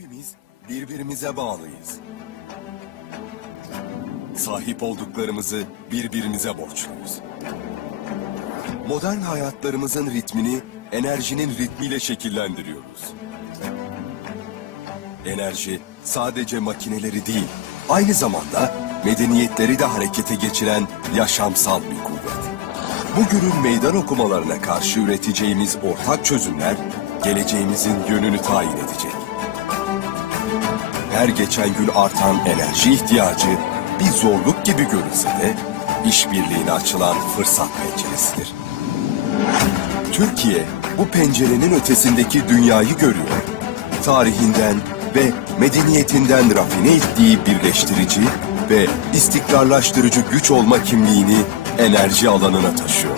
Hepimiz birbirimize bağlıyız. Sahip olduklarımızı birbirimize borçluyuz. Modern hayatlarımızın ritmini enerjinin ritmiyle şekillendiriyoruz. Enerji sadece makineleri değil, aynı zamanda medeniyetleri de harekete geçiren yaşamsal bir kuvvet. Bugünün meydan okumalarına karşı üreteceğimiz ortak çözümler, geleceğimizin yönünü tayin edecek. Her geçen gün artan enerji ihtiyacı bir zorluk gibi görünse de işbirliğine açılan fırsat penceresidir. Türkiye bu pencerenin ötesindeki dünyayı görüyor. Tarihinden ve medeniyetinden rafine ettiği birleştirici ve istikrarlaştırıcı güç olma kimliğini enerji alanına taşıyor.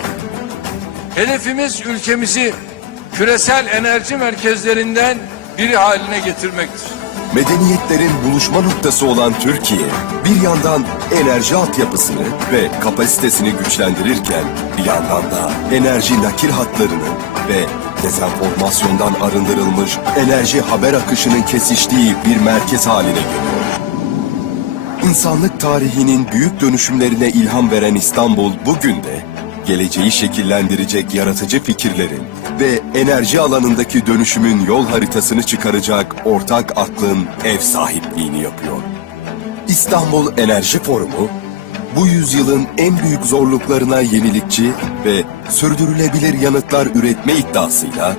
Hedefimiz ülkemizi küresel enerji merkezlerinden biri haline getirmektir. Medeniyetlerin buluşma noktası olan Türkiye, bir yandan enerji altyapısını ve kapasitesini güçlendirirken, bir yandan da enerji nakil hatlarının ve dezenformasyondan arındırılmış enerji haber akışının kesiştiği bir merkez haline geliyor. İnsanlık tarihinin büyük dönüşümlerine ilham veren İstanbul bugün de geleceği şekillendirecek yaratıcı fikirlerin ve enerji alanındaki dönüşümün yol haritasını çıkaracak ortak aklın ev sahipliğini yapıyor. İstanbul Enerji Forumu, bu yüzyılın en büyük zorluklarına yenilikçi ve sürdürülebilir yanıtlar üretme iddiasıyla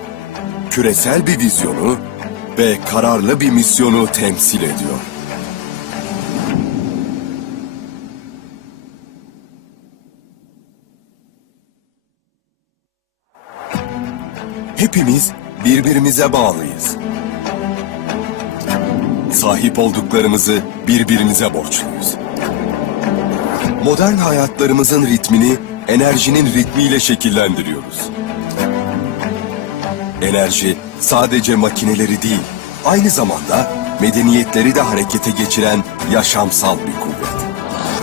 küresel bir vizyonu ve kararlı bir misyonu temsil ediyor. Hepimiz birbirimize bağlıyız. Sahip olduklarımızı birbirimize borçluyuz. Modern hayatlarımızın ritmini enerjinin ritmiyle şekillendiriyoruz. Enerji sadece makineleri değil, aynı zamanda medeniyetleri de harekete geçiren yaşamsal bir kuvvet.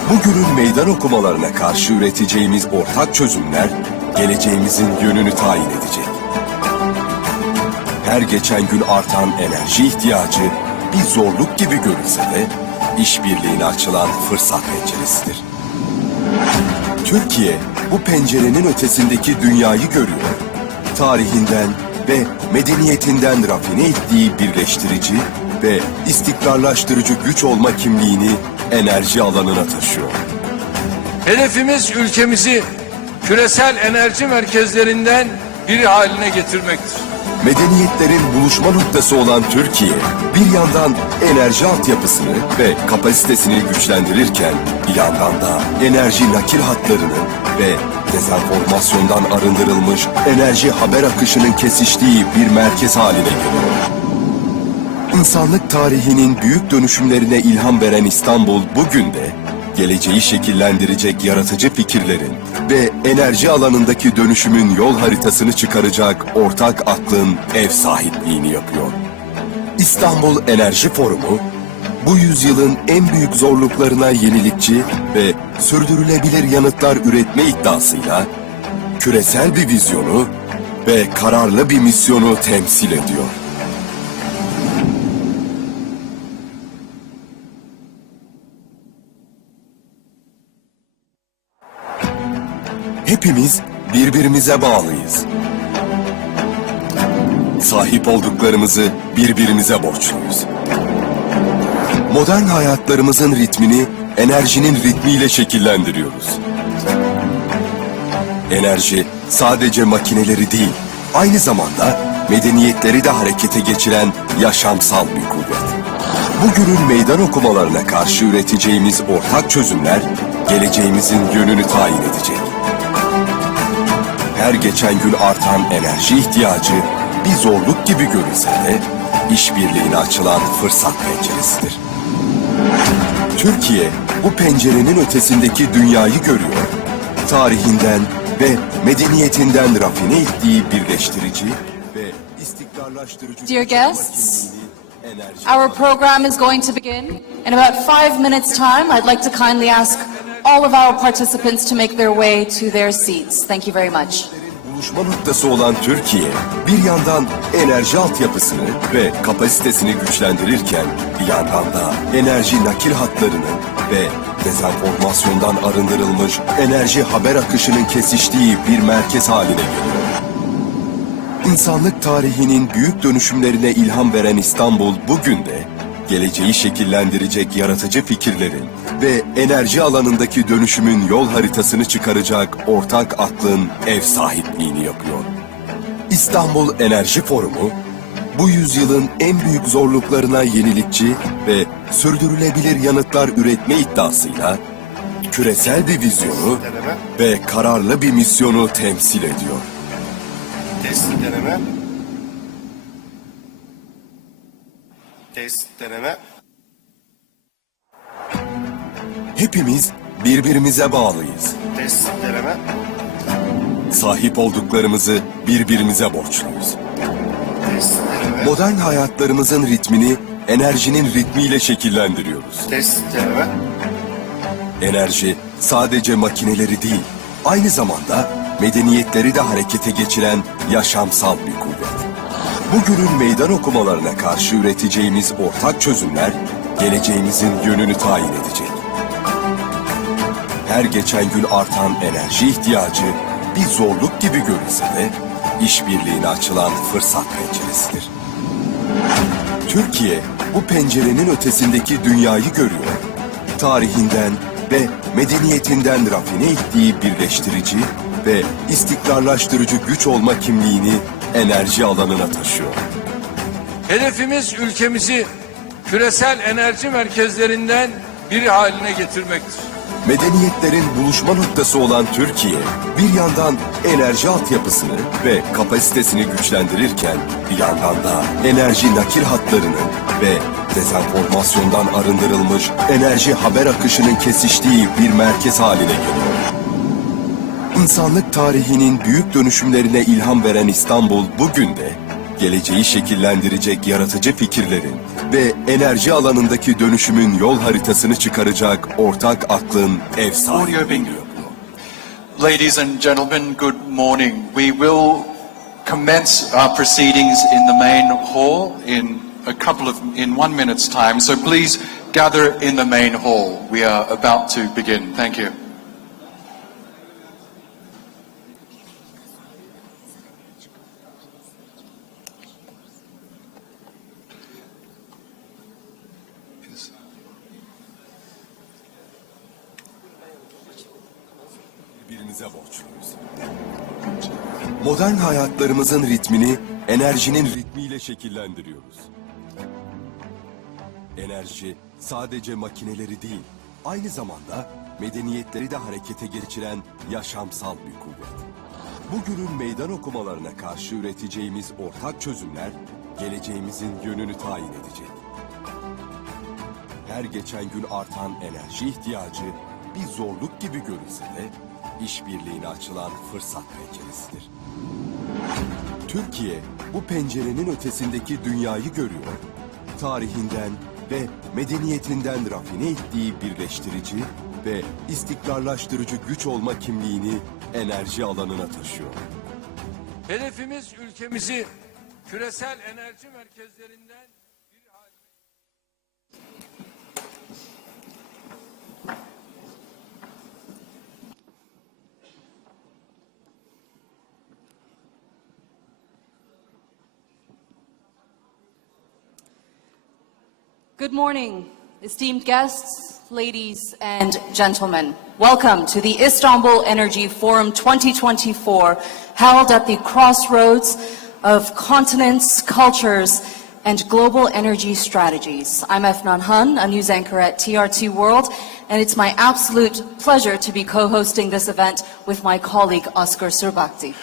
Bugünün meydan okumalarına karşı üreteceğimiz ortak çözümler, geleceğimizin yönünü tayin edecek. Her geçen gün artan enerji ihtiyacı bir zorluk gibi görünse de işbirliğine açılan fırsat penceresidir. Türkiye bu pencerenin ötesindeki dünyayı görüyor. Tarihinden ve medeniyetinden rafine ettiği birleştirici ve istikrarlaştırıcı güç olma kimliğini enerji alanına taşıyor. Hedefimiz ülkemizi küresel enerji merkezlerinden biri haline getirmektir. Medeniyetlerin buluşma noktası olan Türkiye, bir yandan enerji altyapısını ve kapasitesini güçlendirirken, bir yandan da enerji nakil hatlarının ve dezenformasyondan arındırılmış enerji haber akışının kesiştiği bir merkez haline geliyor. İnsanlık tarihinin büyük dönüşümlerine ilham veren İstanbul bugün de geleceği şekillendirecek yaratıcı fikirlerin ve enerji alanındaki dönüşümün yol haritasını çıkaracak ortak aklın ev sahipliğini yapıyor. İstanbul Enerji Forumu, bu yüzyılın en büyük zorluklarına yenilikçi ve sürdürülebilir yanıtlar üretme iddiasıyla küresel bir vizyonu ve kararlı bir misyonu temsil ediyor. Hepimiz birbirimize bağlıyız. Sahip olduklarımızı birbirimize borçluyuz. Modern hayatlarımızın ritmini enerjinin ritmiyle şekillendiriyoruz. Enerji sadece makineleri değil, aynı zamanda medeniyetleri de harekete geçiren yaşamsal bir kuvvet. Bugünün meydan okumalarına karşı üreteceğimiz ortak çözümler, geleceğimizin yönünü tayin edecek. Her geçen gün artan enerji ihtiyacı bir zorluk gibi görünse de işbirliğine açılan fırsat penceresidir. Türkiye bu pencerenin ötesindeki dünyayı görüyor. Tarihinden ve medeniyetinden rafine ettiği birleştirici ve istikrarlaştırıcı... Dear guests, our program is going to begin. In about 5 minutes time, I'd like to kindly ask all of our participants to make their way to their seats. Thank you very much. buluşma noktası olan Türkiye, bir yandan enerji altyapısını ve kapasitesini güçlendirirken, bir yandan da enerji nakil hatlarını ve dezenformasyondan arındırılmış enerji haber akışının kesiştiği bir merkez haline geliyor. İnsanlık tarihinin büyük dönüşümlerine ilham veren İstanbul bugün de geleceği şekillendirecek yaratıcı fikirlerin ve enerji alanındaki dönüşümün yol haritasını çıkaracak ortak aklın ev sahipliğini yapıyor. İstanbul Enerji Forumu, bu yüzyılın en büyük zorluklarına yenilikçi ve sürdürülebilir yanıtlar üretme iddiasıyla küresel bir vizyonu ve kararlı bir misyonu temsil ediyor. Test deneme. Test deneme. Hepimiz birbirimize bağlıyız. Test deneme. Sahip olduklarımızı birbirimize borçluyuz. Test deneme. Modern hayatlarımızın ritmini enerjinin ritmiyle şekillendiriyoruz. Test deneme. Enerji sadece makineleri değil, aynı zamanda medeniyetleri de harekete geçiren yaşamsal bir kuvvet. Bugünün meydan okumalarına karşı üreteceğimiz ortak çözümler, geleceğimizin yönünü tayin edecek. Her geçen gün artan enerji ihtiyacı bir zorluk gibi görünse de işbirliğine açılan fırsat penceresidir. Türkiye bu pencerenin ötesindeki dünyayı görüyor. Tarihinden ve medeniyetinden rafine ettiği birleştirici ve istikrarlaştırıcı güç olma kimliğini enerji alanına taşıyor. Hedefimiz ülkemizi küresel enerji merkezlerinden biri haline getirmektir. Medeniyetlerin buluşma noktası olan Türkiye, bir yandan enerji altyapısını ve kapasitesini güçlendirirken, bir yandan da enerji nakil hatlarını ve dezenformasyondan arındırılmış enerji haber akışının kesiştiği bir merkez haline geliyor. İnsanlık tarihinin büyük dönüşümlerine ilham veren İstanbul bugün de geleceği şekillendirecek yaratıcı fikirlerin ve enerji alanındaki dönüşümün yol haritasını çıkaracak ortak aklın ev sahipliğini yapıyor. Ladies and gentlemen, good morning. We will commence our proceedings in the main hall in 1 minute's time. So please gather in the main hall. We are about to begin. Thank you. Birbirimize borçluyuz. Modern hayatlarımızın ritmini enerjinin ritmiyle şekillendiriyoruz. Enerji sadece makineleri değil, aynı zamanda medeniyetleri de harekete geçiren yaşamsal bir kuvvet. Bugünün meydan okumalarına karşı üreteceğimiz ortak çözümler, geleceğimizin yönünü tayin edecek. Her geçen gün artan enerji ihtiyacı bir zorluk gibi görünse de işbirliğine açılan fırsat penceresidir. Türkiye bu pencerenin ötesindeki dünyayı görüyor. Tarihinden ve medeniyetinden rafine ettiği birleştirici ve istikrarlaştırıcı güç olma kimliğini enerji alanına taşıyor. Hedefimiz ülkemizi küresel enerji merkezlerinden biri haline. Good morning, esteemed guests, ladies and gentlemen. Welcome to the Istanbul Energy Forum 2024, held at the crossroads of continents, cultures, and global energy strategies. I'm Efnan Han, a news anchor at TRT World, and it's my absolute pleasure to be co-hosting this event with my colleague Oscar Surbakti.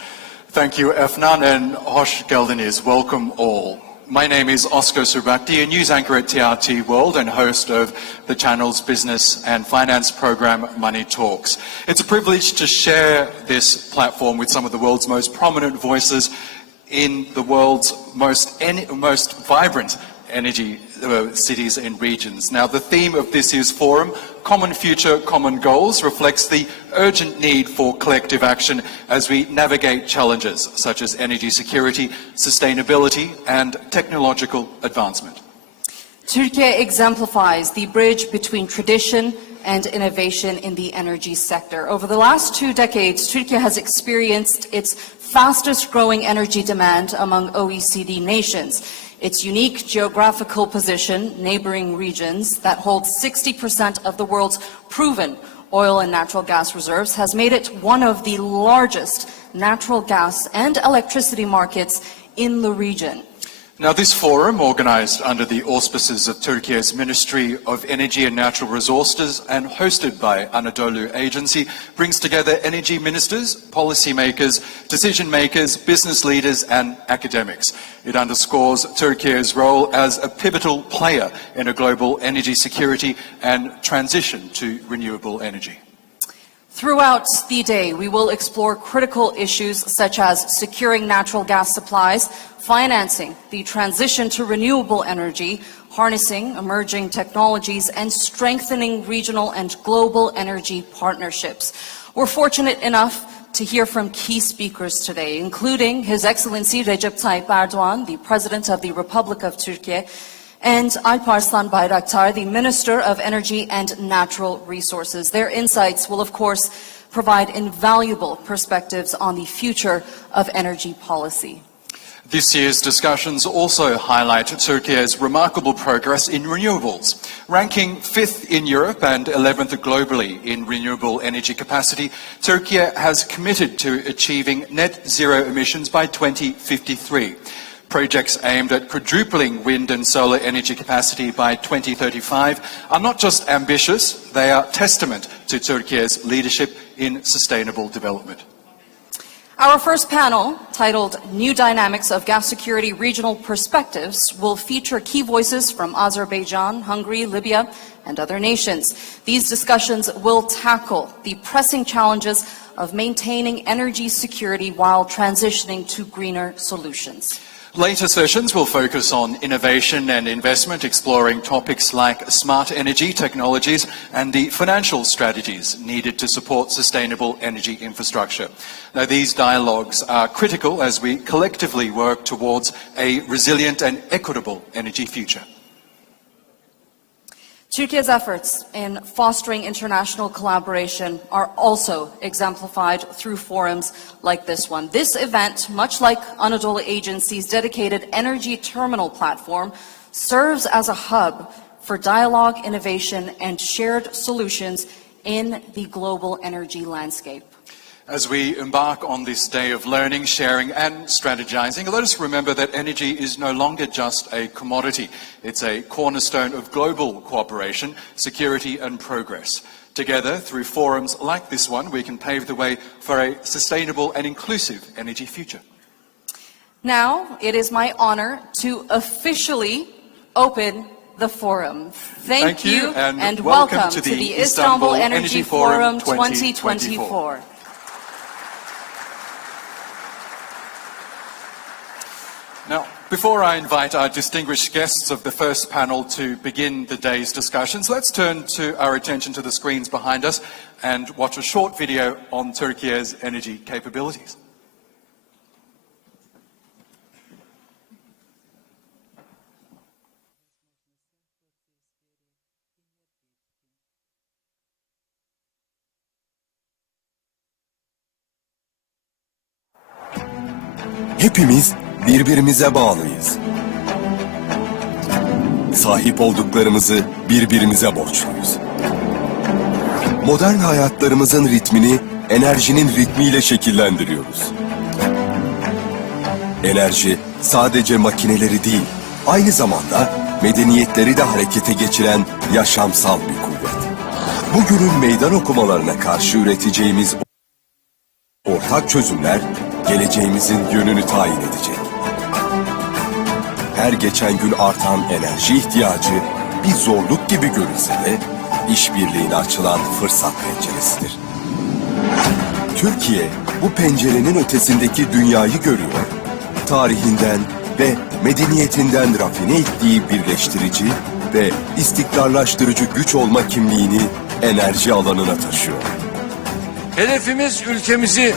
Thank you, Efnan, and hoş geldiniz. Welcome all. My name is Oscar Surbakti, a news anchor at TRT World and host of the channel's business and finance program Money Talks. It's a privilege to share this platform with some of the world's most prominent voices in the world's most vibrant energy cities and regions. Now, the theme of this year's forum, Common Future, Common Goals, reflects the urgent need for collective action as we navigate challenges such as energy security, sustainability, and technological advancement. Turkey exemplifies the bridge between tradition and innovation in the energy sector. Over the last 2 decades, Turkey has experienced its fastest growing energy demand among OECD nations. Its unique geographical position, neighboring regions that hold 60% of the world's proven oil and natural gas reserves, has made it one of the largest natural gas and electricity markets in the region. Now, this forum, organized under the auspices of Turkey's Ministry of Energy and Natural Resources and hosted by Anadolu Agency, brings together energy ministers, policymakers, decision makers, business leaders, and academics. It underscores Turkey's role as a pivotal player in a global energy security and transition to renewable energy. Throughout the day, we will explore critical issues such as securing natural gas supplies, financing the transition to renewable energy, harnessing emerging technologies, and strengthening regional and global energy partnerships. We're fortunate enough to hear from key speakers today, including His Excellency Recep Tayyip Erdoğan, the President of the Republic of Turkey, and Alparslan Bayraktar, the Minister of Energy and Natural Resources. Their insights will, of course, provide invaluable perspectives on the future of energy policy. This year's discussions also highlight Turkey's remarkable progress in renewables. Ranking 5th in Europe and 11th globally in renewable energy capacity, Turkey has committed to achieving net zero emissions by 2053. Projects aimed at quadrupling wind and solar energy capacity by 2035 are not just ambitious, they are testament to Turkey's leadership in sustainable development. Our first panel, titled New Dynamics of Gas Security Regional Perspectives, will feature key voices from Azerbaijan, Hungary, Libya, and other nations. These discussions will tackle the pressing challenges of maintaining energy security while transitioning to greener solutions. Later sessions will focus on innovation and investment, exploring topics like smart energy technologies and the financial strategies needed to support sustainable energy infrastructure. Now, these dialogues are critical as we collectively work towards a resilient and equitable energy future. Turkey's efforts in fostering international collaboration are also exemplified through forums like this one. This event, much like Anadolu Agency's dedicated energy terminal platform, serves as a hub for dialogue, innovation, and shared solutions in the global energy landscape. As we embark on this day of learning, sharing and strategizing, let us remember that energy is no longer just a commodity. It's a cornerstone of global cooperation, security and progress. Together, through forums like this one, we can pave the way for a sustainable and inclusive energy future. Now, it is my honor to officially open the forum. Thank you and welcome to the Istanbul Energy Forum 2024. Now, before I invite our distinguished guests of the first panel to begin the day's discussions, let's turn our attention to the screens behind us and watch a short video on Turkey's energy capabilities. Hepimiz birbirimize bağlıyız. Sahip olduklarımızı birbirimize borçluyuz. Modern hayatlarımızın ritmini enerjinin ritmiyle şekillendiriyoruz. Enerji sadece makineleri değil, aynı zamanda medeniyetleri de harekete geçiren yaşamsal bir kuvvet. Bugünün meydan okumalarına karşı üreteceğimiz ortak çözümler geleceğimizin yönünü tayin edecek. Her geçen gün artan enerji ihtiyacı bir zorluk gibi görünse de işbirliğine açılan fırsat penceresidir. Türkiye bu pencerenin ötesindeki dünyayı görüyor. Tarihinden, ve medeniyetinden rafine ettiği birleştirici ve istikrarlaştırıcı güç olma kimliğini enerji alanına taşıyor. Hedefimiz ülkemizi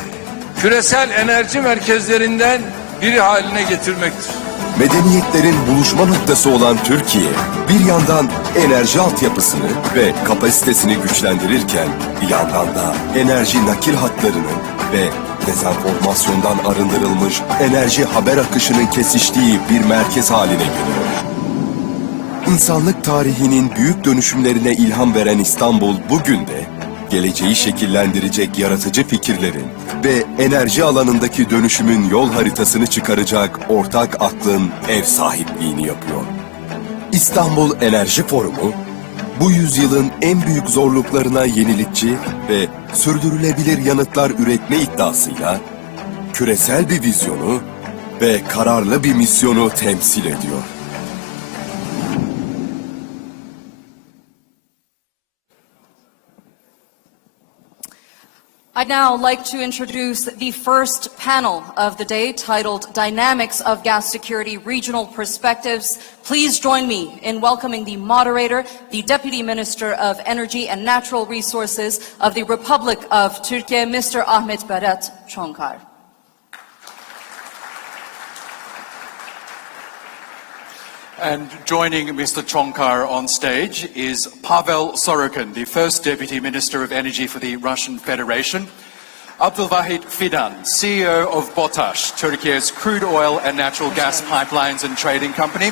küresel enerji merkezlerinden biri haline getirmektir. Medeniyetlerin buluşma noktası olan Türkiye, bir yandan enerji altyapısını ve kapasitesini güçlendirirken, bir yandan da enerji nakil hatlarının ve dezenformasyondan arındırılmış enerji haber akışının kesiştiği bir merkez haline geliyor. İnsanlık tarihinin büyük dönüşümlerine ilham veren İstanbul bugün de geleceği şekillendirecek yaratıcı fikirlerin ve enerji alanındaki dönüşümün yol haritasını çıkaracak ortak aklın ev sahipliğini yapıyor. İstanbul Enerji Forumu, bu yüzyılın en büyük zorluklarına yenilikçi ve sürdürülebilir yanıtlar üretme iddiasıyla küresel bir vizyonu ve kararlı bir misyonu temsil ediyor. I'd now like to introduce the first panel of the day, titled Dynamics of Gas Security Regional Perspectives. Please join me in welcoming the moderator, the Deputy Minister of Energy and Natural Resources of the Republic of Turkey, Mr. Ahmet Berat Çonkar. And joining Mr. Çonkar on stage is Pavel Sorokin, the first Deputy Minister of Energy for the Russian Federation, Abdulvahid Fidan, CEO of BOTAŞ, Turkey's crude oil and natural gas pipelines and trading company,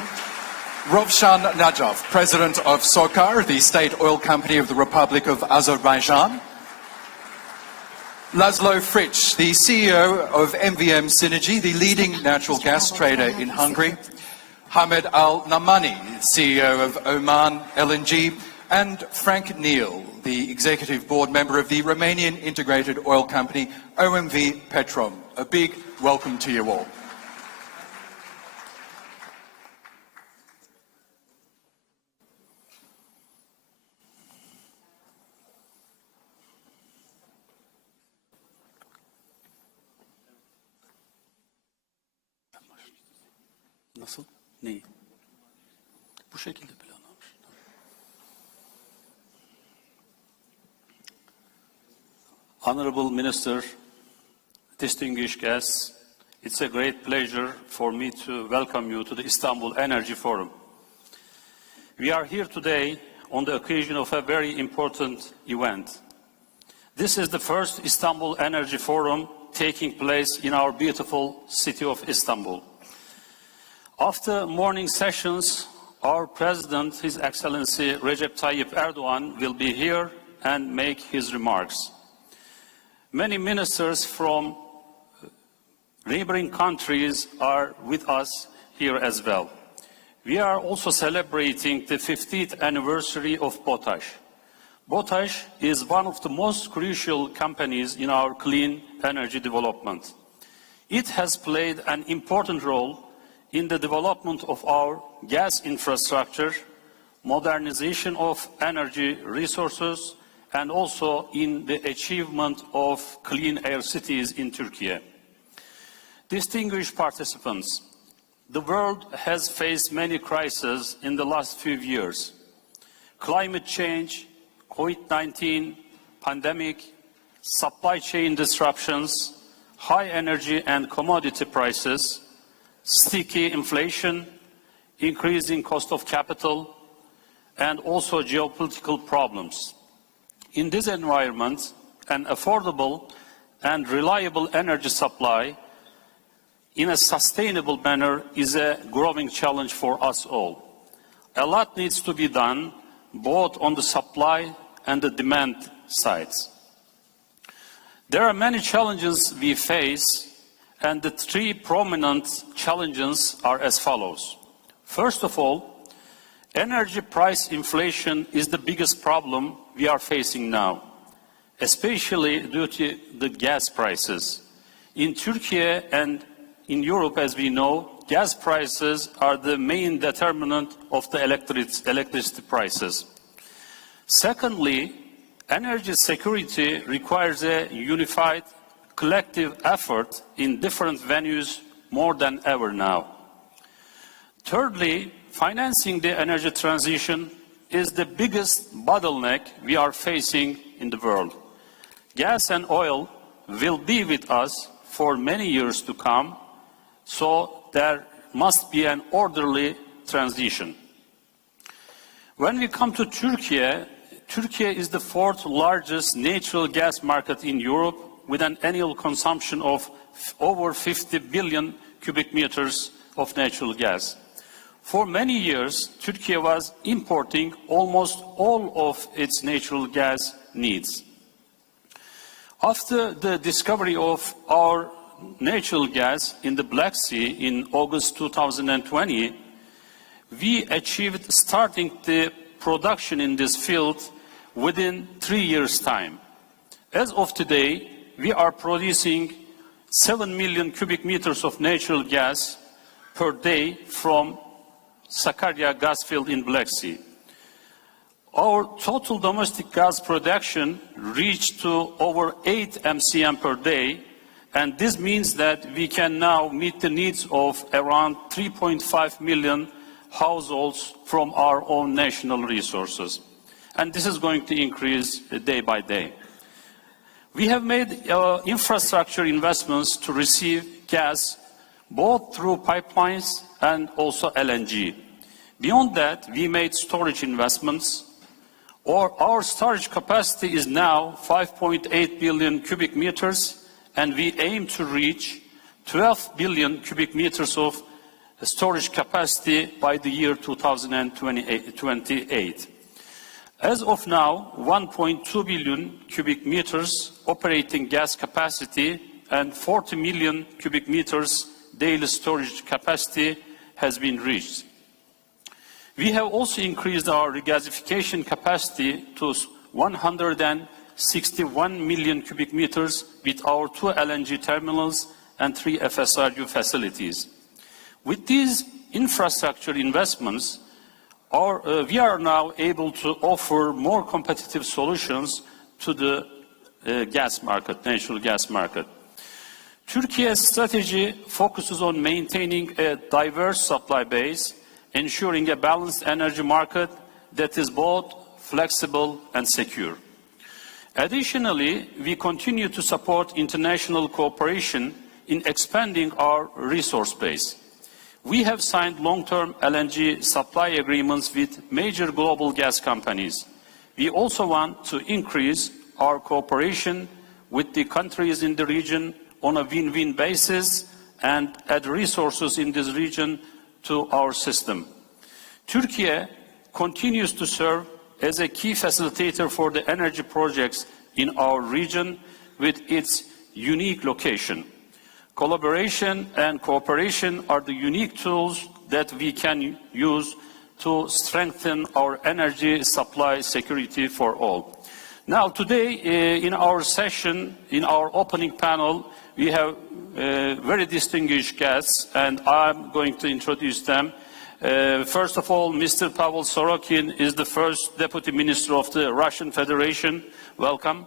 Rovshan Najaf, President of SOCAR, the state oil company of the Republic of Azerbaijan, Laszlo Fritsch, the CEO of MVM Synergy, the leading natural gas trader in Hungary, Hamed Al-Namani, CEO of Oman LNG, and Frank Neal, the Executive Board Member of the Romanian integrated oil company OMV Petrom. A big welcome to you all. Nasıl? Neyi? Bu şekilde planlamış. Honorable Minister, distinguished guests, it's a great pleasure for me to welcome you to the Istanbul Energy Forum. We are here today on the occasion of a very important event. This is the first Istanbul Energy Forum taking place in our beautiful city of Istanbul. After morning sessions, our President, His Excellency Recep Tayyip Erdogan, will be here and make his remarks. Many ministers from neighboring countries are with us here as well. We are also celebrating the 50th anniversary of BOTAŞ. BOTAŞ is one of the most crucial companies in our clean energy development. It has played an important role in the development of our gas infrastructure, modernization of energy resources, and also in the achievement of clean air cities in Turkey. Distinguished participants, the world has faced many crises in the last few years. Climate change, COVID-19, pandemic, supply chain disruptions, high energy and commodity prices, sticky inflation, increasing cost of capital, and also geopolitical problems. In this environment, an affordable and reliable energy supply in a sustainable manner is a growing challenge for us all. A lot needs to be done, both on the supply and the demand sides. There are many challenges we face, and the three prominent challenges are as follows. First of all, energy price inflation is the biggest problem we are facing now, especially due to the gas prices. In Turkey and in Europe, as we know, gas prices are the main determinant of the electricity prices. Secondly, energy security requires a unified collective effort in different venues more than ever now. Thirdly, financing the energy transition is the biggest bottleneck we are facing in the world. Gas and oil will be with us for many years to come, so there must be an orderly transition. When we come to Turkey, Turkey is the fourth largest natural gas market in Europe with an annual consumption of over 50 billion cubic meters of natural gas. For many years, Turkey was importing almost all of its natural gas needs. After the discovery of our natural gas in the Black Sea in August 2020, we achieved starting the production in this field within 3 years' time. As of today, we are producing 7 million cubic meters of natural gas per day from Sakarya gas field in Black Sea. Our total domestic gas production reached to over 8 MCM per day, and this means that we can now meet the needs of around 3.5 million households from our own national resources. And this is going to increase day by day. We have made infrastructure investments to receive gas both through pipelines and also LNG. Beyond that, we made storage investments. Our storage capacity is now 5.8 billion cubic meters, and we aim to reach 12 billion cubic meters of storage capacity by the year 2028. As of now, 1.2 billion cubic meters operating gas capacity and 40 million cubic meters daily storage capacity has been reached. We have also increased our regasification capacity to 161 million cubic meters with our 2 LNG terminals and 3 FSRU facilities. With these infrastructure investments, we are now able to offer more competitive solutions to the gas market, natural gas market. Turkey's strategy focuses on maintaining a diverse supply base, ensuring a balanced energy market that is both flexible and secure. Additionally, we continue to support international cooperation in expanding our resource base. We have signed long-term LNG supply agreements with major global gas companies. We also want to increase our cooperation with the countries in the region on a win-win basis and add resources in this region to our system. Turkey continues to serve as a key facilitator for the energy projects in our region with its unique location. Collaboration and cooperation are the unique tools that we can use to strengthen our energy supply security for all. Now, today in our session, in our opening panel, we have very distinguished guests, and I'm going to introduce them. First of all, Mr. Pavel Sorokin is the first Deputy Minister of the Russian Federation. Welcome.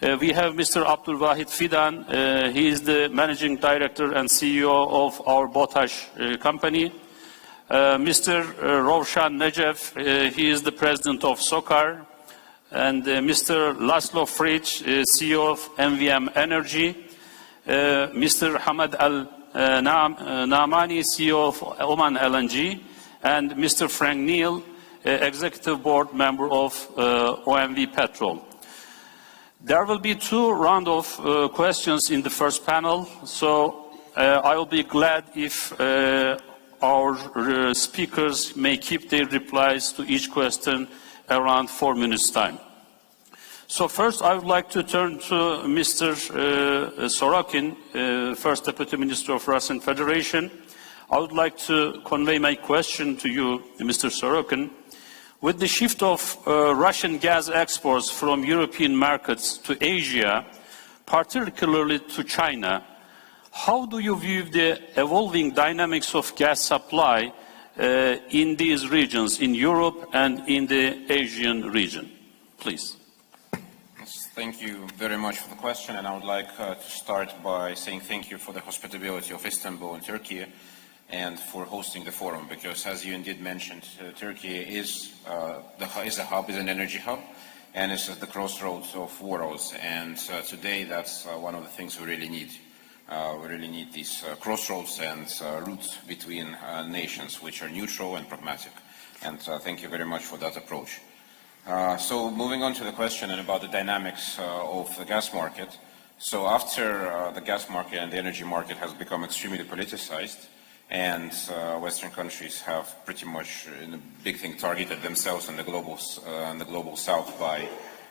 We have Mr. Abdulwahid Fidan. He is the Managing Director and CEO of our BOTAŞ company. Mr. Rovshan Negev, he is the President of SOCAR. And Mr. Laszlo Frič, CEO of MVM Energy. Mr. Hamad Al-Naamani, CEO of Oman LNG. And Mr. Frank Neal, Executive Board Member of OMV Petrol. There will be 2 rounds of questions in the first panel, so I will be glad if our speakers may keep their replies to each question around 4 minutes' time. So first, I would like to turn to Mr. Sorokin, First Deputy Minister of Russian Federation. I would like to convey my question to you, Mr. Sorokin. With the shift of Russian gas exports from European markets to Asia, particularly to China, how do you view the evolving dynamics of gas supply in these regions, in Europe and in the Asian region? Please. Yes, thank you very much for the question, and I would like to start by saying thank you for the hospitality of Istanbul and Turkey, and for hosting the forum, because as you indeed mentioned, Turkey is a hub, is an energy hub, and it's at the crossroads of worlds. And today, that's one of the things we really need. We really need these crossroads and routes between nations, which are neutral and pragmatic. And thank you very much for that approach. So moving on to the question and about the dynamics of the gas market. So after the gas market and the energy market has become extremely politicized, and Western countries have pretty much, in a big thing, targeted themselves and the global South by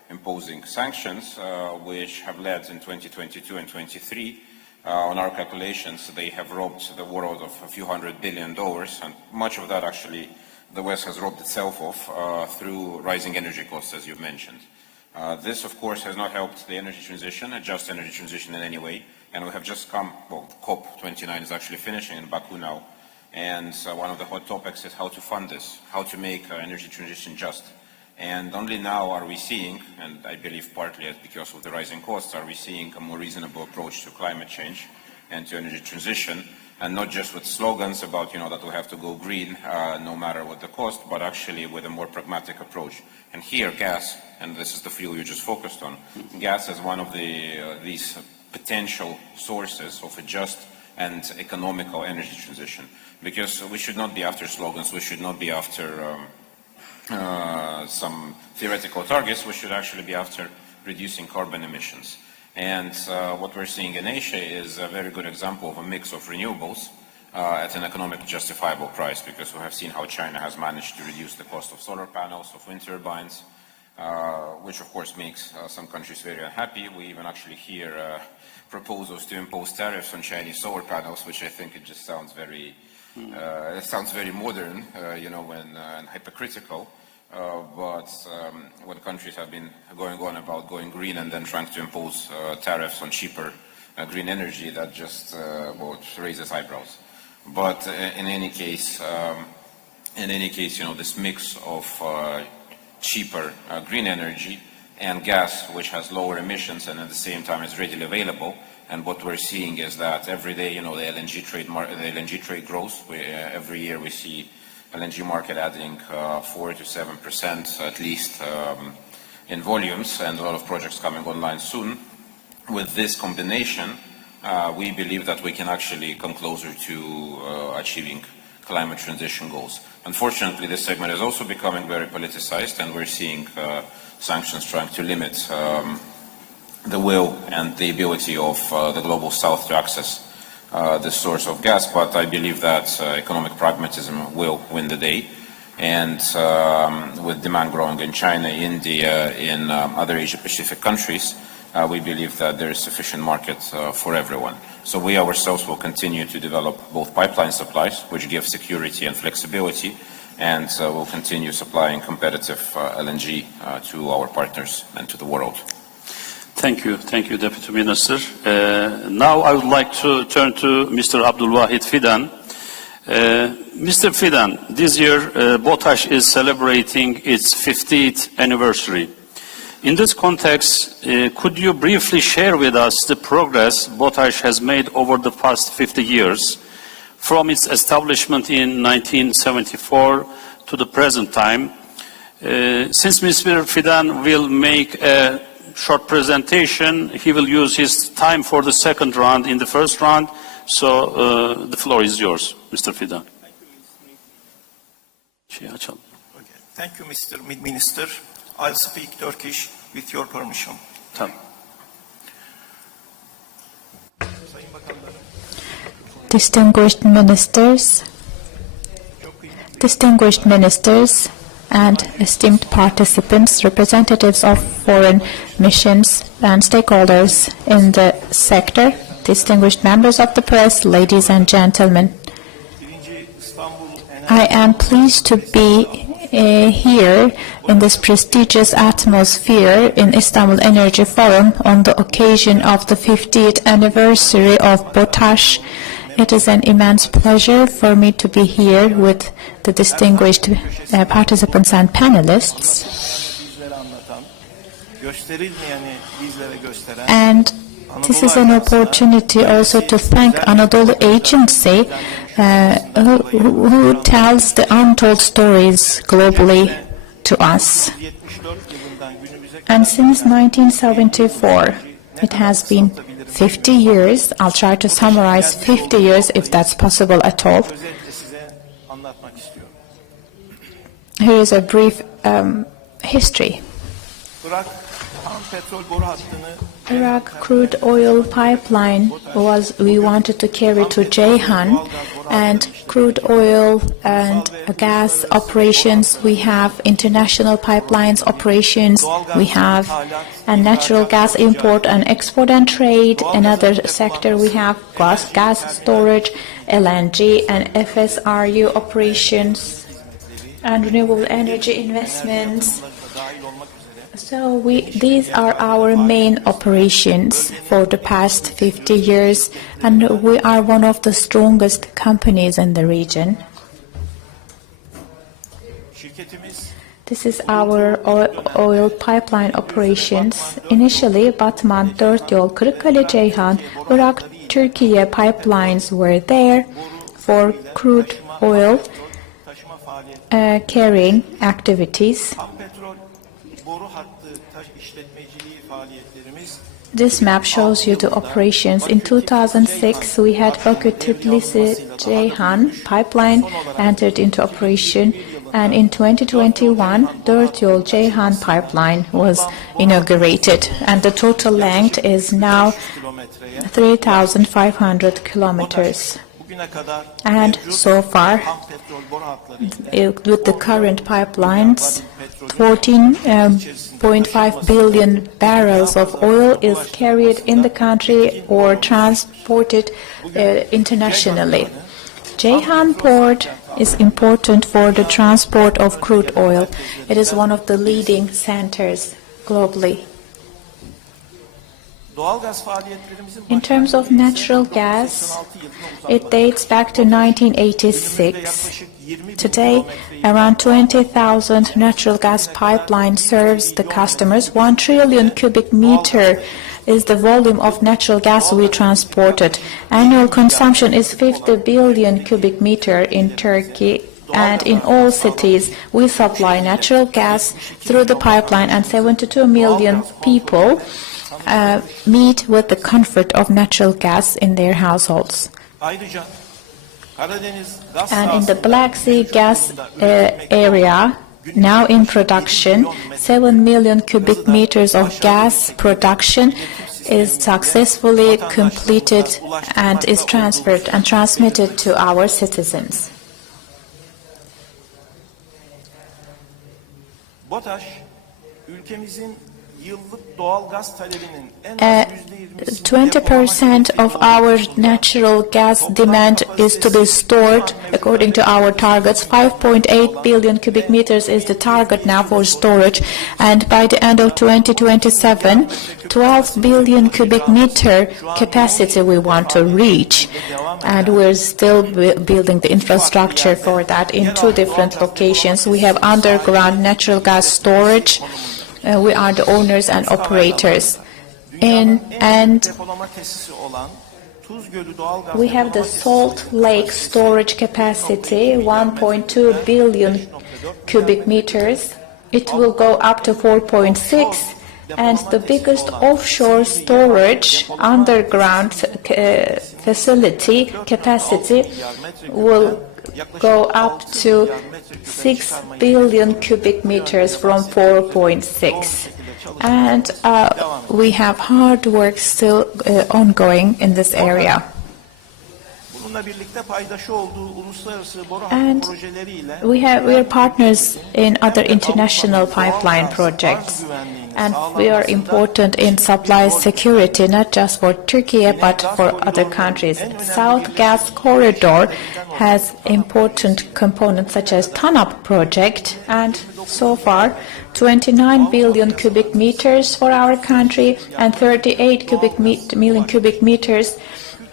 imposing sanctions, which have led in 2022 and 23, on our calculations, they have robbed the world of a few $100 billion, and much of that actually the West has robbed itself of through rising energy costs, as you've mentioned. This, of course, has not helped the energy transition, a just energy transition in any way. And we have just come, well, COP29 is actually finishing in Baku now. And one of the hot topics is how to fund this, how to make energy transition just. And only now are we seeing, and I believe partly because of the rising costs, are we seeing a more reasonable approach to climate change and to energy transition. And not just with slogans about, that we have to go green no matter what the cost, but actually with a more pragmatic approach. And here, gas, and this is the field you just focused on, gas is one of these potential sources of a just and economical energy transition. Because we should not be after slogans, we should not be after some theoretical targets, we should actually be after reducing carbon emissions. And what we're seeing in Asia is a very good example of a mix of renewables at an economically justifiable price, because we have seen how China has managed to reduce the cost of solar panels, of wind turbines, which of course makes some countries very unhappy. We even actually hear proposals to impose tariffs on Chinese solar panels, which I think it just sounds very, modern, and hypocritical. But when countries have been going on about going green and then trying to impose tariffs on cheaper green energy, that just raises eyebrows. But in any case, this mix of cheaper green energy and gas, which has lower emissions and at the same time is readily available. And what we're seeing is that every day, the LNG trade grows. Every year we see LNG market adding 4 to 7% at least in volumes, and a lot of projects coming online soon. With this combination, we believe that we can actually come closer to achieving climate transition goals. Unfortunately, this segment is also becoming very politicized, and we're seeing sanctions trying to limit the will and the ability of the global South to access this source of gas. But I believe that economic pragmatism will win the day. And with demand growing in China, India, in other Asia-Pacific countries, we believe that there is sufficient market for everyone. So we ourselves will continue to develop both pipeline supplies, which give security and flexibility, and we'll continue supplying competitive LNG to our partners and to the world. Thank you, Deputy Minister. Now I would like to turn to Mr. Abdulwahid Fidan. Mr. Fidan, this year BOTAŞ is celebrating its 50th anniversary. In this context, could you briefly share with us the progress BOTAŞ has made over the past 50 years, from its establishment in 1974 to the present time? Since Mr. Fidan will make a short presentation, he will use his time for the second round in the first round. So the floor is yours, Mr. Fidan. Thank you, Mr. Minister. I'll speak Turkish with your permission. Distinguished ministers, and esteemed participants, representatives of foreign missions and stakeholders in the sector, distinguished members of the press, ladies and gentlemen. I am pleased to be here in this prestigious atmosphere in Istanbul Energy Forum on the occasion of the 50th anniversary of BOTAŞ. It is an immense pleasure for me to be here with the distinguished participants and panelists. And This is an opportunity also to thank Anadolu Agency, who tells the untold stories globally to us. And since 1974, it has been 50 years. I'll try to summarize 50 years if that's possible at all. Here is a brief history. Iraq crude oil pipeline we wanted to carry to Ceyhan, and crude oil and gas operations. We have international pipelines operations. We have and natural gas import and export and trade. Another sector we have gas storage, LNG and FSRU operations, and renewable energy investments. So these are our main operations for the past 50 years, and we are one of the strongest companies in the region. This is our oil pipeline operations. Initially, Batman, Dörtyol, Kırıkkale, Ceyhan, Irak, Turkey pipelines were there for crude oil carrying activities. This map shows you the operations. In 2006, we had Bakü-Tbilisi-Ceyhan pipeline entered into operation, and in 2021, Dörtyol-Ceyhan pipeline was inaugurated, and the total length is now 3,500 kilometers. And so far, with the current pipelines, 14.5 billion barrels of oil is carried in the country or transported internationally. Ceyhan port is important for the transport of crude oil. It is one of the leading centers globally. In terms of natural gas, it dates back to 1986. Today, around 20,000 natural gas pipelines serves the customers. 1 trillion cubic meter is the volume of natural gas we transported. Annual consumption is 50 billion cubic meter in Turkey, and in all cities we supply natural gas through the pipeline, and 72 million people meet with the comfort of natural gas in their households. And in the Black Sea gas area, now in production, 7 million cubic meters of gas production is successfully completed and is transferred and transmitted to our citizens. 20% of our natural gas demand is to be stored according to our targets. 5.8 billion cubic meters is the target now for storage, and by the end of 2027, 12 billion cubic meter capacity we want to reach, and we're still building the infrastructure for that in 2 different locations. We have underground natural gas storage. We are the owners and operators. And we have the Salt Lake storage capacity, 1.2 billion cubic meters. It will go up to 4.6, and the biggest offshore storage underground facility capacity will go up to 6 billion cubic meters from 4.6. And we have hard work still ongoing in this area. And we are partners in other international pipeline projects, and we are important in supply security, not just for Turkey but for other countries. South Gas Corridor has important components such as TANAP project, and so far 29 billion cubic meters for our country, and 38 million cubic meters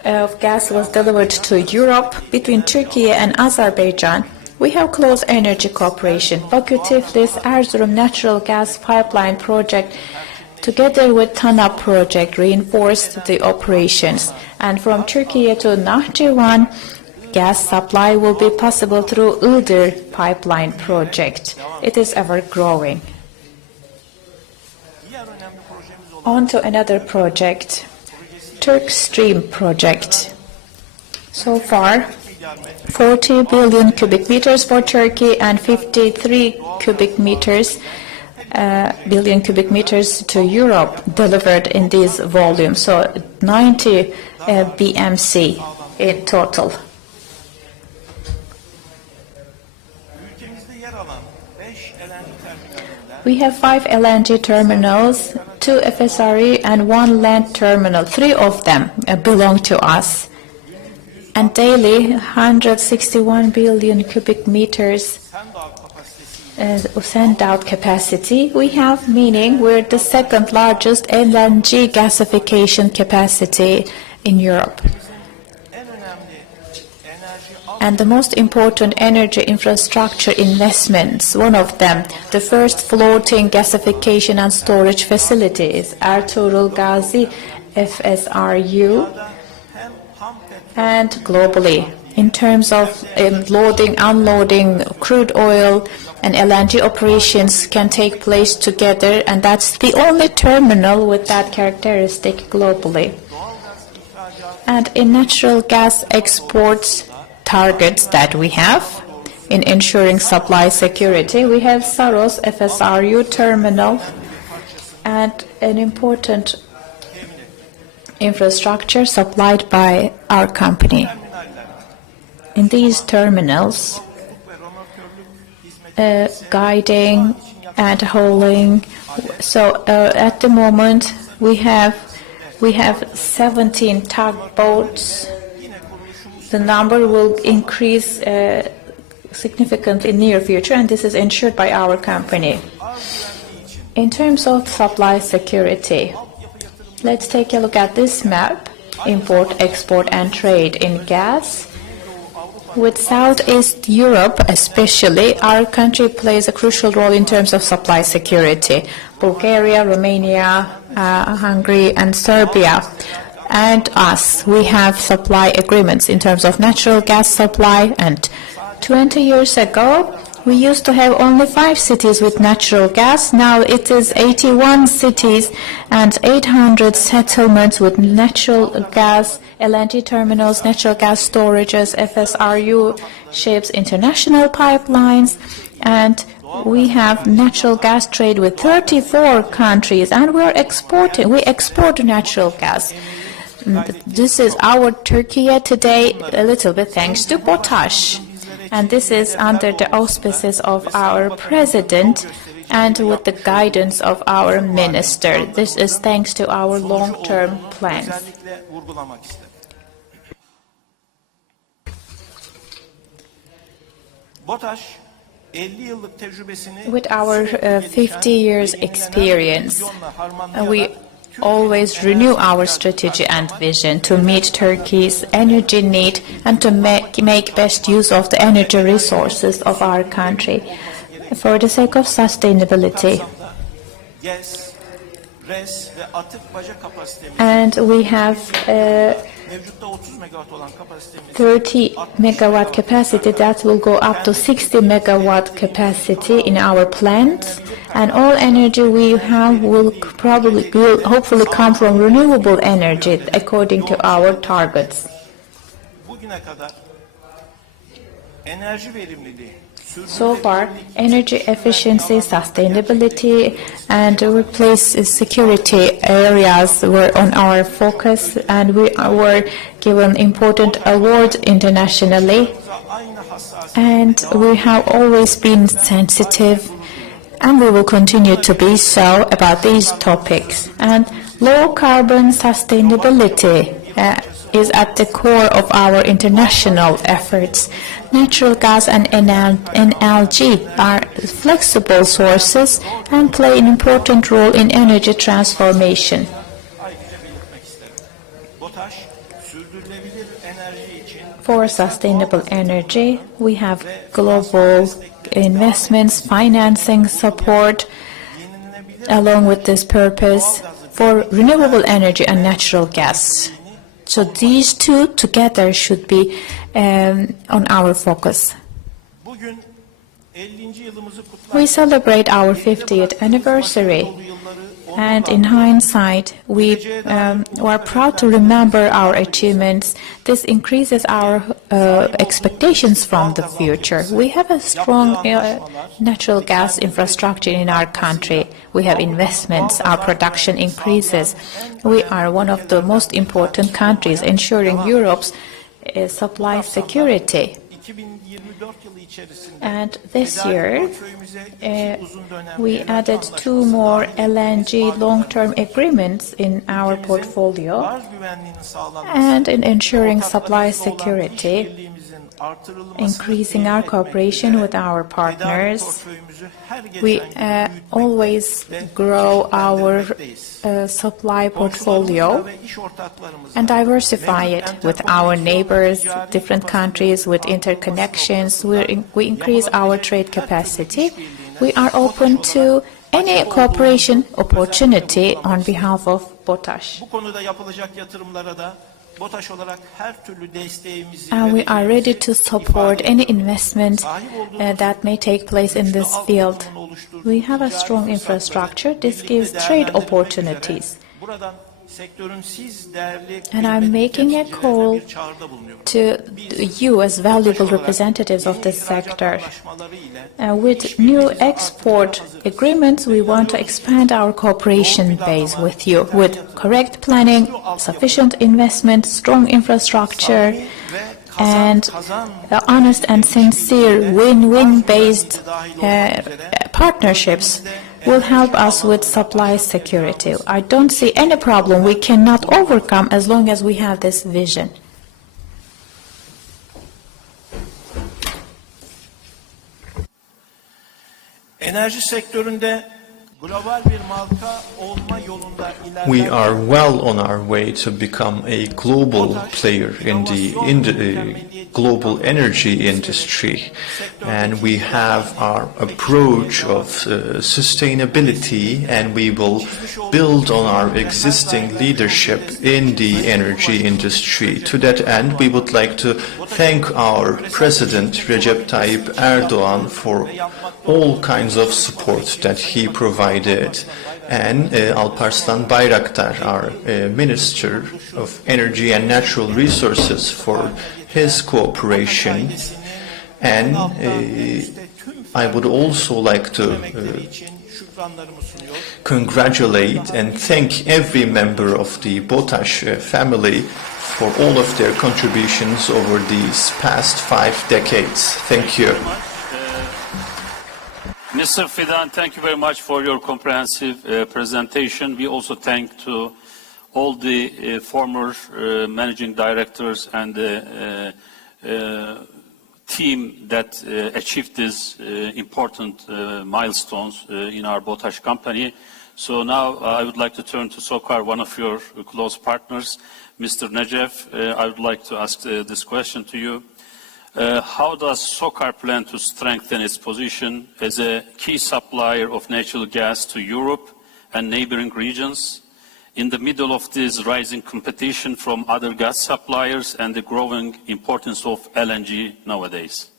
of gas was delivered to Europe between Turkey and Azerbaijan. We have close energy cooperation. Bakü-Tiflis-Erzurum natural gas pipeline project together with TANAP project, reinforced the operations. And from Turkey to Nahçıvan, gas supply will be possible through Iğdır pipeline project. It is ever growing. On to another project, Turk Stream project. So far, 40 billion cubic meters for Turkey and 53 billion cubic meters to Europe delivered in these volumes. So 90 BMC in total. We have 5 LNG terminals, 2 FSRU and 1 land terminal. 3 of them belong to us. And daily 161 billion cubic meters send out capacity we have, meaning we're the second largest LNG gasification capacity in Europe. And the most important energy infrastructure investments, one of them, the first floating gasification and storage facility is Ertuğrul Gazi FSRU. And globally, in terms of loading, unloading crude oil and LNG operations can take place together, and that's the only terminal with that characteristic globally. And in natural gas exports targets that we have in ensuring supply security, we have Saros FSRU terminal and an important infrastructure supplied by our company. In these terminals, guiding and hauling. So at the moment we have 17 tugboats. The number will increase significantly in the near future, and this is ensured by our company. In terms of supply security, let's take a look at this map, import, export and trade in gas. With Southeast Europe especially, our country plays a crucial role in terms of supply security. Bulgaria, Romania, Hungary and Serbia. And us, we have supply agreements in terms of natural gas supply, and 20 years ago we used to have only 5 cities with natural gas. Now it is 81 cities and 800 settlements with natural gas, LNG terminals, natural gas storages, FSRU ships, international pipelines, and we have natural gas trade with 34 countries, and we export natural gas. This is our Turkey today, a little bit thanks to potash. And this is under the auspices of our president and with the guidance of our minister. This is thanks to our long-term plans. With our 50 years experience, we always renew our strategy and vision to meet Turkey's energy need and to make best use of the energy resources of our country for the sake of sustainability. And we have 30 megawatt capacity that will go up to 60 megawatt capacity in our plants, and all energy we have will hopefully come from renewable energy according to our targets. So far, energy efficiency, sustainability, and workplace security areas were on our focus, and we were given important awards internationally. And we have always been sensitive, and we will continue to be so about these topics. And low carbon sustainability is at the core of our international efforts. Natural gas and LNG are flexible sources and play an important role in energy transformation. For sustainable energy, we have global investments, financing support, along with this purpose for renewable energy and natural gas. So these two together should be on our focus. Bugün 50. yılımızı We celebrate our 50th anniversary, and in hindsight, we are proud to remember our achievements. This increases our expectations from the future. We have a strong natural gas infrastructure in our country. We have investments, our production increases. We are one of the most important countries ensuring Europe's supply security. 2024 yılı içerisinde And this year, we added 2 more LNG long-term agreements in our portfolio. gaz güvenliğinin sağlanması, And in ensuring supply ortaklarımızla olan security, işbirliğimizin artırılması, increasing our cooperation with our partners, portföyümüzü her geçen we gün büyütmek always grow our supply portfolio ve iş ortaklarımızla and diversify it with our neighbors, different countries with interconnections. We increase our trade capacity. We are open to any cooperation opportunity on behalf of BOTAŞ. bu konuda yapılacak yatırımlara da BOTAŞ olarak her türlü desteğimizi And we are ready to vereceğimizi support ifade any ediyorum. investment that may take place in this field. We have a strong Ticari infrastructure. fırsatları This birlikte gives trade değerlendirmek opportunities. üzere buradan sektörün siz değerli And I'm kıymetli making a temsilcilerine call bir çağrıda bulunuyorum. to you as valuable representatives of this sector. With new export agreements, we want to expand our cooperation base with you, with correct planning, sufficient investment, strong infrastructure, and honest and sincere win-win based partnerships will help us with supply security. I don't see any problem we cannot overcome as long as we have this vision. Enerji sektöründe global bir marka olma yolunda ilerlerken We are well on our way to become a global player in the global energy industry, and we have our approach of sustainability, and we will build on our existing leadership in the energy industry. To that end, we would like to thank our President Recep Tayyip Erdogan for all kinds of support that he provided, and Alparslan Bayraktar, our Minister of Energy and Natural Resources, for his cooperation. And I would also like to congratulate and thank every member of the BOTAŞ family for all of their contributions over these past 5 decades. Thank you. Mr. Fidan, thank you very much for your comprehensive presentation. We also thank to all the former managing directors and the team that achieved these important milestones in our BOTAŞ company. So now I would like to turn to SOCAR, one of your close partners, Mr. Necef. I would like to ask this question to you. How does SOCAR plan to strengthen its position as a key supplier of natural gas to Europe and neighboring regions in the middle of this rising competition from other gas suppliers and the growing importance of LNG nowadays?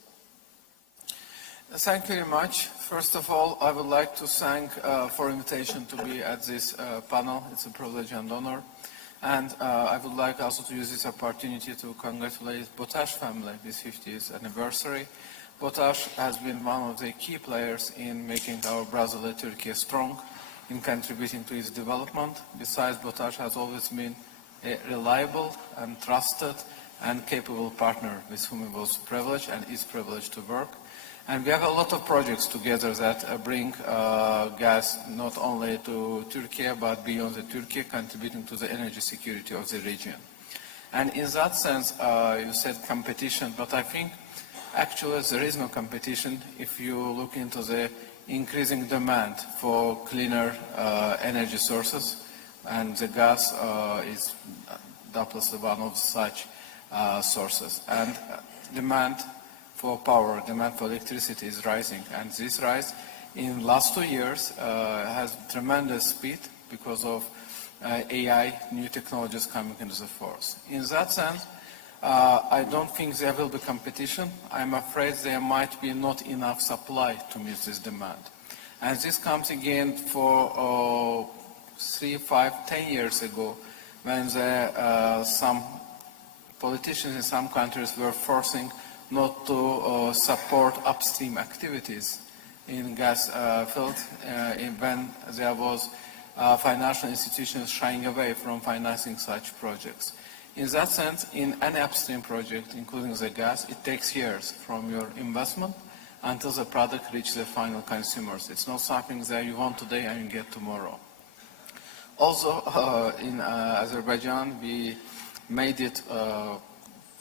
Thank you very much. First of all, I would like to thank for invitation to be at this panel. It's a privilege and honor. And I would like also to use this opportunity to congratulate BOTAŞ family this 50th anniversary. BOTAŞ has been one of the key players in making our Brazil and Turkey strong, in contributing to its development. Besides, BOTAŞ has always been a reliable and trusted and capable partner with whom it was privileged and is privileged to work. And we have a lot of projects together that bring gas not only to Turkey but beyond the Turkey, contributing to the energy security of the region. And in that sense, you said competition, but I think actually there is no competition if you look into the increasing demand for cleaner energy sources, and the gas is doubtlessly one of such sources. And demand for power, demand for electricity is rising, and this rise in last 2 years has tremendous speed because of AI, new technologies coming into the force. In that sense, I don't think there will be competition. I'm afraid there might be not enough supply to meet this demand. And this comes again for 3, 5, 10 years ago when some politicians in some countries were forcing not to support upstream activities in gas field when there was financial institutions shying away from financing such projects. In that sense, in any upstream project, including the gas, it takes years from your investment until the product reaches the final consumers. It's not something that you want today and you get tomorrow. Also, in Azerbaijan, we made it for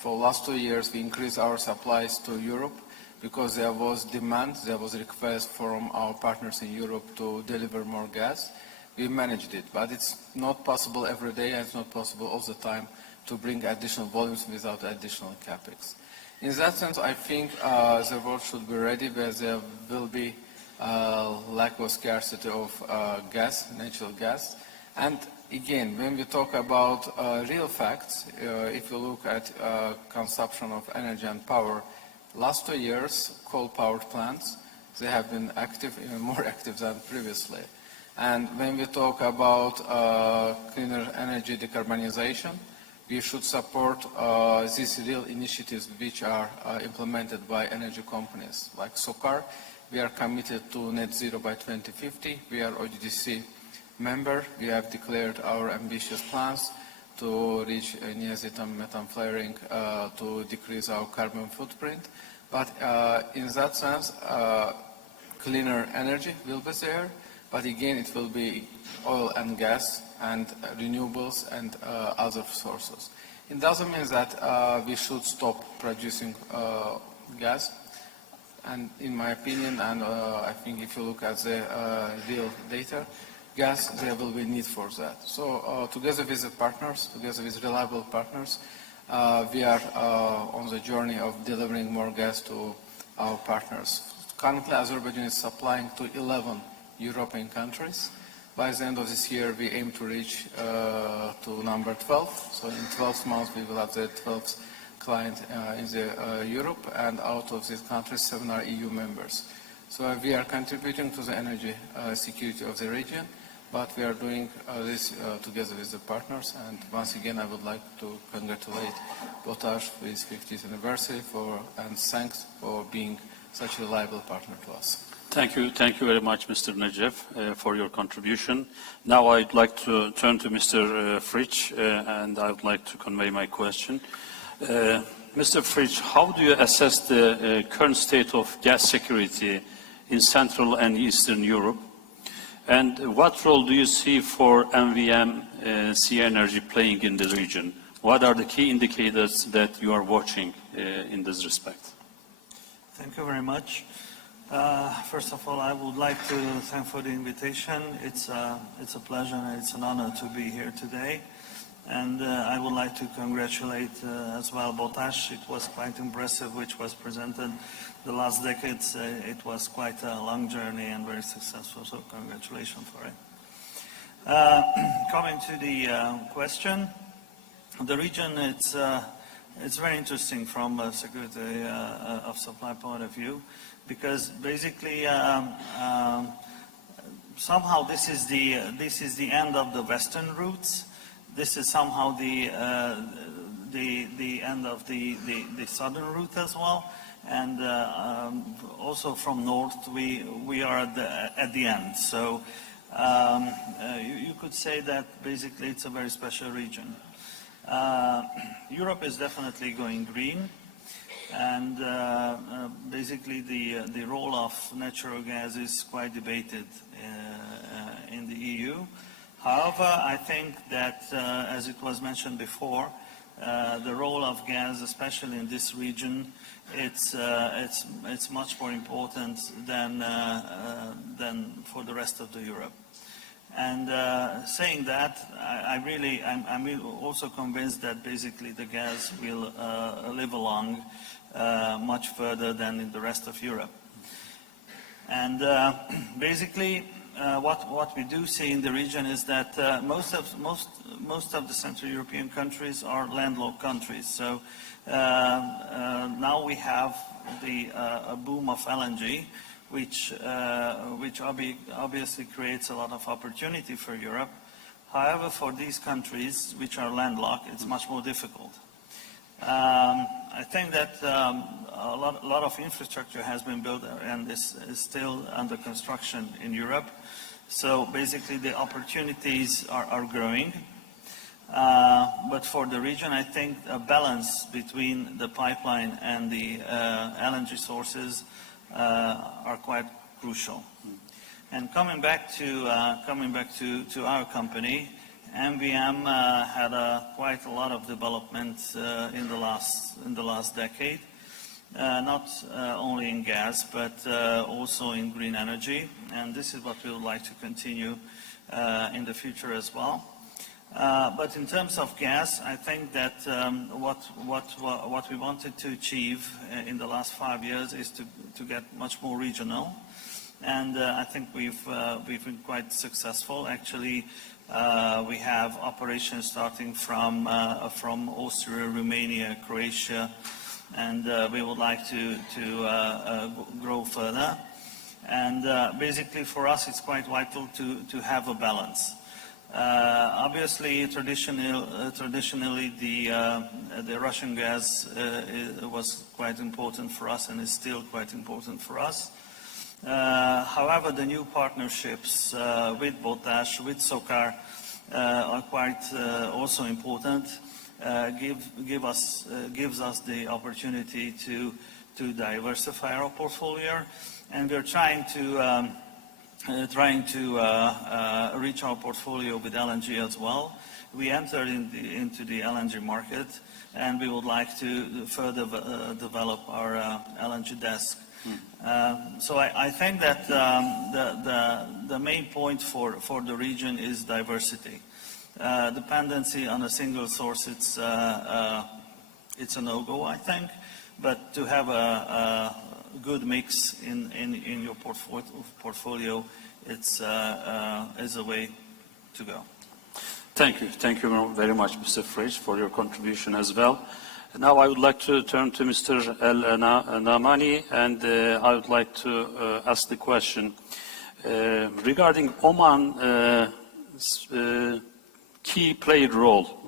the last 2 years, we increased our supplies to Europe because there was demand, there was a request from our partners in Europe to deliver more gas. We managed it, but it's not possible every day and it's not possible all the time to bring additional volumes without additional capex. In that sense, I think the world should be ready where there will be lack of scarcity of gas, natural gas. And again, when we talk about real facts, if you look at consumption of energy and power, last 2 years, coal-powered plants, they have been active, even more active than previously. And when we talk about cleaner energy decarbonization, we should support these real initiatives which are implemented by energy companies. Like SOCAR, we are committed to net zero by 2050. We are OGDC member. We have declared our ambitious plans to reach near zero methane flaring to decrease our carbon footprint. But in that sense, cleaner energy will be there. But again, it will be oil and gas and renewables and other sources. It doesn't mean that we should stop producing gas. And in my opinion, and I think if you look at the real data, gas, there will be need for that. So together with the partners, together with reliable partners, we are on the journey of delivering more gas to our partners. Currently, Azerbaijan is supplying to 11 European countries. By the end of this year, we aim to reach to number 12. So in 12 months, we will have the 12th client in Europe, and out of these countries, 7 are EU members. So we are contributing to the energy security of the region, but we are doing this together with the partners. And once again, I would like to congratulate Potash for his 50th anniversary and thanks for being such a reliable partner to us. Thank you very much, Mr. Najev, for your contribution. Now I'd like to turn to Mr. Fritsch, and I would like to convey my question. Mr. Fritsch, how do you assess the current state of gas security in Central and Eastern Europe? And what role do you see for MVM-C energy playing in the region? What are the key indicators that you are watching in this respect? Thank you very much. First of all, I would like to thank for the invitation. It's a pleasure and it's an honor to be here today. And I would like to congratulate as well Potash. It was quite impressive, which was presented the last decades. It was quite a long journey and very successful, so congratulations for it. Coming to the question, the region, it's very interesting from a security of supply point of view, because basically somehow this is the end of the western routes. This is somehow the end of the southern route as well, and also from north we are at the end. So you could say that basically it's a very special region. Europe is definitely going green, and basically the role of natural gas is quite debated in the EU. However, I think that, as it was mentioned before, the role of gas, especially in this region, it's much more important than for the rest of the Europe. And saying that, I'm also convinced that basically the gas will live along much further than in the rest of Europe. And basically, what we do see in the region is that most of the Central European countries are landlocked countries. So now we have a boom of LNG, which obviously creates a lot of opportunity for Europe. However, for these countries which are landlocked, it's much more difficult. I think that a lot of infrastructure has been built and is still under construction in Europe. So basically the opportunities are growing. But for the region, I think a balance between the pipeline and the LNG sources are quite crucial. And coming back to our company, MVM had quite a lot of development in the last decade, not only in gas but also in green energy, and this is what we would like to continue in the future as well. But in terms of gas, I think that what we wanted to achieve in the last 5 years is to get much more regional, and I think we've been quite successful. Actually, we have operations starting from Austria, Romania, Croatia, and we would like to grow further. And basically, for us, it's quite vital to have a balance. Obviously, traditionally, the Russian gas was quite important for us and is still quite important for us. However, the new partnerships with Potash, with SOCAR, are quite also important. Gives us the opportunity to diversify our portfolio, and we're trying to reach our portfolio with LNG as well. We entered into the LNG market, and we would like to further develop our LNG desk. So I think that the main point for the region is diversity. Dependency on a single source, it's a no-go, I think. But to have a good mix in your portfolio, is a way to go. Thank you very much, Mr. Frege, for your contribution as well. Now I would like to turn to Mr. El Namani, and I would like to ask the question regarding Oman's key played role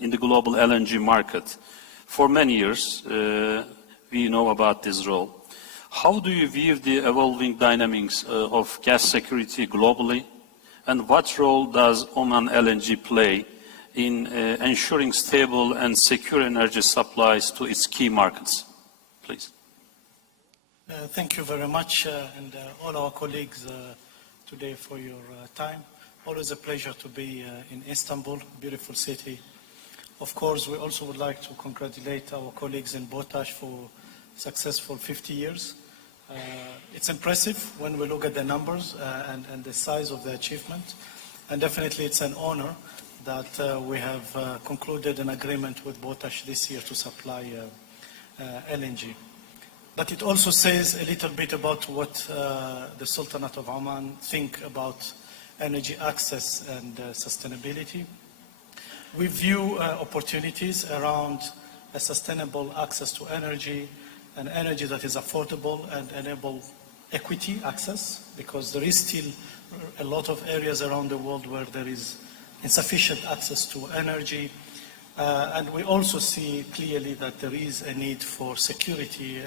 in the global LNG market. For many years, we know about this role. How do you view the evolving dynamics of gas security globally, and what role does Oman LNG play in ensuring stable and secure energy supplies to its key markets? Please. Thank you very much, and all our colleagues today for your time. Always a pleasure to be in Istanbul, beautiful city. Of course, we also would like to congratulate our colleagues in Potash for successful 50 years. It's impressive when we look at the numbers and the size of the achievement, and definitely it's an honor that we have concluded an agreement with Potash this year to supply LNG. But it also says a little bit about what the Sultanate of Oman think about energy access and sustainability. We view opportunities around a sustainable access to energy, an energy that is affordable and enable equity access, because there is still a lot of areas around the world where there is insufficient access to energy. And we also see clearly that there is a need for security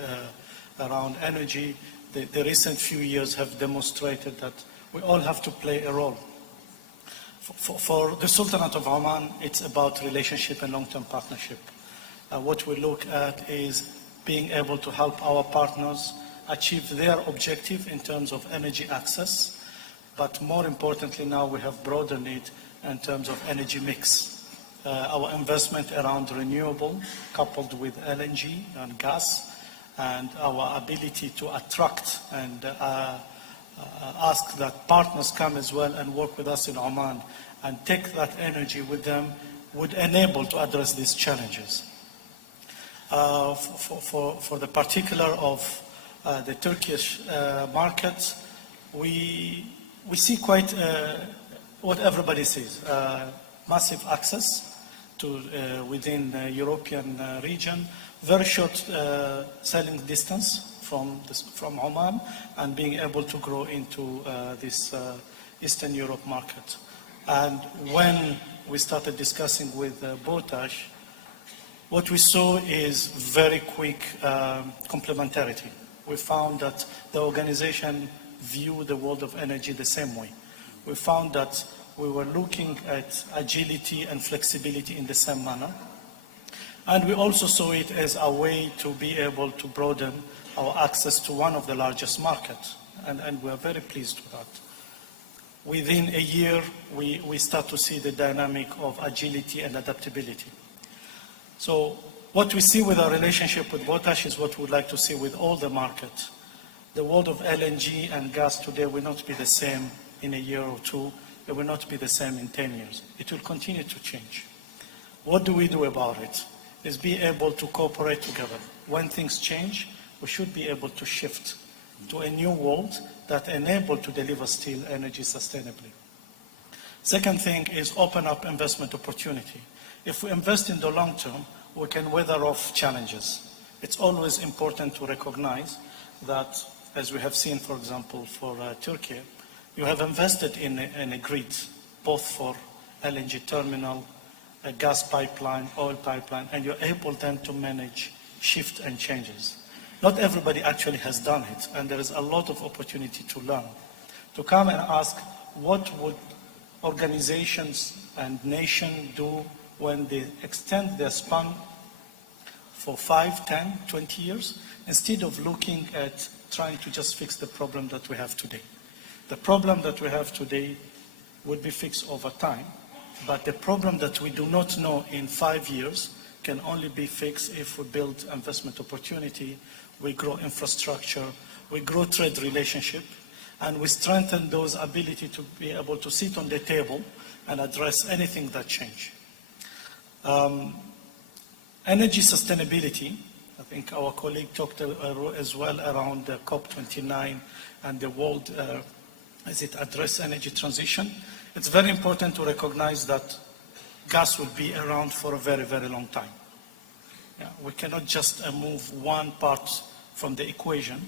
around energy. The recent few years have demonstrated that we all have to play a role. For the Sultanate of Oman, it's about relationship and long-term partnership. What we look at is being able to help our partners achieve their objective in terms of energy access. But more importantly, now we have broader need in terms of energy mix. Our investment around renewable coupled with LNG and gas, and our ability to attract and ask that partners come as well and work with us in Oman and take that energy with them would enable to address these challenges. For the particular of the Turkish market, we see quite what everybody sees, massive access to within the European region, very short selling distance from Oman, and being able to grow into this Eastern Europe market. And when we started discussing with Botash, what we saw is very quick complementarity. We found that the organization viewed the world of energy the same way. We found that we were looking at agility and flexibility in the same manner. And we also saw it as a way to be able to broaden our access to one of the largest markets. And we are very pleased with that. Within a year, we start to see the dynamic of agility and adaptability. So what we see with our relationship with Botash is what we would like to see with all the markets. The world of LNG and gas today will not be the same in a year or two. It will not be the same in 10 years. It will continue to change. What do we do about it? Is be able to cooperate together. When things change, we should be able to shift to a new world that enables to deliver still energy sustainably. Second thing is open up investment opportunity. If we invest in the long term, we can weather off challenges. It's always important to recognize that, as we have seen, for example, for Turkey, you have invested in a grid, both for LNG terminal, a gas pipeline, oil pipeline, and you're able then to manage shift and changes. Not everybody actually has done it, and there is a lot of opportunity to learn. To come and ask, what would organizations and nations do when they extend their span for 5, 10, 20 years, instead of looking at trying to just fix the problem that we have today. The problem that we have today would be fixed over time, but the problem that we do not know in 5 years can only be fixed if we build investment opportunity, we grow infrastructure, we grow trade relationship, and we strengthen those ability to be able to sit on the table and address anything that change. Energy sustainability, I think our colleague talked as well around the COP29 and the world as it address energy transition. It's very important to recognize that gas will be around for a very, very long time. Yeah, we cannot just move one part from the equation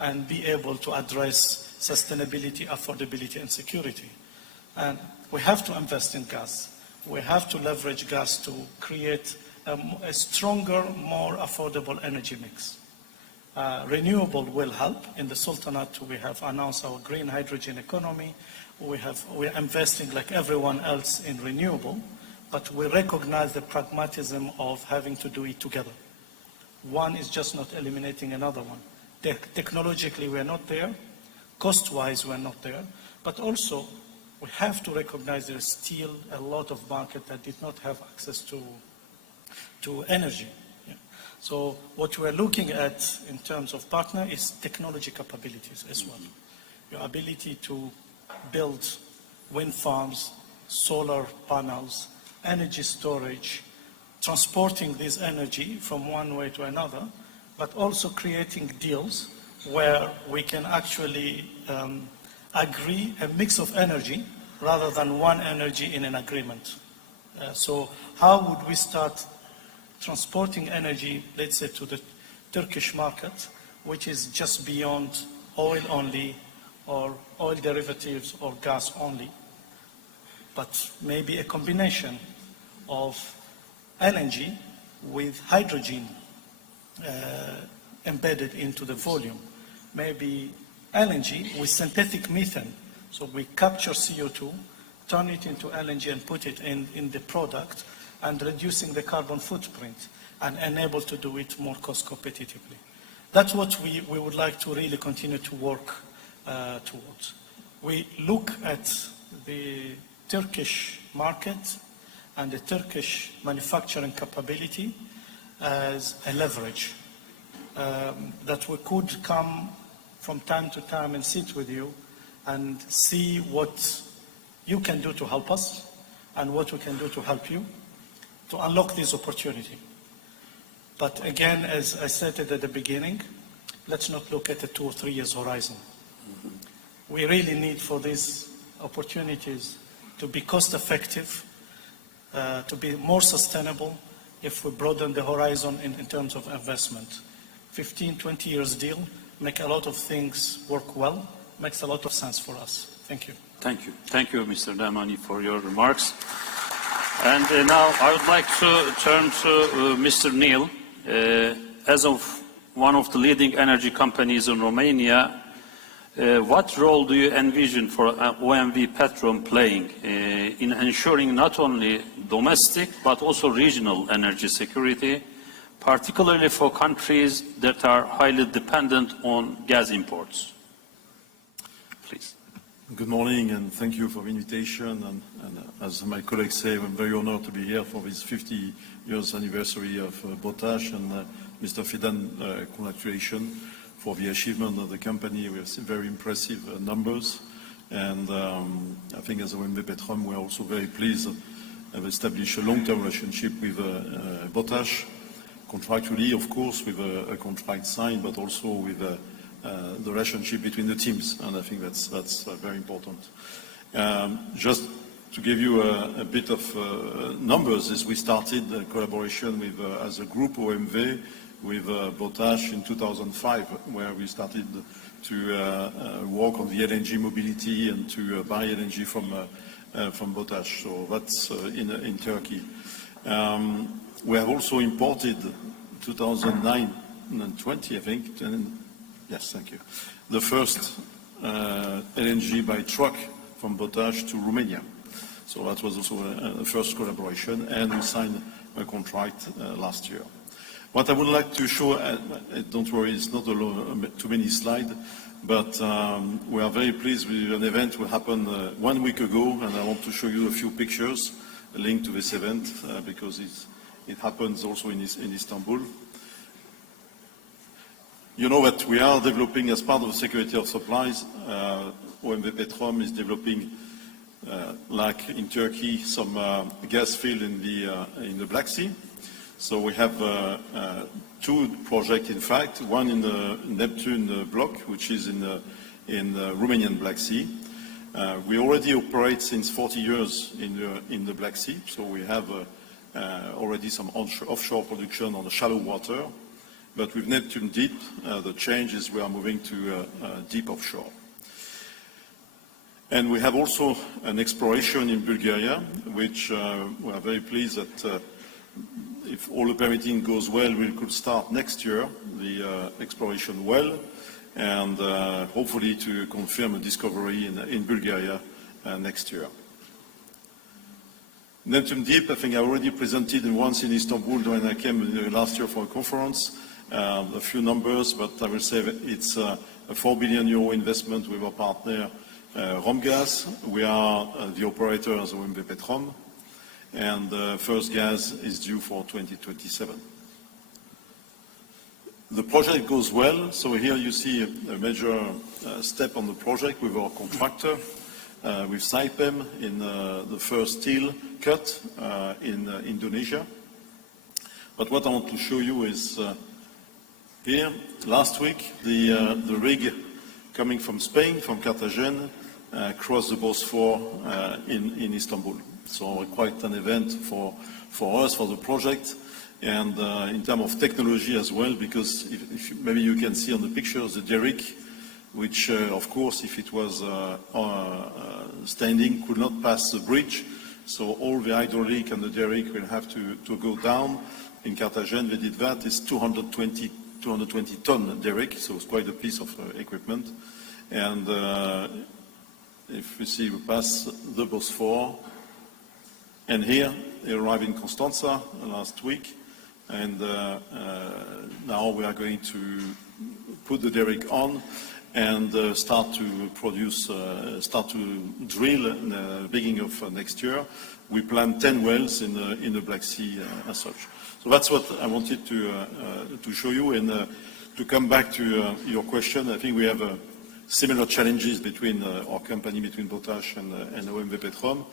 and be able to address sustainability, affordability, and security. And we have to invest in gas. We have to leverage gas to create a stronger, more affordable energy mix. Renewable will help. In the Sultanate, we have announced our green hydrogen economy. We're investing like everyone else in renewable, but we recognize the pragmatism of having to do it together. One is just not eliminating another one. Technologically, we're not there. Cost-wise, we're not there. But also, we have to recognize there's still a lot of market that did not have access to energy. Yeah. So what we're looking at in terms of partner is technology capabilities as well. Your ability to build wind farms, solar panels, energy storage, transporting this energy from one way to another, but also creating deals where we can actually agree a mix of energy rather than one energy in an agreement. So how would we start transporting energy, let's say, to the Turkish market, which is just beyond oil only or oil derivatives or gas only, but maybe a combination of LNG with hydrogen embedded into the volume. Maybe LNG with synthetic methane. So we capture CO2, turn it into LNG and put it in the product, and reducing the carbon footprint and enable to do it more cost competitively. That's what we would like to really continue to work towards. We look at the Turkish market and the Turkish manufacturing capability as a leverage that we could come from time to time and sit with you and see what you can do to help us and what we can do to help you to unlock this opportunity. But again, as I said at the beginning, let's not look at a 2 or 3 years horizon. We really need for these opportunities to be cost effective, to be more sustainable if we broaden the horizon in terms of investment. 15, 20 years deal make a lot of things work well, makes a lot of sense for us. Thank you. Thank you. Thank you, Mr. Damani, for your remarks. And now I would like to turn to Mr. Neil. As of one of the leading energy companies in Romania, what role do you envision for OMV Petrom playing in ensuring not only domestic but also regional energy security, particularly for countries that are highly dependent on gas imports? Please. Good morning and thank you for the invitation. And as my colleagues say, I'm very honored to be here for this 50 years anniversary of Potash. And Mr. Fidan, congratulations for the achievement of the company. We have seen very impressive numbers. And I think as OMV Petrom, we're also very pleased to have established a long-term relationship with Potash, contractually, of course, with a contract signed, but also with the relationship between the teams, and I think that's very important. Just to give you a bit of numbers, is we started a collaboration with, as a group OMV, with Potash in 2005, where we started to work on the LNG mobility and to buy LNG from Potash. So that's in Turkey. We have also imported 2009 and 20, I think. Yes, thank you. The first LNG by truck from Potash to Romania. So that was also a first collaboration, and we signed a contract last year. What I would like to show, don't worry, it's not too many slides, but we are very pleased with an event that happened 1 week ago, and I want to show you a few pictures linked to this event because it happens also in Istanbul. You know that we are developing, as part of the security of supplies, OMV Petrom is developing, like in Turkey, some gas field in the Black Sea. So we have 2 projects, in fact, one in the Neptune block, which is in the Romanian Black Sea. We already operate since 40 years in the Black Sea, so we have already some offshore production on the shallow water. But with Neptune Deep, the change is we are moving to deep offshore. And we have also an exploration in Bulgaria, which we are very pleased that if all the permitting goes well, we could start next year the exploration well, and hopefully to confirm a discovery in Bulgaria next year. Neptune Deep, I think I already presented once in Istanbul when I came last year for a conference. A few numbers, but I will say that it's a 4 billion euro investment with our partner Romgaz. We are the operator as OMV Petrom, and first gas is due for 2027. The project goes well, so here you see a major step on the project with our contractor, with Saipem in the first steel cut in Indonesia. But what I want to show you is here, last week, the rig coming from Spain, from Cartagena, crossed the Bosphore in Istanbul. So quite an event for us, for the project, and in terms of technology as well, because if maybe you can see on the pictures the derrick, which of course, if it was standing, could not pass the bridge. So all the hydraulic and the derrick will have to go down. In Cartagena, they did that. It's 220 ton derrick, so it's quite a piece of equipment. And if you see, we pass the Bosphore, and here they arrived in Constanța last week, and now we are going to put the derrick on and start to produce, start to drill in the beginning of next year. We plan 10 wells in the Black Sea as such. So that's what I wanted to show you. And to come back to your question, I think we have similar challenges between our company, between Potash and OMV Petrom.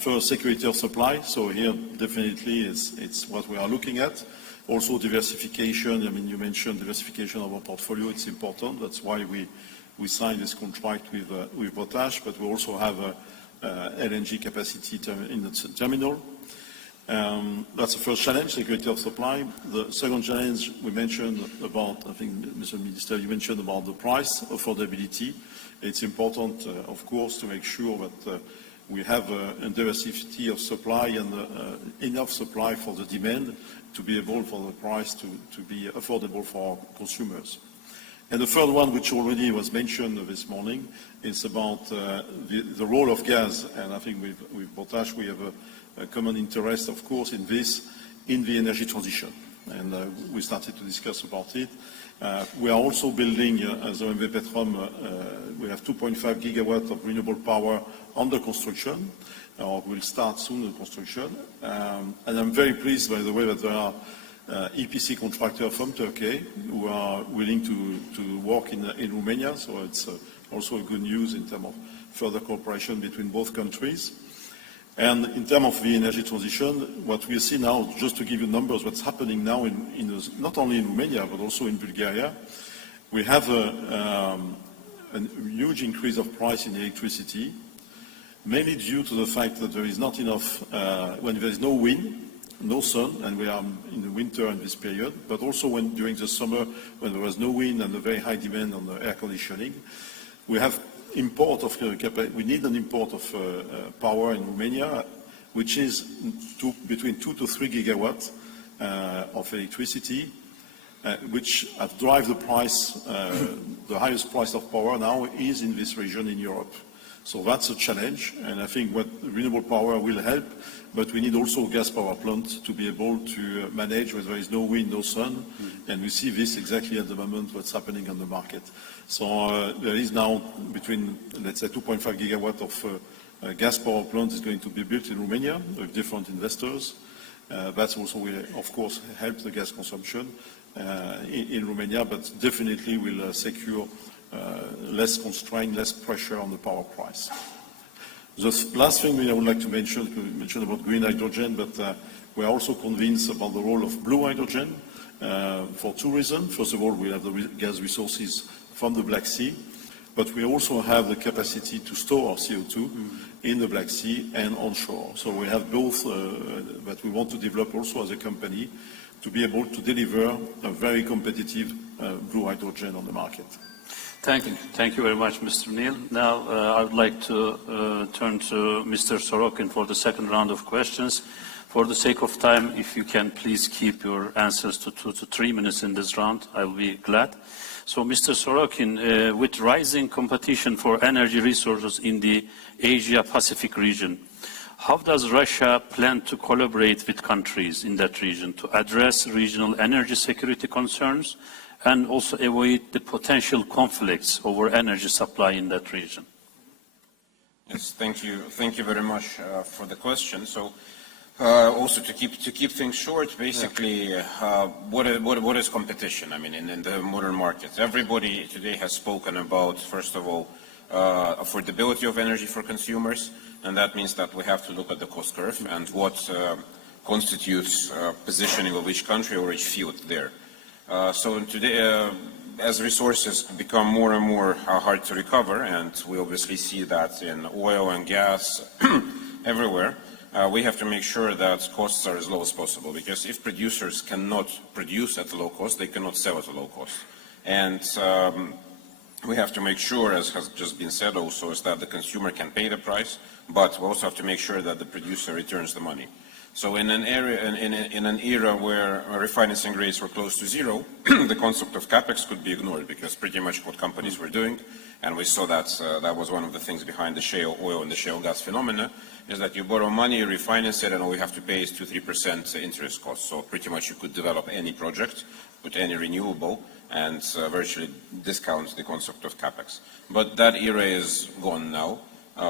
First, security of supply. So here, definitely, it's what we are looking at. Also diversification, I mean, you mentioned diversification of our portfolio, it's important. That's why we signed this contract with Potash, but we also have a LNG capacity in the terminal. That's the first challenge, security of supply. The second challenge we mentioned about, I think, Mr. Minister, you mentioned about the price, affordability. It's important, of course, to make sure that we have a diversity of supply and enough supply for the demand to be able for the price to be affordable for our consumers. And the third one, which already was mentioned this morning, is about the role of gas. And I think with Potash we have a common interest, of course, in this, in the energy transition. And we started to discuss about it. We are also building, as OMV Petrom, we have 2.5 gigawatts of renewable power under construction, or will start soon the construction. And I'm very pleased, by the way, that there are EPC contractors from Turkey who are willing to work in Romania. So it's also a good news in terms of further cooperation between both countries. And in terms of the energy transition, what we see now, just to give you numbers, what's happening now not only in Romania, but also in Bulgaria, we have a huge increase of price in electricity, mainly due to the fact that there is not enough, when there is no wind, no sun, and we are in the winter in this period, but also during the summer, when there was no wind and a very high demand on the air conditioning, we have we need an import of power in Romania, which is between 2 to 3 gigawatts of electricity, which drive the price, the highest price of power now is in this region in Europe. So that's a challenge, and I think what renewable power will help, but we need also gas power plants to be able to manage when there is no wind, no sun, and we see this exactly at the moment what's happening on the market. So there is now between, let's say, 2.5 gigawatts of gas power plant is going to be built in Romania with different investors. That also will, of course, help the gas consumption in Romania, but definitely will secure less constraint, less pressure on the power price. The last thing I would like to mention about green hydrogen, but we are also convinced about the role of blue hydrogen for two reasons. First of all, we have the gas resources from the Black Sea, but we also have the capacity to store our CO2 in the Black Sea and onshore. So we have both that we want to develop also as a company to be able to deliver a very competitive blue hydrogen on the market. Thank you. Thank you very much, Mr. Neil. Now, I would like to turn to Mr. Sorokin for the second round of questions. For the sake of time, if you can please keep your answers to 2 to 3 minutes in this round, I will be glad. So, Mr. Sorokin, with rising competition for energy resources in the Asia-Pacific region, how does Russia plan to collaborate with countries in that region to address regional energy security concerns and also avoid the potential conflicts over energy supply in that region? Yes, thank you. Thank you very much for the question. So, also to keep things short, basically, what is competition? I mean, in the modern market, everybody today has spoken about, first of all, affordability of energy for consumers, and that means that we have to look at the cost curve and what constitutes positioning of each country or each field there. So today, as resources become more and more hard to recover, and we obviously see that in oil and gas everywhere, we have to make sure that costs are as low as possible, because if producers cannot produce at a low cost, they cannot sell at a low cost. And we have to make sure, as has just been said also, is that the consumer can pay the price, but we also have to make sure that the producer returns the money. So in an era where refinancing rates were close to zero, the concept of capex could be ignored, because pretty much what companies were doing, and we saw that that was one of the things behind the shale oil and the shale gas phenomena, is that you borrow money, you refinance it, and all you have to pay is 2-3% interest cost. So pretty much you could develop any project, put any renewable, and virtually discount the concept of capex. But that era is gone now.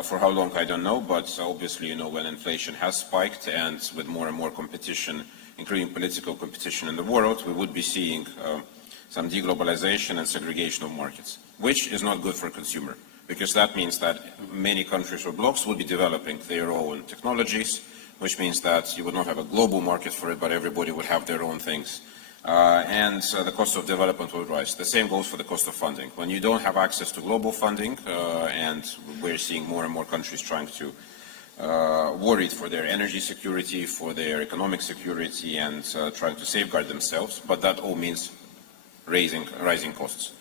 For how long, I don't know, but obviously, when inflation has spiked and with more and more competition, including political competition in the world, we would be seeing some deglobalization and segregation of markets, which is not good for consumer, because that means that many countries or blocks will be developing their own technologies, which means that you would not have a global market for it, but everybody would have their own things. And the cost of development will rise. The same goes for the cost of funding. When you don't have access to global funding, and we're seeing more and more countries trying to worried for their energy security, for their economic security, and trying to safeguard themselves, but that all means rising costs.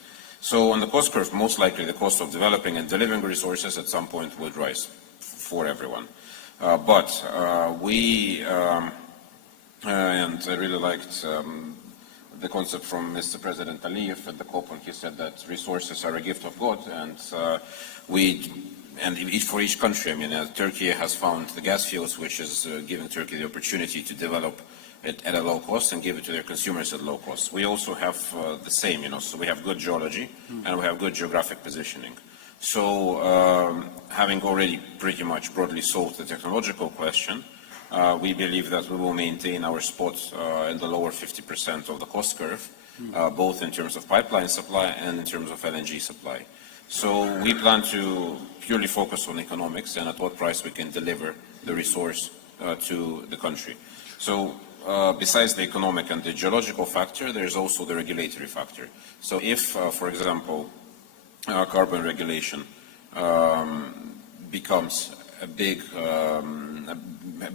So on the cost curve, most likely the cost of developing and delivering resources at some point would rise for everyone. But we, and I really liked the concept from Mr. President Aliyev at the COP when he said that resources are a gift of God, and for each country, I mean, Turkey has found the gas fields, which is giving Turkey the opportunity to develop it at a low cost and give it to their consumers at low cost. We also have the same, so we have good geology and we have good geographic positioning. So having already pretty much broadly solved the technological question, we believe that we will maintain our spot in the lower 50% of the cost curve, both in terms of pipeline supply and in terms of LNG supply. So we plan to purely focus on economics and at what price we can deliver the resource to the country. So besides the economic and the geological factor, there's also the regulatory factor. So if, for example, carbon regulation becomes a big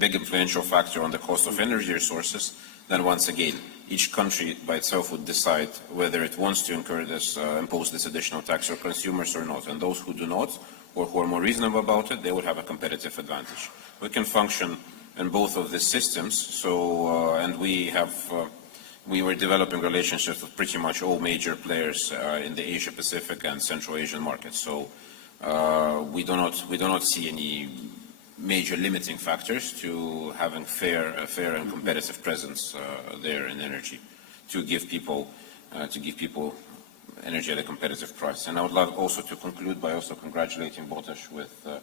influential factor on the cost of energy resources, then once again, each country by itself would decide whether it wants to impose this additional tax on consumers or not. And those who do not, or who are more reasonable about it, they would have a competitive advantage. We can function in both of these systems, so and we were developing relationships with pretty much all major players in the Asia Pacific and Central Asian markets. So we do not see any major limiting factors to having fair and competitive presence there in energy, to give people energy at a competitive price. And I would like also to conclude by also congratulating Botash with the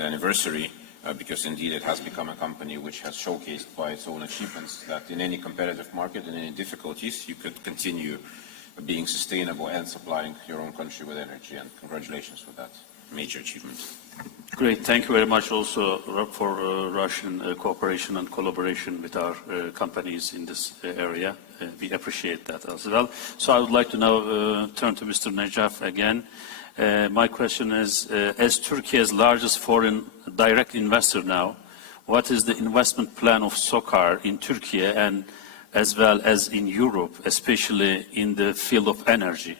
anniversary, because indeed it has become a company which has showcased by its own achievements that in any competitive market, in any difficulties, you could continue being sustainable and supplying your own country with energy. And congratulations with that major achievement. Great. Thank you very much also for Russian cooperation and collaboration with our companies in this area. We appreciate that as well. So I would like to now turn to Mr. Najaf again. My question is, as Turkey's largest foreign direct investor now, what is the investment plan of SOCAR in Turkey and as well as in Europe, especially in the field of energy?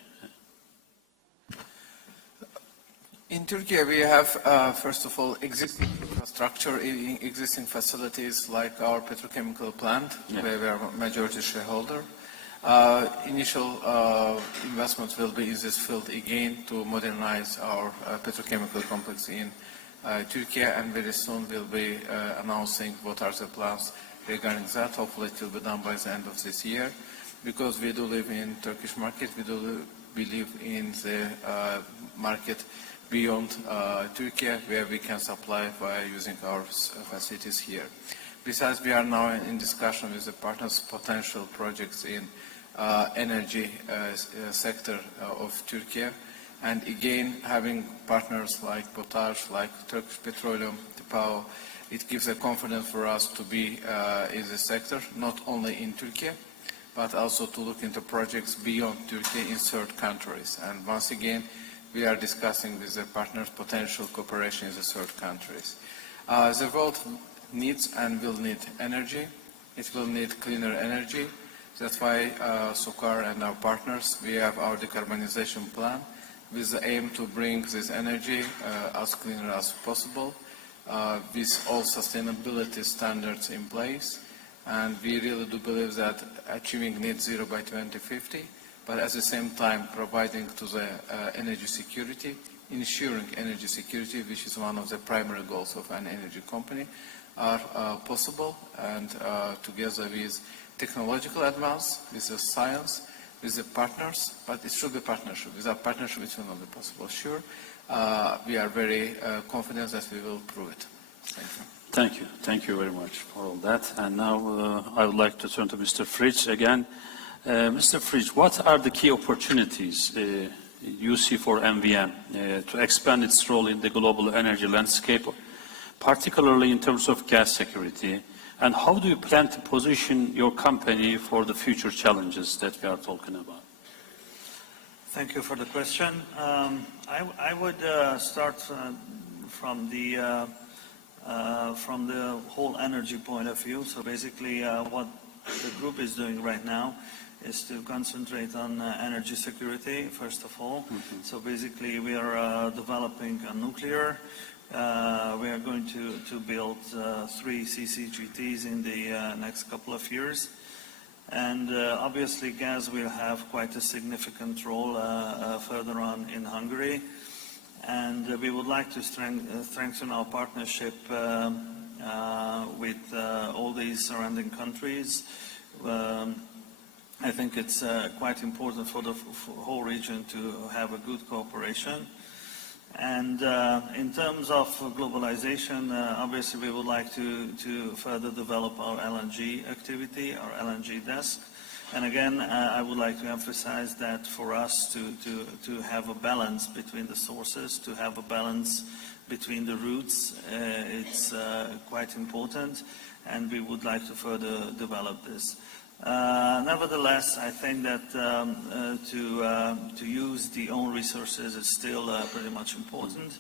In Turkey, we have, first of all, existing infrastructure, existing facilities like our petrochemical plant, where we are a majority shareholder. Initial investment will be in this field again to modernize our petrochemical complex in Turkey, and very soon we'll be announcing what are the plans regarding that. Hopefully it will be done by the end of this year. Because we do live in Turkish market, we do believe in the market beyond Turkey, where we can supply by using our facilities here. Besides, we are now in discussion with the partners potential projects in energy sector of Turkey. And again, having partners like Potash, like Turkish Petroleum, TPAO, it gives a confidence for us to be in the sector, not only in Turkey, but also to look into projects beyond Turkey in third countries. And once again, we are discussing with the partners potential cooperation in the third countries. The world needs and will need energy. It will need cleaner energy. That's why SOCAR and our partners, we have our decarbonization plan with the aim to bring this energy as cleaner as possible with all sustainability standards in place. And we really do believe that achieving net zero by 2050, but at the same time providing to the energy security, ensuring energy security, which is one of the primary goals of an energy company, are possible, and together with technological advance, with the science, with the partners, but it should be partnership. Without partnership, it will not be possible. Sure, we are very confident that we will prove it. Thank you. Thank you. Thank you very much for all that. And now I would like to turn to Mr. Fritsch again. Mr. Fritsch, what are the key opportunities you see for MVM to expand its role in the global energy landscape, particularly in terms of gas security? And how do you plan to position your company for the future challenges that we are talking about? Thank you for the question. I would start from the whole energy point of view. So basically, what the group is doing right now is to concentrate on energy security, first of all. So basically, we are developing a nuclear. We are going to build 3 CCGTs in the next couple of years. And obviously, gas will have quite a significant role further on in Hungary. And we would like to strengthen our partnership with all these surrounding countries. I think it's quite important for the whole region to have a good cooperation. And in terms of globalization, obviously we would like to further develop our LNG activity, our LNG desk. And again, I would like to emphasize that for us to have a balance between the sources, to have a balance between the routes, it's quite important, and we would like to further develop this. Nevertheless, I think that to use the own resources is still pretty much important.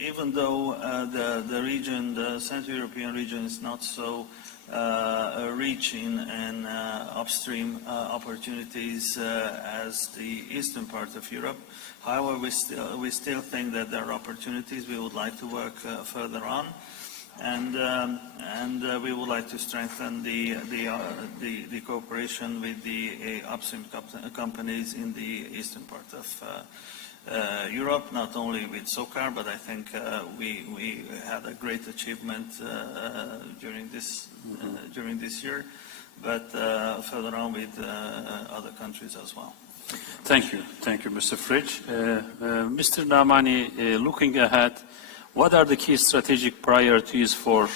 Even though the region, the Central European region, is not so rich in upstream opportunities as the eastern part of Europe, however, we still think that there are opportunities. We would like to work further on. And we would like to strengthen the cooperation with the upstream companies in the eastern part of Europe, not only with SOCAR, but I think we had a great achievement during this year, but further on with other countries as well. Thank you, Mr. Fritsch. Mr. Namani, looking ahead, what are the key strategic priorities for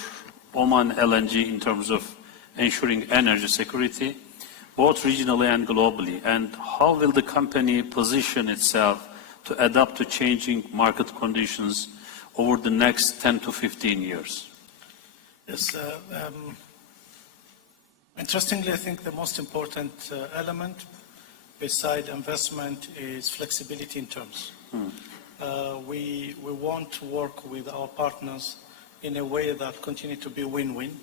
Oman LNG in terms of ensuring energy security, both regionally and globally? And how will the company position itself to adapt to changing market conditions over the next 10 to 15 years? Yes, interestingly, I think the most important element beside investment is flexibility in terms. We want to work with our partners in a way that continue to be win-win.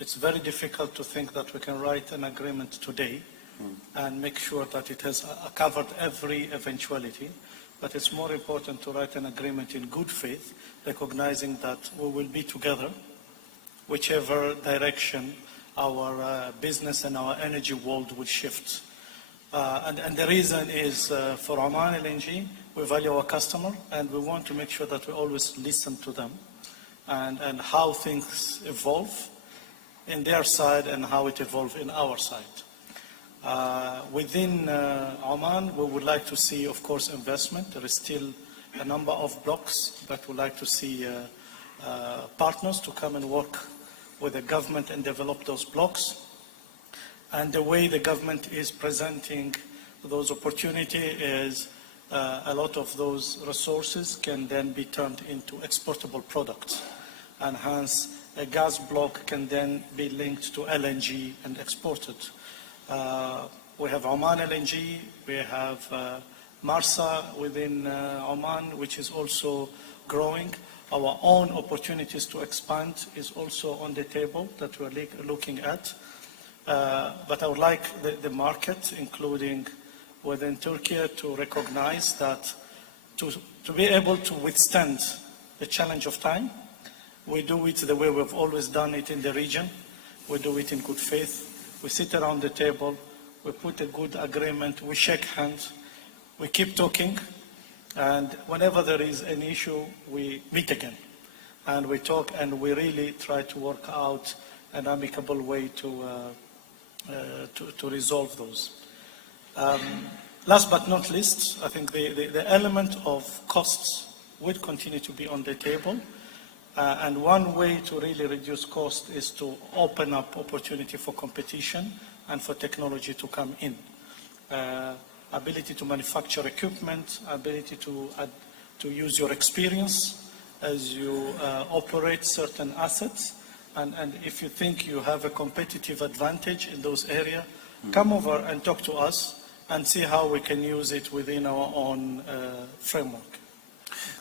It's very difficult to think that we can write an agreement today and make sure that it has covered every eventuality, but it's more important to write an agreement in good faith, recognizing that we will be together, whichever direction our business and our energy world will shift. And the reason is for Oman LNG, we value our customer, and we want to make sure that we always listen to them and how things evolve in their side and how it evolves in our side. Within Oman, we would like to see, of course, investment. There is still a number of blocks, but we'd like to see partners to come and work with the government and develop those blocks. And the way the government is presenting those opportunities is a lot of those resources can then be turned into exportable products. And hence, a gas block can then be linked to LNG and exported. We have Oman LNG, we have Marsa within Oman, which is also growing. Our own opportunities to expand is also on the table that we're looking at. But I would like the market, including within Turkey, to recognize that to be able to withstand the challenge of time, we do it the way we've always done it in the region. We do it in good faith. We sit around the table, we put a good agreement, we shake hands, we keep talking, and whenever there is an issue, we meet again. And we talk, and we really try to work out an amicable way to resolve those. Last but not least, I think the element of costs will continue to be on the table. And one way to really reduce cost is to open up opportunity for competition and for technology to come in. Ability to manufacture equipment, ability to use your experience as you operate certain assets. And if you think you have a competitive advantage in those areas, come over and talk to us and see how we can use it within our own framework.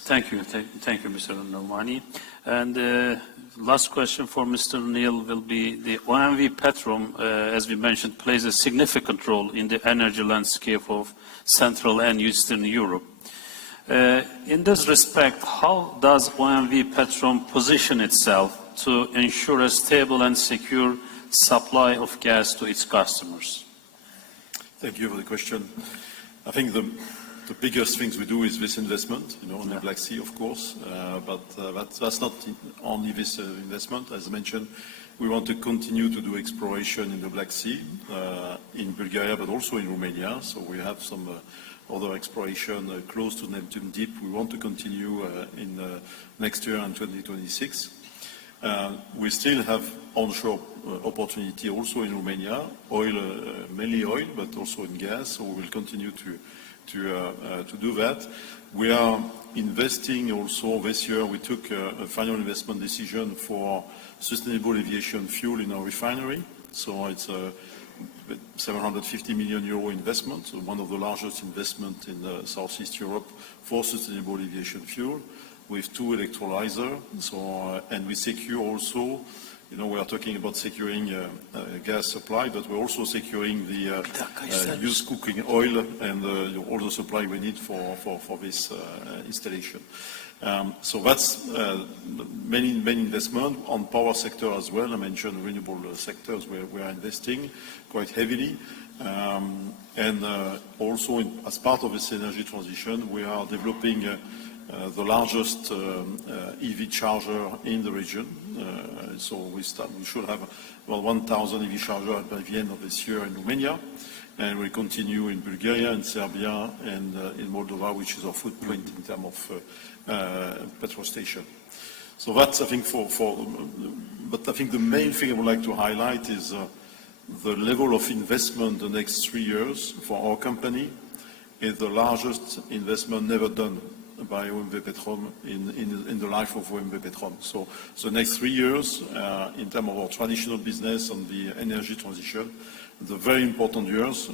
Thank you. Thank you, Mr. Nomani. And last question for Mr. Neil will be the OMV Petrom, as we mentioned, plays a significant role in the energy landscape of Central and Eastern Europe. In this respect, how does OMV Petrom position itself to ensure a stable and secure supply of gas to its customers? Thank you for the question. I think the biggest things we do is this investment, in the Black Sea, of course, but that's not only this investment. As I mentioned, we want to continue to do exploration in the Black Sea, in Bulgaria, but also in Romania. So we have some other exploration close to Neptune Deep. We want to continue in next year and 2026. We still have onshore opportunity also in Romania, oil, mainly oil, but also in gas. So we will continue to do that. We are investing also this year. We took a final investment decision for sustainable aviation fuel in our refinery. So it's a 750 million euro investment, so one of the largest investments in Southeast Europe for sustainable aviation fuel, with 2 electrolyzers. So, and we secure also, we are talking about securing gas supply, but we're also securing the used cooking oil and all the supply we need for this installation. So that's many investment on power sector as well. I mentioned renewable sectors where we are investing quite heavily. And also as part of this energy transition, we are developing the largest EV charger in the region. So we should have about 1,000 EV chargers by the end of this year in Romania. And we continue in Bulgaria and Serbia and in Moldova, which is our footprint in terms of petrol station. So that's, I think, but I think the main thing I would like to highlight is the level of investment the next 3 years for our company is the largest investment never done by OMV Petrom in the life of OMV Petrom. So the next 3 years, in terms of our traditional business and the energy transition, the very important years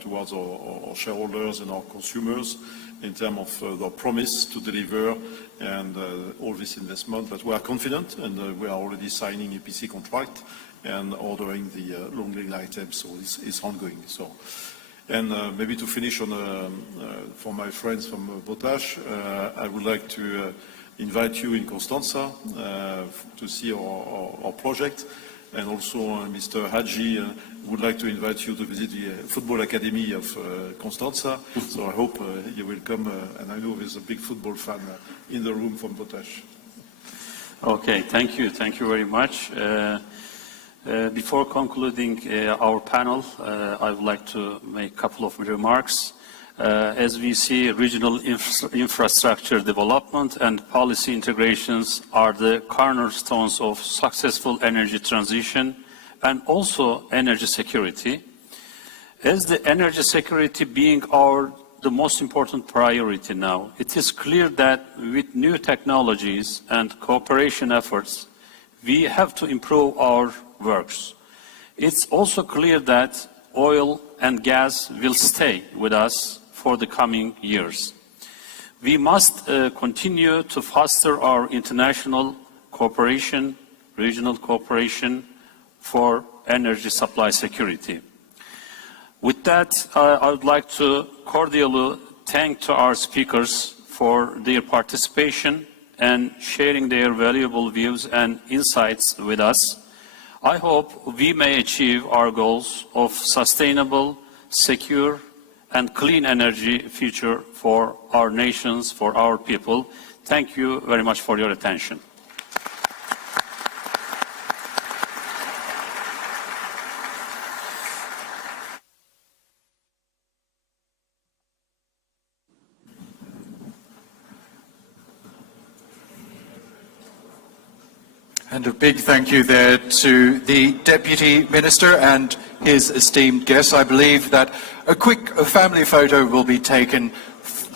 towards our shareholders and our consumers in terms of the promise to deliver and all this investment. But we are confident, and we are already signing EPC contract and ordering the long lead items, so it's ongoing. So. And maybe to finish on, for my friends from Potash, I would like to invite you in Constanța to see our project. And also Mr. Hadji would like to invite you to visit the Football Academy of Constanța. So I hope you will come, and I know there's a big football fan in the room from Potash. Okay, thank you very much. Before concluding our panel, I would like to make a couple of remarks. As we see, regional infrastructure development and policy integrations are the cornerstones of successful energy transition and also energy security. As the energy security being the most important priority now, it is clear that with new technologies and cooperation efforts, we have to improve our works. It's also clear that oil and gas will stay with us for the coming years. We must continue to foster our international cooperation, regional cooperation for energy supply security. With that, I would like to cordially thank to our speakers for their participation and sharing their valuable views and insights with us. I hope we may achieve our goals of sustainable, secure, and clean energy future for our nations, for our people. Thank you very much for your attention. And a big thank you there to the Deputy Minister and his esteemed guests. I believe that a quick family photo will be taken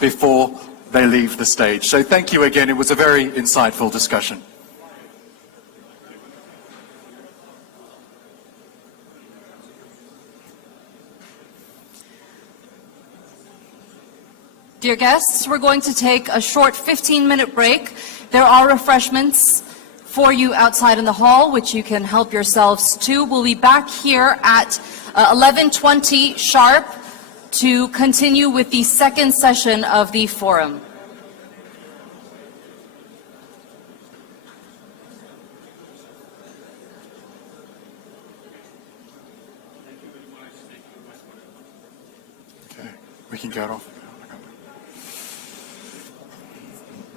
before they leave the stage. So thank you again. It was a very insightful discussion. Dear guests, we're going to take a short 15-minute break. There are refreshments for you outside in the hall, which you can help yourselves to. We'll be back here at 11:20 sharp to continue with the second session of the forum. Okay, we can get off.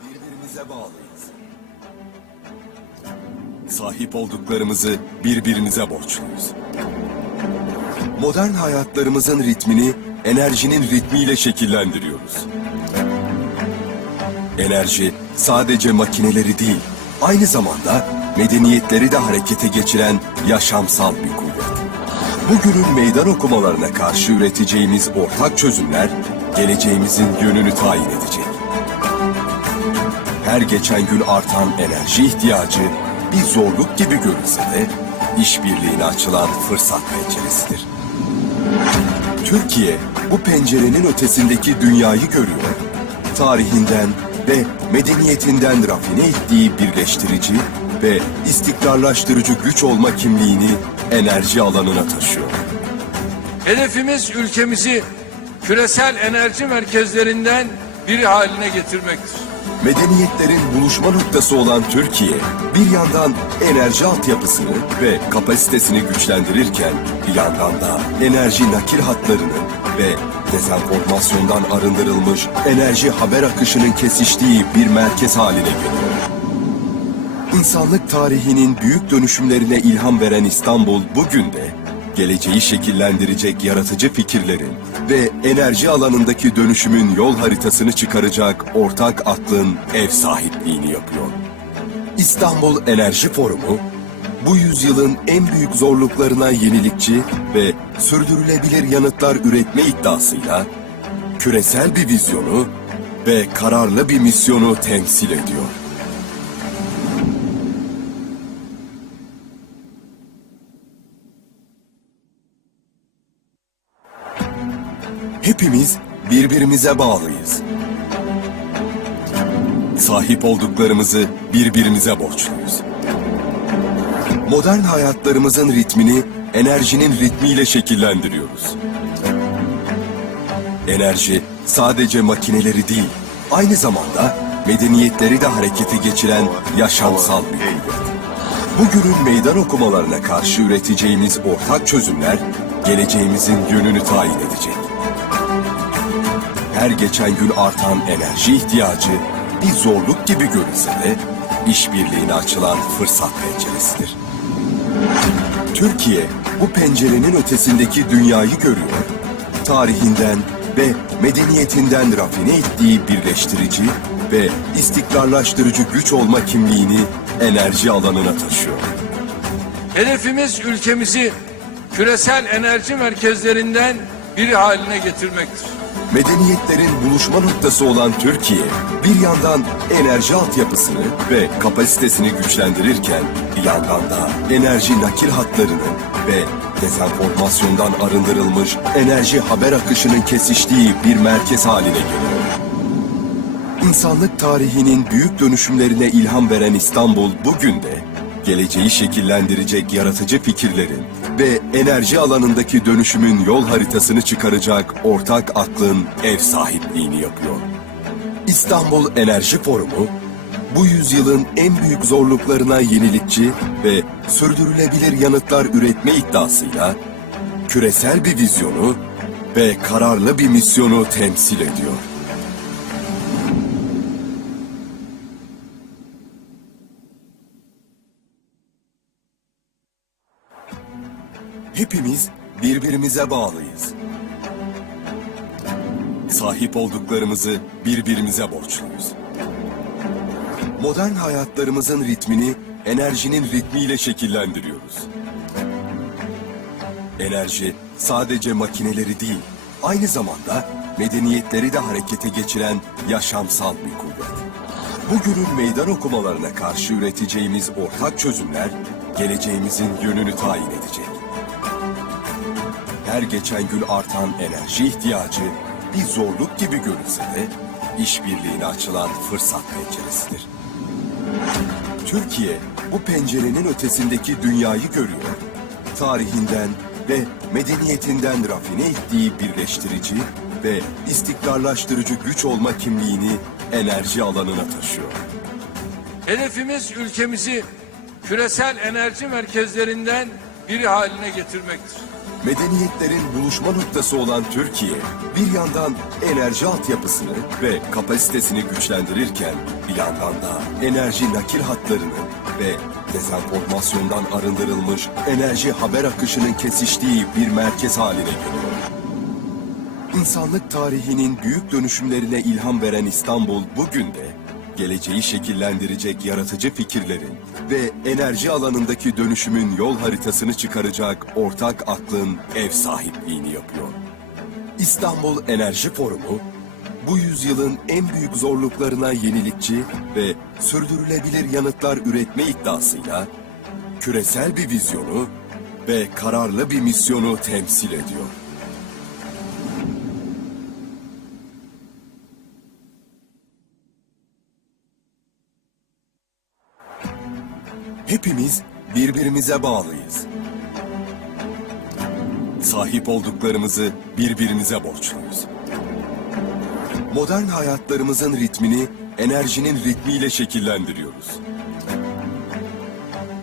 Birbirimize bağlıyız. Sahip olduklarımızı birbirimize borçluyuz. Modern hayatlarımızın ritmini enerjinin ritmiyle şekillendiriyoruz. Enerji sadece makineleri değil, aynı zamanda medeniyetleri de harekete geçiren yaşamsal bir kuvvet. Bugünün meydan okumalarına karşı üreteceğimiz ortak çözümler geleceğimizin yönünü tayin edecek. Her geçen gün artan enerji ihtiyacı bir zorluk gibi görünse de işbirliğine açılan fırsat penceresidir. Türkiye bu pencerenin ötesindeki dünyayı görüyor, tarihinden ve medeniyetinden rafine ettiği birleştirici ve istikrarlaştırıcı güç olma kimliğini enerji alanına taşıyor. Hedefimiz ülkemizi küresel enerji merkezlerinden biri haline getirmektir. Medeniyetlerin buluşma noktası olan Türkiye, bir yandan enerji altyapısını ve kapasitesini güçlendirirken, bir yandan da enerji nakil hatlarını ve dezenformasyondan arındırılmış enerji haber akışının kesiştiği bir merkez haline geliyor. İnsanlık tarihinin büyük dönüşümlerine ilham veren İstanbul bugün de geleceği şekillendirecek yaratıcı fikirlerin ve enerji alanındaki dönüşümün yol haritasını çıkaracak ortak aklın ev sahipliğini yapıyor. İstanbul Enerji Forumu, bu yüzyılın en büyük zorluklarına yenilikçi ve sürdürülebilir yanıtlar üretme iddiasıyla küresel bir vizyonu ve kararlı bir misyonu temsil ediyor. Hepimiz birbirimize bağlıyız. Sahip olduklarımızı birbirimize borçluyuz. Modern hayatlarımızın ritmini enerjinin ritmiyle şekillendiriyoruz. Enerji sadece makineleri değil, aynı zamanda medeniyetleri de harekete geçiren yaşamsal bir kuvvet. Bugünün meydan okumalarına karşı üreteceğimiz ortak çözümler geleceğimizin yönünü tayin edecek. Her geçen gün artan enerji ihtiyacı bir zorluk gibi görünse de işbirliğine açılan fırsat penceresidir. Türkiye bu pencerenin ötesindeki dünyayı görüyor, tarihinden ve medeniyetinden rafine ettiği birleştirici ve istikrarlaştırıcı güç olma kimliğini enerji alanına taşıyor. Hedefimiz ülkemizi küresel enerji merkezlerinden biri haline getirmektir. Medeniyetlerin buluşma noktası olan Türkiye, bir yandan enerji altyapısını ve kapasitesini güçlendirirken, bir yandan da enerji nakil hatlarını ve dezenformasyondan arındırılmış enerji haber akışının kesiştiği bir merkez haline geliyor. İnsanlık tarihinin büyük dönüşümlerine ilham veren İstanbul bugün de geleceği şekillendirecek yaratıcı fikirlerin ve enerji alanındaki dönüşümün yol haritasını çıkaracak ortak aklın ev sahipliğini yapıyor. İstanbul Enerji Forumu, bu yüzyılın en büyük zorluklarına yenilikçi ve sürdürülebilir yanıtlar üretme iddiasıyla küresel bir vizyonu ve kararlı bir misyonu temsil ediyor. Hepimiz birbirimize bağlıyız. Sahip olduklarımızı birbirimize borçluyuz. Modern hayatlarımızın ritmini enerjinin ritmiyle şekillendiriyoruz. Enerji sadece makineleri değil, aynı zamanda medeniyetleri de harekete geçiren yaşamsal bir kuvvet. Bugünün meydan okumalarına karşı üreteceğimiz ortak çözümler, geleceğimizin yönünü tayin edecek. Her geçen gün artan enerji ihtiyacı bir zorluk gibi görünse de işbirliğine açılan fırsat penceresidir. Türkiye bu pencerenin ötesindeki dünyayı görüyor, tarihinden ve medeniyetinden rafine ettiği birleştirici ve istikrarlaştırıcı güç olma kimliğini enerji alanına taşıyor. Hedefimiz ülkemizi küresel enerji merkezlerinden biri haline getirmektir. Medeniyetlerin buluşma noktası olan Türkiye, bir yandan enerji altyapısını ve kapasitesini güçlendirirken, bir yandan da enerji nakil hatlarını ve dezenformasyondan arındırılmış enerji haber akışının kesiştiği bir merkez haline geliyor. İnsanlık tarihinin büyük dönüşümlerine ilham veren İstanbul bugün de geleceği şekillendirecek yaratıcı fikirlerin ve enerji alanındaki dönüşümün yol haritasını çıkaracak ortak aklın ev sahipliğini yapıyor. İstanbul Enerji Forumu, bu yüzyılın en büyük zorluklarına yenilikçi ve sürdürülebilir yanıtlar üretme iddiasıyla küresel bir vizyonu ve kararlı bir misyonu temsil ediyor. Hepimiz birbirimize bağlıyız. Sahip olduklarımızı birbirimize borçluyuz. Modern hayatlarımızın ritmini enerjinin ritmiyle şekillendiriyoruz.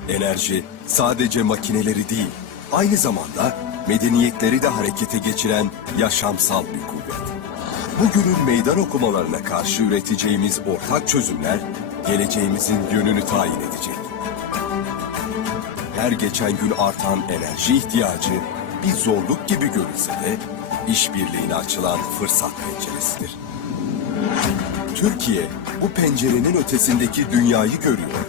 Enerji sadece makineleri değil, aynı zamanda medeniyetleri de harekete geçiren yaşamsal bir kuvvet. Bugünün meydan okumalarına karşı üreteceğimiz ortak çözümler, geleceğimizin yönünü tayin edecek. Her geçen gün artan enerji ihtiyacı bir zorluk gibi görünse de işbirliğine açılan fırsat penceresidir. Türkiye bu pencerenin ötesindeki dünyayı görüyor,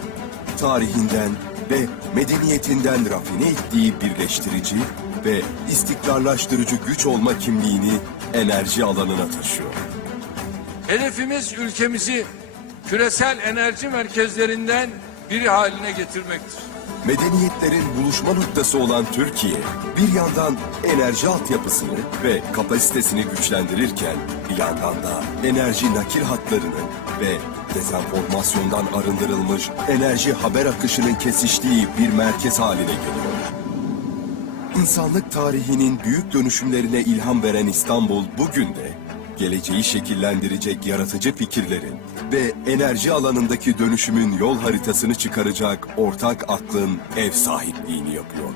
tarihinden ve medeniyetinden rafine ettiği birleştirici ve istikrarlaştırıcı güç olma kimliğini enerji alanına taşıyor. Hedefimiz ülkemizi küresel enerji merkezlerinden biri haline getirmektir. Medeniyetlerin buluşma noktası olan Türkiye, bir yandan enerji altyapısını ve kapasitesini güçlendirirken, bir yandan da enerji nakil hatlarını ve dezenformasyondan arındırılmış enerji haber akışının kesiştiği bir merkez haline geliyor. İnsanlık tarihinin büyük dönüşümlerine ilham veren İstanbul bugün de geleceği şekillendirecek yaratıcı fikirlerin ve enerji alanındaki dönüşümün yol haritasını çıkaracak ortak aklın ev sahipliğini yapıyor.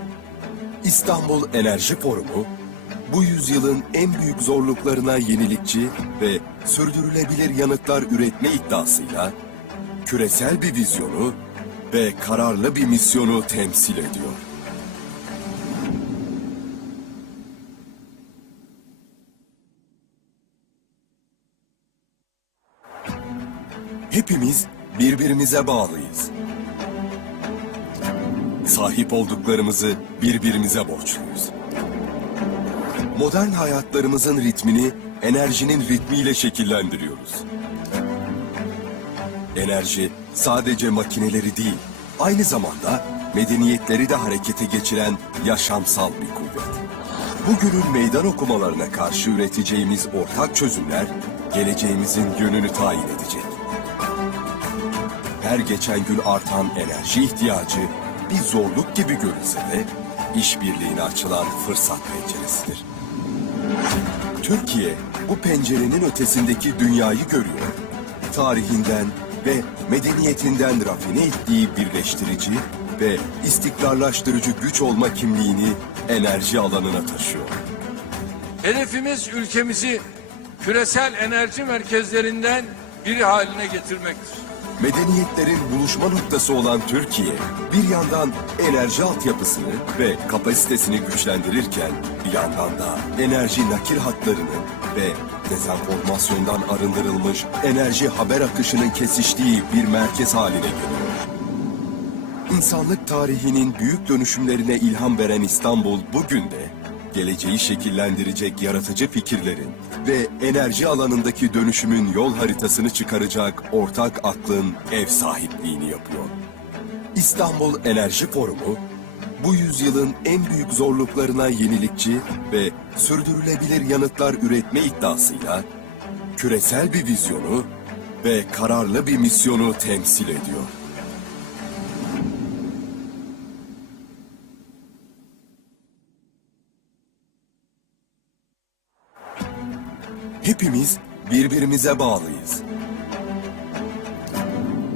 İstanbul Enerji Forumu, bu yüzyılın en büyük zorluklarına yenilikçi ve sürdürülebilir yanıtlar üretme iddiasıyla küresel bir vizyonu ve kararlı bir misyonu temsil ediyor. Hepimiz birbirimize bağlıyız. Sahip olduklarımızı birbirimize borçluyuz. Modern hayatlarımızın ritmini enerjinin ritmiyle şekillendiriyoruz. Enerji sadece makineleri değil, aynı zamanda medeniyetleri de harekete geçiren yaşamsal bir kuvvet. Bugünün meydan okumalarına karşı üreteceğimiz ortak çözümler, geleceğimizin yönünü tayin edecek. Her geçen gün artan enerji ihtiyacı bir zorluk gibi görünse de işbirliğine açılan fırsat penceresidir. Türkiye bu pencerenin ötesindeki dünyayı görüyor, tarihinden ve medeniyetinden rafine ettiği birleştirici ve istikrarlaştırıcı güç olma kimliğini enerji alanına taşıyor. Hedefimiz ülkemizi küresel enerji merkezlerinden biri haline getirmektir. Medeniyetlerin buluşma noktası olan Türkiye, bir yandan enerji altyapısını ve kapasitesini güçlendirirken, bir yandan da enerji nakil hatlarını ve dezenformasyondan arındırılmış enerji haber akışının kesiştiği bir merkez haline geliyor. İnsanlık tarihinin büyük dönüşümlerine ilham veren İstanbul bugün de geleceği şekillendirecek yaratıcı fikirlerin ve enerji alanındaki dönüşümün yol haritasını çıkaracak ortak aklın ev sahipliğini yapıyor. İstanbul Enerji Forumu, bu yüzyılın en büyük zorluklarına yenilikçi ve sürdürülebilir yanıtlar üretme iddiasıyla küresel bir vizyonu ve kararlı bir misyonu temsil ediyor. Hepimiz birbirimize bağlıyız.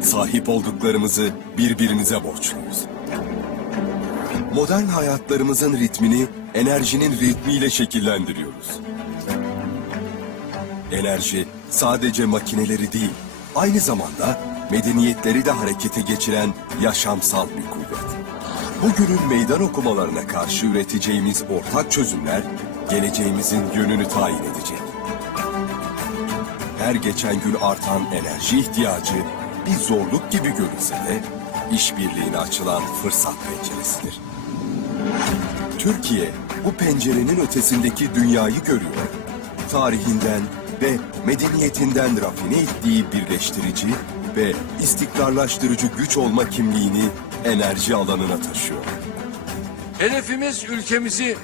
Sahip olduklarımızı birbirimize borçluyuz. Modern hayatlarımızın ritmini enerjinin ritmiyle şekillendiriyoruz. Enerji sadece makineleri değil, aynı zamanda medeniyetleri de harekete geçiren yaşamsal bir kuvvet. Bugünün meydan okumalarına karşı üreteceğimiz ortak çözümler geleceğimizin yönünü tayin edecek. Her geçen gün artan enerji ihtiyacı bir zorluk gibi görünse de işbirliğine açılan fırsat penceresidir. Türkiye bu pencerenin ötesindeki dünyayı görüyor, tarihinden ve medeniyetinden rafine ettiği birleştirici ve istikrarlaştırıcı güç olma kimliğini enerji alanına taşıyor. Hedefimiz ülkemizi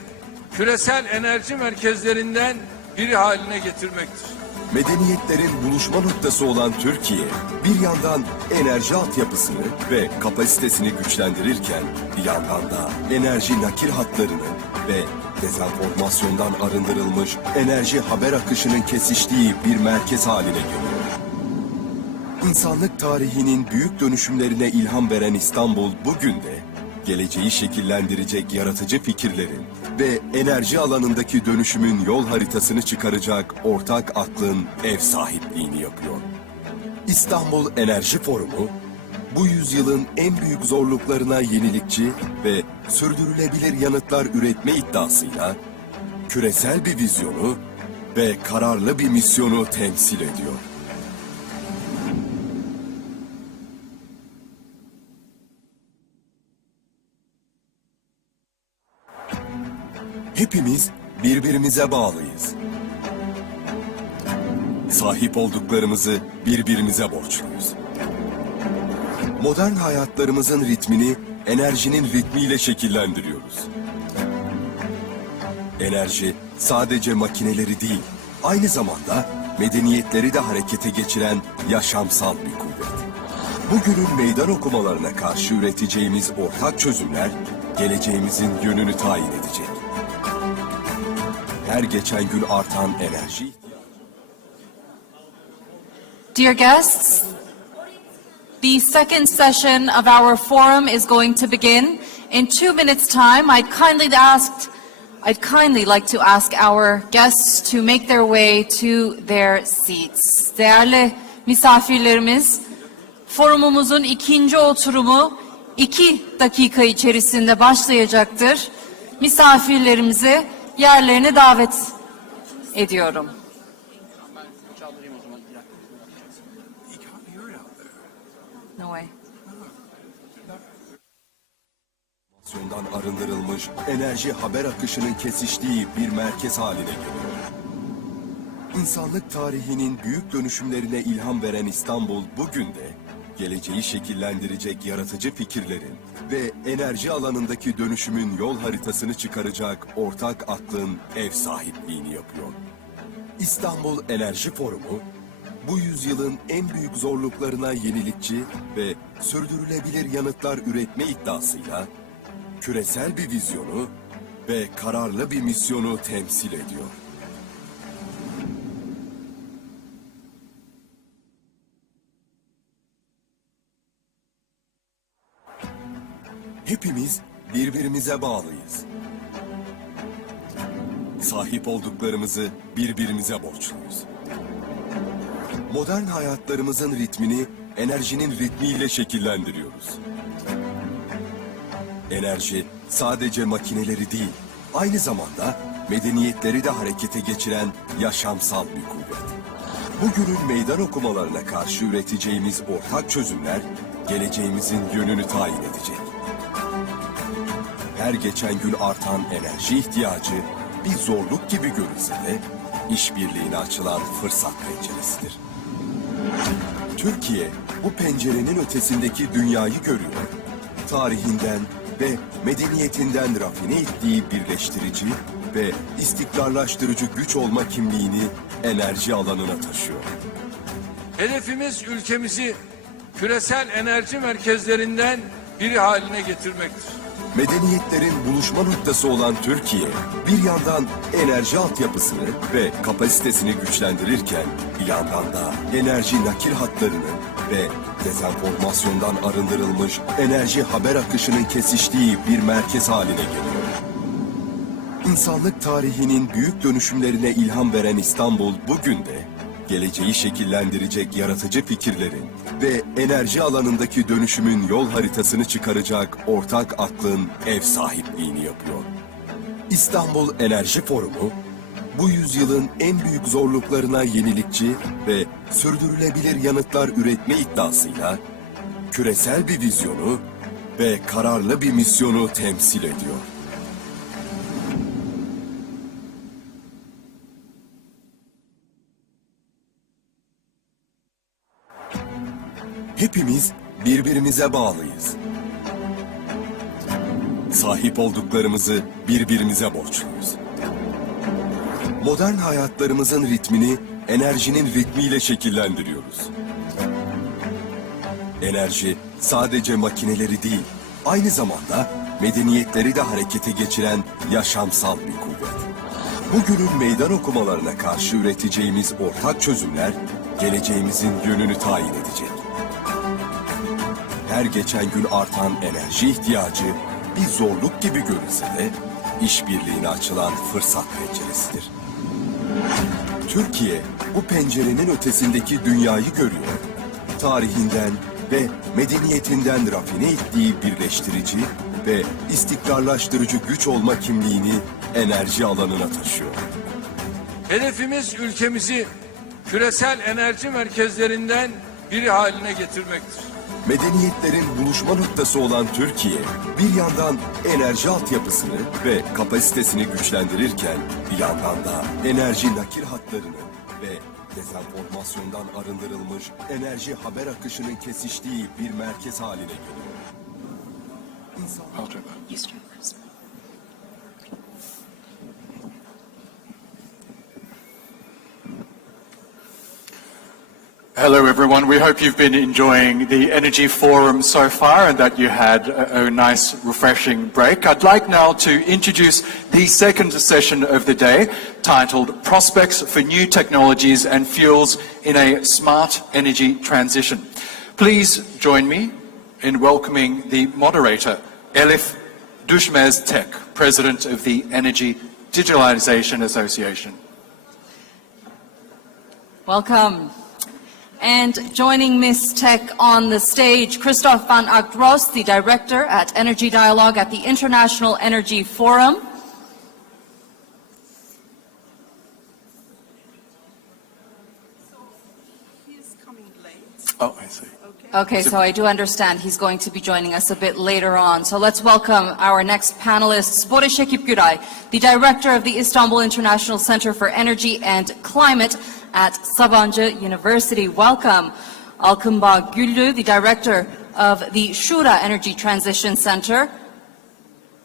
küresel enerji merkezlerinden biri haline getirmektir. Medeniyetlerin buluşma noktası olan Türkiye, bir yandan enerji altyapısını ve kapasitesini güçlendirirken, bir yandan da enerji nakil hatlarını ve dezenformasyondan arındırılmış enerji haber akışının kesiştiği bir merkez haline geliyor. İnsanlık tarihinin büyük dönüşümlerine ilham veren İstanbul bugün de geleceği şekillendirecek yaratıcı fikirlerin ve enerji alanındaki dönüşümün yol haritasını çıkaracak ortak aklın ev sahipliğini yapıyor. İstanbul Enerji Forumu, bu yüzyılın en büyük zorluklarına yenilikçi ve sürdürülebilir yanıtlar üretme iddiasıyla küresel bir vizyonu ve kararlı bir misyonu temsil ediyor. Hepimiz birbirimize bağlıyız. Sahip olduklarımızı birbirimize borçluyuz. Modern hayatlarımızın ritmini enerjinin ritmiyle şekillendiriyoruz. Enerji sadece makineleri değil, aynı zamanda medeniyetleri de harekete geçiren yaşamsal bir kuvvet. Bugünün meydan okumalarına karşı üreteceğimiz ortak çözümler geleceğimizin yönünü tayin edecek. Her geçen gün artan enerji. Dear guests, the second session of our forum is going to begin. In 2 minutes' time, I'd kindly like to ask our guests to make their way to their seats. Değerli misafirlerimiz, forumumuzun ikinci oturumu 2 dakika içerisinde başlayacaktır. Misafirlerimizi yerlerine davet ediyorum. No way. Arındırılmış enerji haber akışının kesiştiği bir merkez haline geliyor. İnsanlık tarihinin büyük dönüşümlerine ilham veren İstanbul bugün de geleceği şekillendirecek yaratıcı fikirlerin ve enerji alanındaki dönüşümün yol haritasını çıkaracak ortak aklın ev sahipliğini yapıyor. İstanbul Enerji Forumu, bu yüzyılın en büyük zorluklarına yenilikçi ve sürdürülebilir yanıtlar üretme iddiasıyla küresel bir vizyonu ve kararlı bir misyonu temsil ediyor. Hepimiz birbirimize bağlıyız. Sahip olduklarımızı birbirimize borçluyuz. Modern hayatlarımızın ritmini enerjinin ritmiyle şekillendiriyoruz. Enerji sadece makineleri değil, aynı zamanda medeniyetleri de harekete geçiren yaşamsal bir kuvvet. Bugünün meydan okumalarına karşı üreteceğimiz ortak çözümler geleceğimizin yönünü tayin edecek. Her geçen gün artan enerji ihtiyacı bir zorluk gibi görünse de işbirliğine açılan fırsat penceresidir. Türkiye, bu pencerenin ötesindeki dünyayı görüyor. Tarihinden ve medeniyetinden rafine ettiği birleştirici ve istikrarlaştırıcı güç olma kimliğini enerji alanına taşıyor. Hedefimiz ülkemizi küresel enerji merkezlerinden biri haline getirmektir. Medeniyetlerin buluşma noktası olan Türkiye, bir yandan enerji altyapısını ve kapasitesini güçlendirirken, bir yandan da enerji nakil hatlarını ve dezenformasyondan arındırılmış enerji haber akışının kesiştiği bir merkez haline geliyor. İnsanlık tarihinin büyük dönüşümlerine ilham veren İstanbul bugün de geleceği şekillendirecek yaratıcı fikirlerin ve enerji alanındaki dönüşümün yol haritasını çıkaracak ortak aklın ev sahipliğini yapıyor. İstanbul Enerji Forumu, bu yüzyılın en büyük zorluklarına yenilikçi ve sürdürülebilir yanıtlar üretme iddiasıyla küresel bir vizyonu ve kararlı bir misyonu temsil ediyor. Hepimiz birbirimize bağlıyız. Sahip olduklarımızı birbirimize borçluyuz. Modern hayatlarımızın ritmini enerjinin ritmiyle şekillendiriyoruz. Enerji sadece makineleri değil, aynı zamanda medeniyetleri de harekete geçiren yaşamsal bir kuvvet. Bugünün meydan okumalarına karşı üreteceğimiz ortak çözümler geleceğimizin yönünü tayin edecek. Her geçen gün artan enerji ihtiyacı bir zorluk gibi görünse de işbirliğine açılan fırsat penceresidir. Türkiye bu pencerenin ötesindeki dünyayı görüyor. Tarihinden ve medeniyetinden rafine ettiği birleştirici ve istikrarlaştırıcı güç olma kimliğini enerji alanına taşıyor. Hedefimiz ülkemizi küresel enerji merkezlerinden biri haline getirmektir. Medeniyetlerin buluşma noktası olan Türkiye, bir yandan enerji altyapısını ve kapasitesini güçlendirirken, bir yandan da enerji nakil hatlarını ve dezenformasyondan arındırılmış enerji haber akışının kesiştiği bir merkez haline geliyor. Hello everyone, we hope you've been enjoying the Energy Forum so far and that you had a nice refreshing break. I'd like now to introduce the second session of the day, titled Prospects for New Technologies and Fuels in a Smart Energy Transition. Please join me in welcoming the moderator, Elif Düşmez-Tek, President of the Energy Digitalization Association. Welcome. And joining Ms. Tek on the stage, Christoph van Achtros, the Director at Energy Dialogue at the International Energy Forum. Oh, I see. Okay, so I do understand he's going to be joining us a bit later on. So let's welcome our next panelist, Boris Şekip Güray, the Director of the Istanbul International Center for Energy and Climate at Sabancı University. Welcome. Alkınbağ Güllü, the Director of the Şura Energy Transition Center.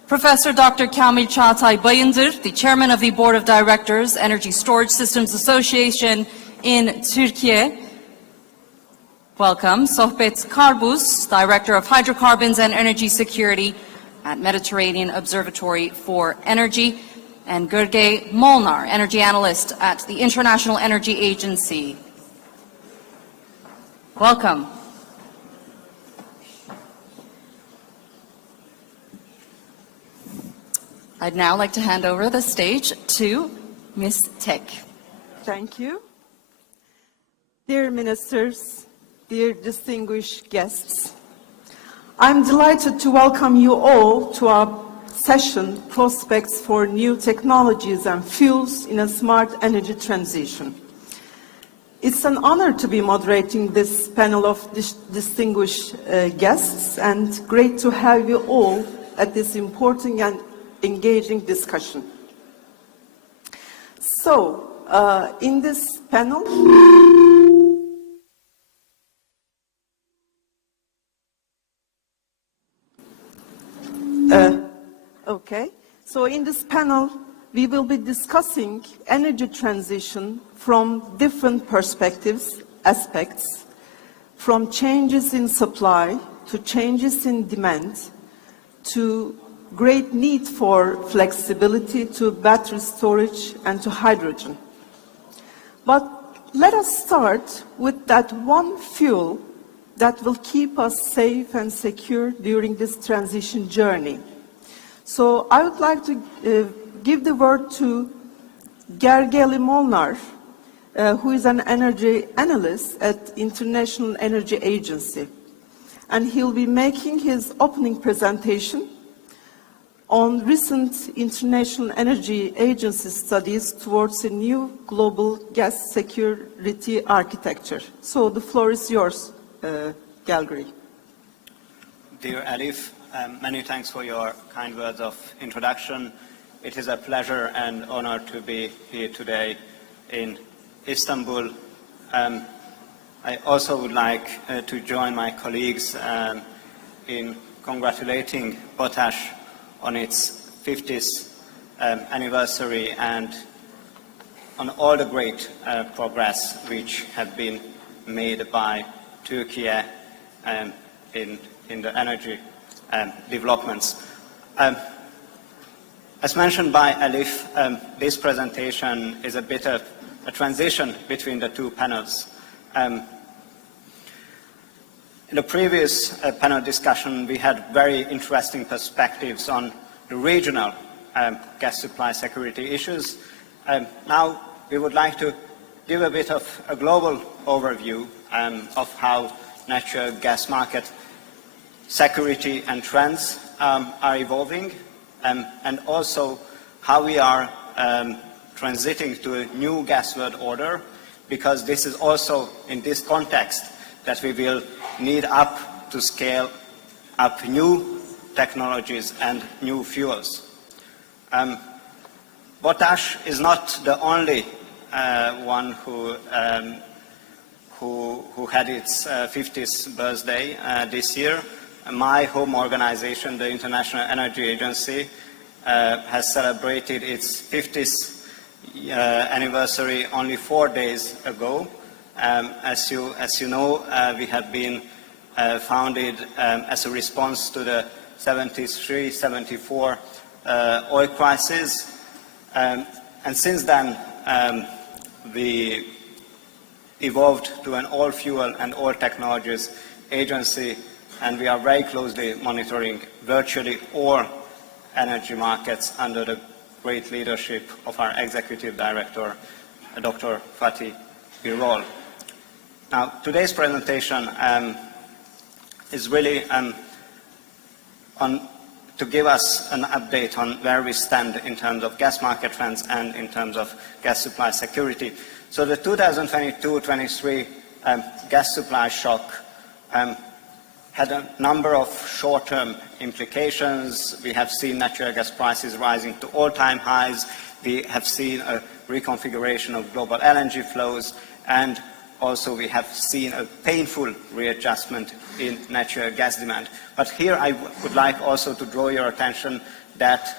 Professor Dr. Kamil Çağatay Bayındır, the Chairman of the Board of Directors, Energy Storage Systems Association in Turkey. Welcome. Sohbet Karbuz, Director of Hydrocarbons and Energy Security at Mediterranean Observatory for Energy. And Gürge Molnar, Energy Analyst at the International Energy Agency. Welcome. I'd now like to hand over the stage to Ms. Tek. Thank you. Dear ministers, dear distinguished guests, I'm delighted to welcome you all to our session, Prospects for New Technologies and Fuels in a Smart Energy Transition. It's an honor to be moderating this panel of distinguished guests, and great to have you all at this important and engaging discussion. So, in this panel, okay. So in this panel, we will be discussing energy transition from different perspectives, aspects, from changes in supply to changes in demand, to great need for flexibility, to battery storage and to hydrogen. But let us start with that one fuel that will keep us safe and secure during this transition journey. So I would like to give the word to Gergely Molnar, who is an energy analyst at International Energy Agency. And he'll be making his opening presentation on recent International Energy Agency studies towards a new global gas security architecture. So the floor is yours, Gergely. Dear Alif, many thanks for your kind words of introduction. It is a pleasure and honor to be here today in Istanbul. I also would like to join my colleagues in congratulating Potash on its 50th anniversary and on all the great progress which have been made by Turkey in the energy developments. As mentioned by Alif, this presentation is a bit of a transition between the two panels. In the previous panel discussion, we had very interesting perspectives on the regional gas supply security issues. Now, we would like to give a bit of a global overview of how natural gas market security and trends are evolving, and also how we are transiting to a new gas world order, because this is also in this context that we will need up to scale up new technologies and new fuels. Potash is not the only one who had its 50th birthday this year. My home organization, the International Energy Agency, has celebrated its 50th anniversary only 4 days ago. As you know, we have been founded as a response to the 73-74 oil crisis, and since then we evolved to an all-fuel and all-technologies agency, and we are very closely monitoring virtually all energy markets under the great leadership of our Executive Director, Dr. Fatih Birol. Now, today's presentation is really to give us an update on where we stand in terms of gas market trends and in terms of gas supply security. So the 2022-23 gas supply shock had a number of short-term implications. We have seen natural gas prices rising to all-time highs. We have seen a reconfiguration of global LNG flows, and also we have seen a painful readjustment in natural gas demand. But here I would like also to draw your attention that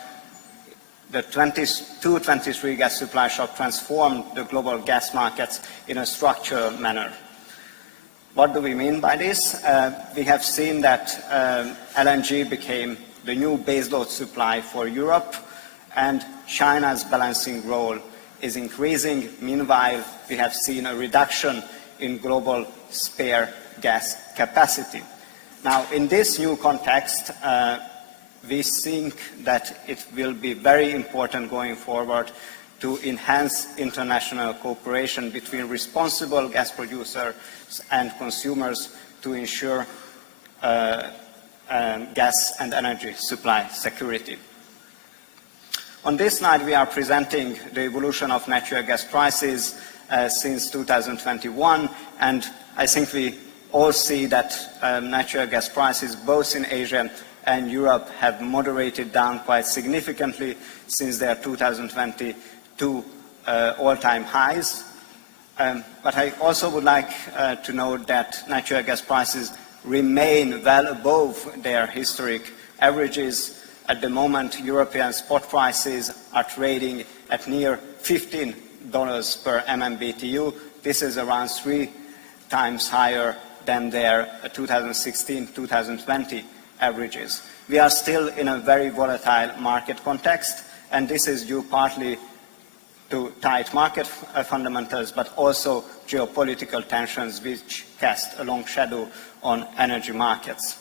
the 22-23 gas supply shock transformed the global gas markets in a structural manner. What do we mean by this? We have seen that LNG became the new baseload supply for Europe, and China's balancing role is increasing. Meanwhile, we have seen a reduction in global spare gas capacity. Now, in this new context, we think that it will be very important going forward to enhance international cooperation between responsible gas producers and consumers to ensure gas and energy supply security. On this slide, we are presenting the evolution of natural gas prices since 2021, and I think we all see that natural gas prices both in Asia and Europe have moderated down quite significantly since their 2022 all-time highs. But I also would like to note that natural gas prices remain well above their historic averages. At the moment, European spot prices are trading at near $15 per MMBTU. This is around 3 times higher than their 2016-2020 averages. We are still in a very volatile market context, and this is due partly to tight market fundamentals, but also geopolitical tensions which cast a long shadow on energy markets.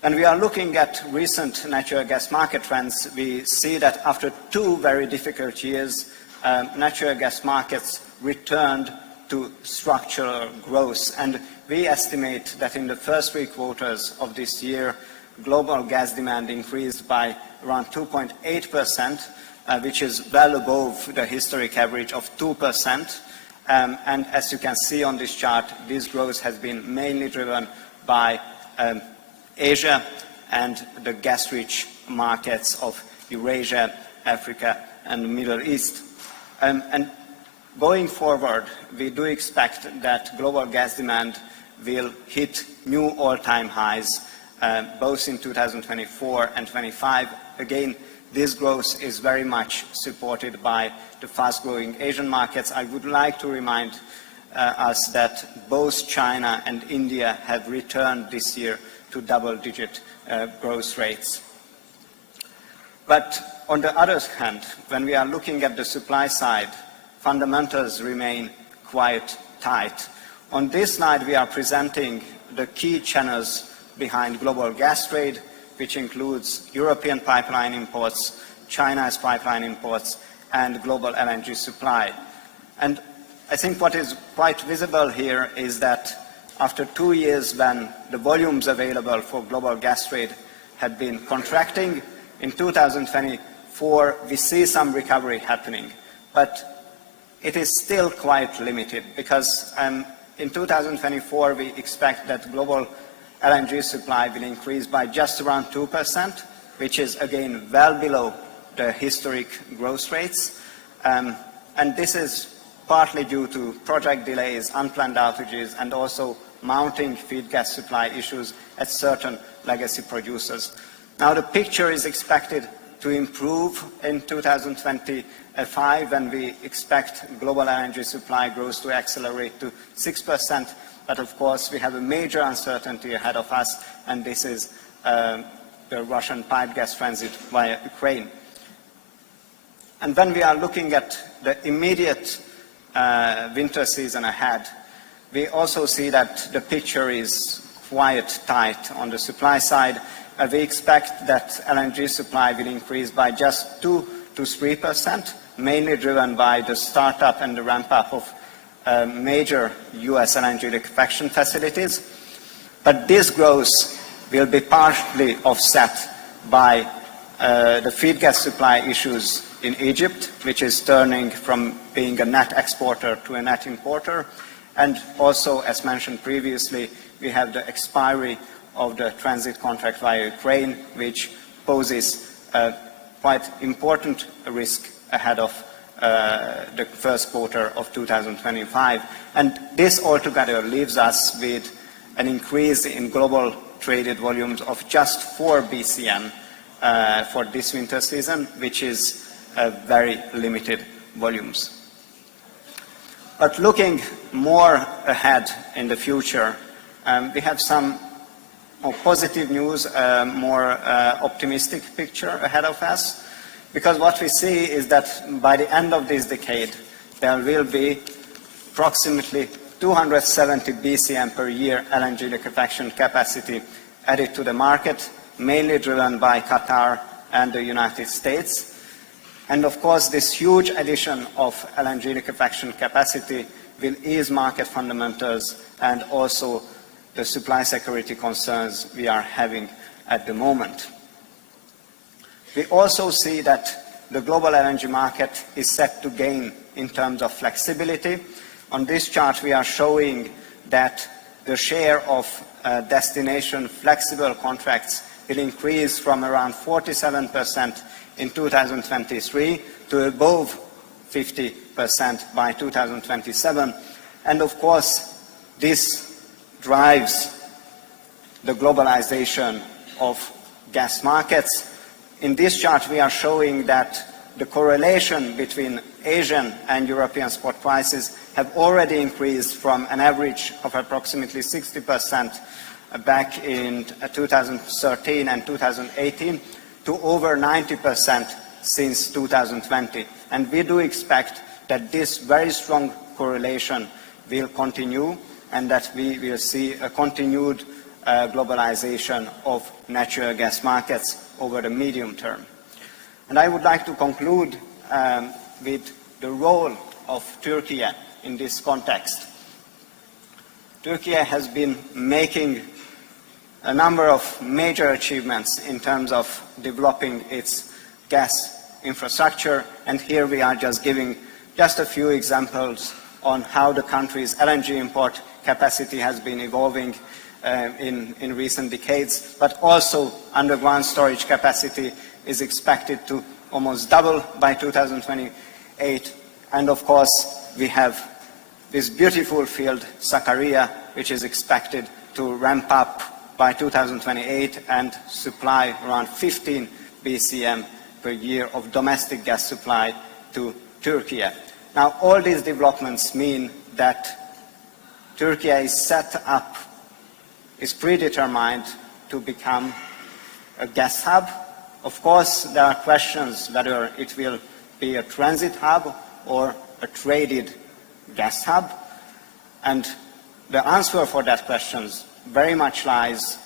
When we are looking at recent natural gas market trends, we see that after 2 very difficult years, natural gas markets returned to structural growth. And we estimate that in the first 3 quarters of this year, global gas demand increased by around 2.8%, which is well above the historic average of 2%. And as you can see on this chart, this growth has been mainly driven by Asia and the gas-rich markets of Eurasia, Africa, and the Middle East. And going forward, we do expect that global gas demand will hit new all-time highs, both in 2024 and 2025. Again, this growth is very much supported by the fast-growing Asian markets. I would like to remind us that both China and India have returned this year to double-digit growth rates. But on the other hand, when we are looking at the supply side, fundamentals remain quite tight. On this slide, we are presenting the key channels behind global gas trade, which includes European pipeline imports, China's pipeline imports, and global LNG supply. And I think what is quite visible here is that after 2 years when the volumes available for global gas trade had been contracting, in 2024 we see some recovery happening. But it is still quite limited because in 2024 we expect that global LNG supply will increase by just around 2%, which is again well below the historic growth rates. And this is partly due to project delays, unplanned outages, and also mounting feed gas supply issues at certain legacy producers. Now the picture is expected to improve in 2025 when we expect global LNG supply growth to accelerate to 6%. But of course we have a major uncertainty ahead of us, and this is the Russian pipe gas transit via Ukraine. And when we are looking at the immediate winter season ahead, we also see that the picture is quite tight on the supply side. We expect that LNG supply will increase by just 2 to 3%, mainly driven by the startup and the ramp-up of major US LNG liquefaction facilities. But this growth will be partially offset by the feed gas supply issues in Egypt, which is turning from being a net exporter to a net importer. And also, as mentioned previously, we have the expiry of the transit contract via Ukraine, which poses a quite important risk ahead of the first quarter of 2025. And this altogether leaves us with an increase in global traded volumes of just 4 BCM for this winter season, which is very limited volumes. But looking more ahead in the future, we have some more positive news, more optimistic picture ahead of us. Because what we see is that by the end of this decade, there will be approximately 270 BCM per year LNG liquefaction capacity added to the market, mainly driven by Qatar and the United States. And of course, this huge addition of LNG liquefaction capacity will ease market fundamentals and also the supply security concerns we are having at the moment. We also see that the global LNG market is set to gain in terms of flexibility. On this chart, we are showing that the share of destination flexible contracts will increase from around 47% in 2023 to above 50% by 2027. And of course, this drives the globalization of gas markets. In this chart, we are showing that the correlation between Asian and European spot prices have already increased from an average of approximately 60% back in 2013 and 2018 to over 90% since 2020. And we do expect that this very strong correlation will continue and that we will see a continued globalization of natural gas markets over the medium term. And I would like to conclude with the role of Turkey in this context. Turkey has been making a number of major achievements in terms of developing its gas infrastructure, and here we are just giving just a few examples on how the country's LNG import capacity has been evolving in recent decades, but also underground storage capacity is expected to almost double by 2028. And of course, we have this beautiful field, Sakarya, which is expected to ramp up by 2028 and supply around 15 BCM per year of domestic gas supply to Turkey. Now, all these developments mean that Turkey is set up, is predetermined to become a gas hub. Of course, there are questions whether it will be a transit hub or a traded gas hub. And the answer for that question very much lies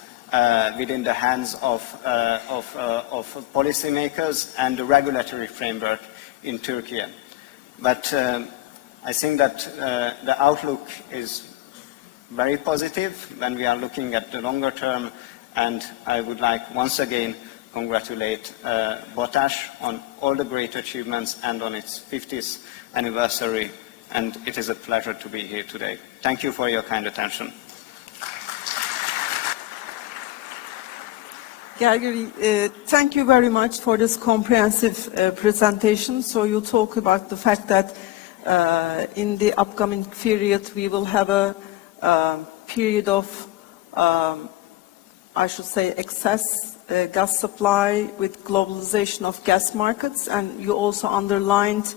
within the hands of policymakers and the regulatory framework in Turkey. But I think that the outlook is very positive when we are looking at the longer term, and I would like once again congratulate Potash on all the great achievements and on its 50th anniversary, and it is a pleasure to be here today. Thank you for your kind attention. Gergely, thank you very much for this comprehensive presentation. So you talk about the fact that in the upcoming period we will have a period of, I should say, excess gas supply with globalization of gas markets, and you also underlined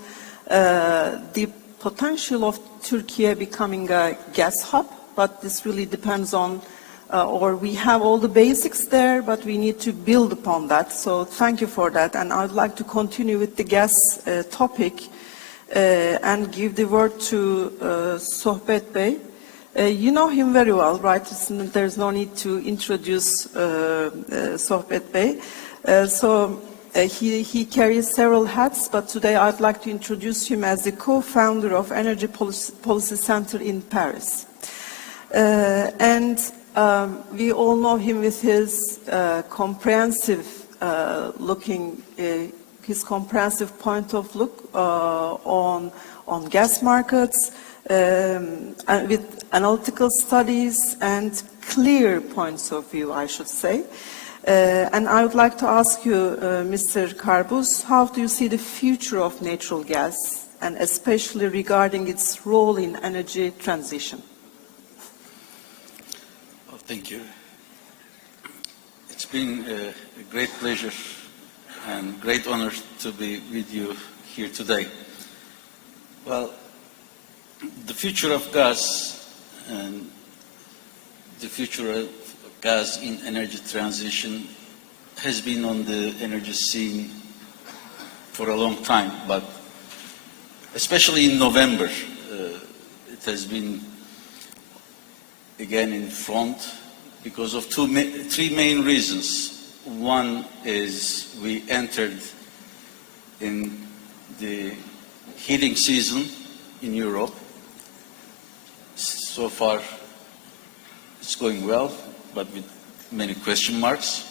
the potential of Turkey becoming a gas hub, but this really depends on or we have all the basics there, but we need to build upon that. So thank you for that. And I'd like to continue with the gas topic and give the word to Sohbet Bey. You know him very well, right? There's no need to introduce Sohbet Bey. He carries several hats, but today I'd like to introduce him as the co-founder of Energy Policy Center in Paris. We all know him with his comprehensive his comprehensive point of look on gas markets, and with analytical studies and clear points of view, I should say. And I would like to ask you, Mr. Karbuz, how do you see the future of natural gas, and especially regarding its role in energy transition? Thank you. It's been a great pleasure and great honor to be with you here today. Well, the future of gas and the future of gas in energy transition has been on the energy scene for a long time, but especially in November, it has been again in front because of three main reasons. One is we entered in the heating season in Europe. So far it's going well, but with many question marks.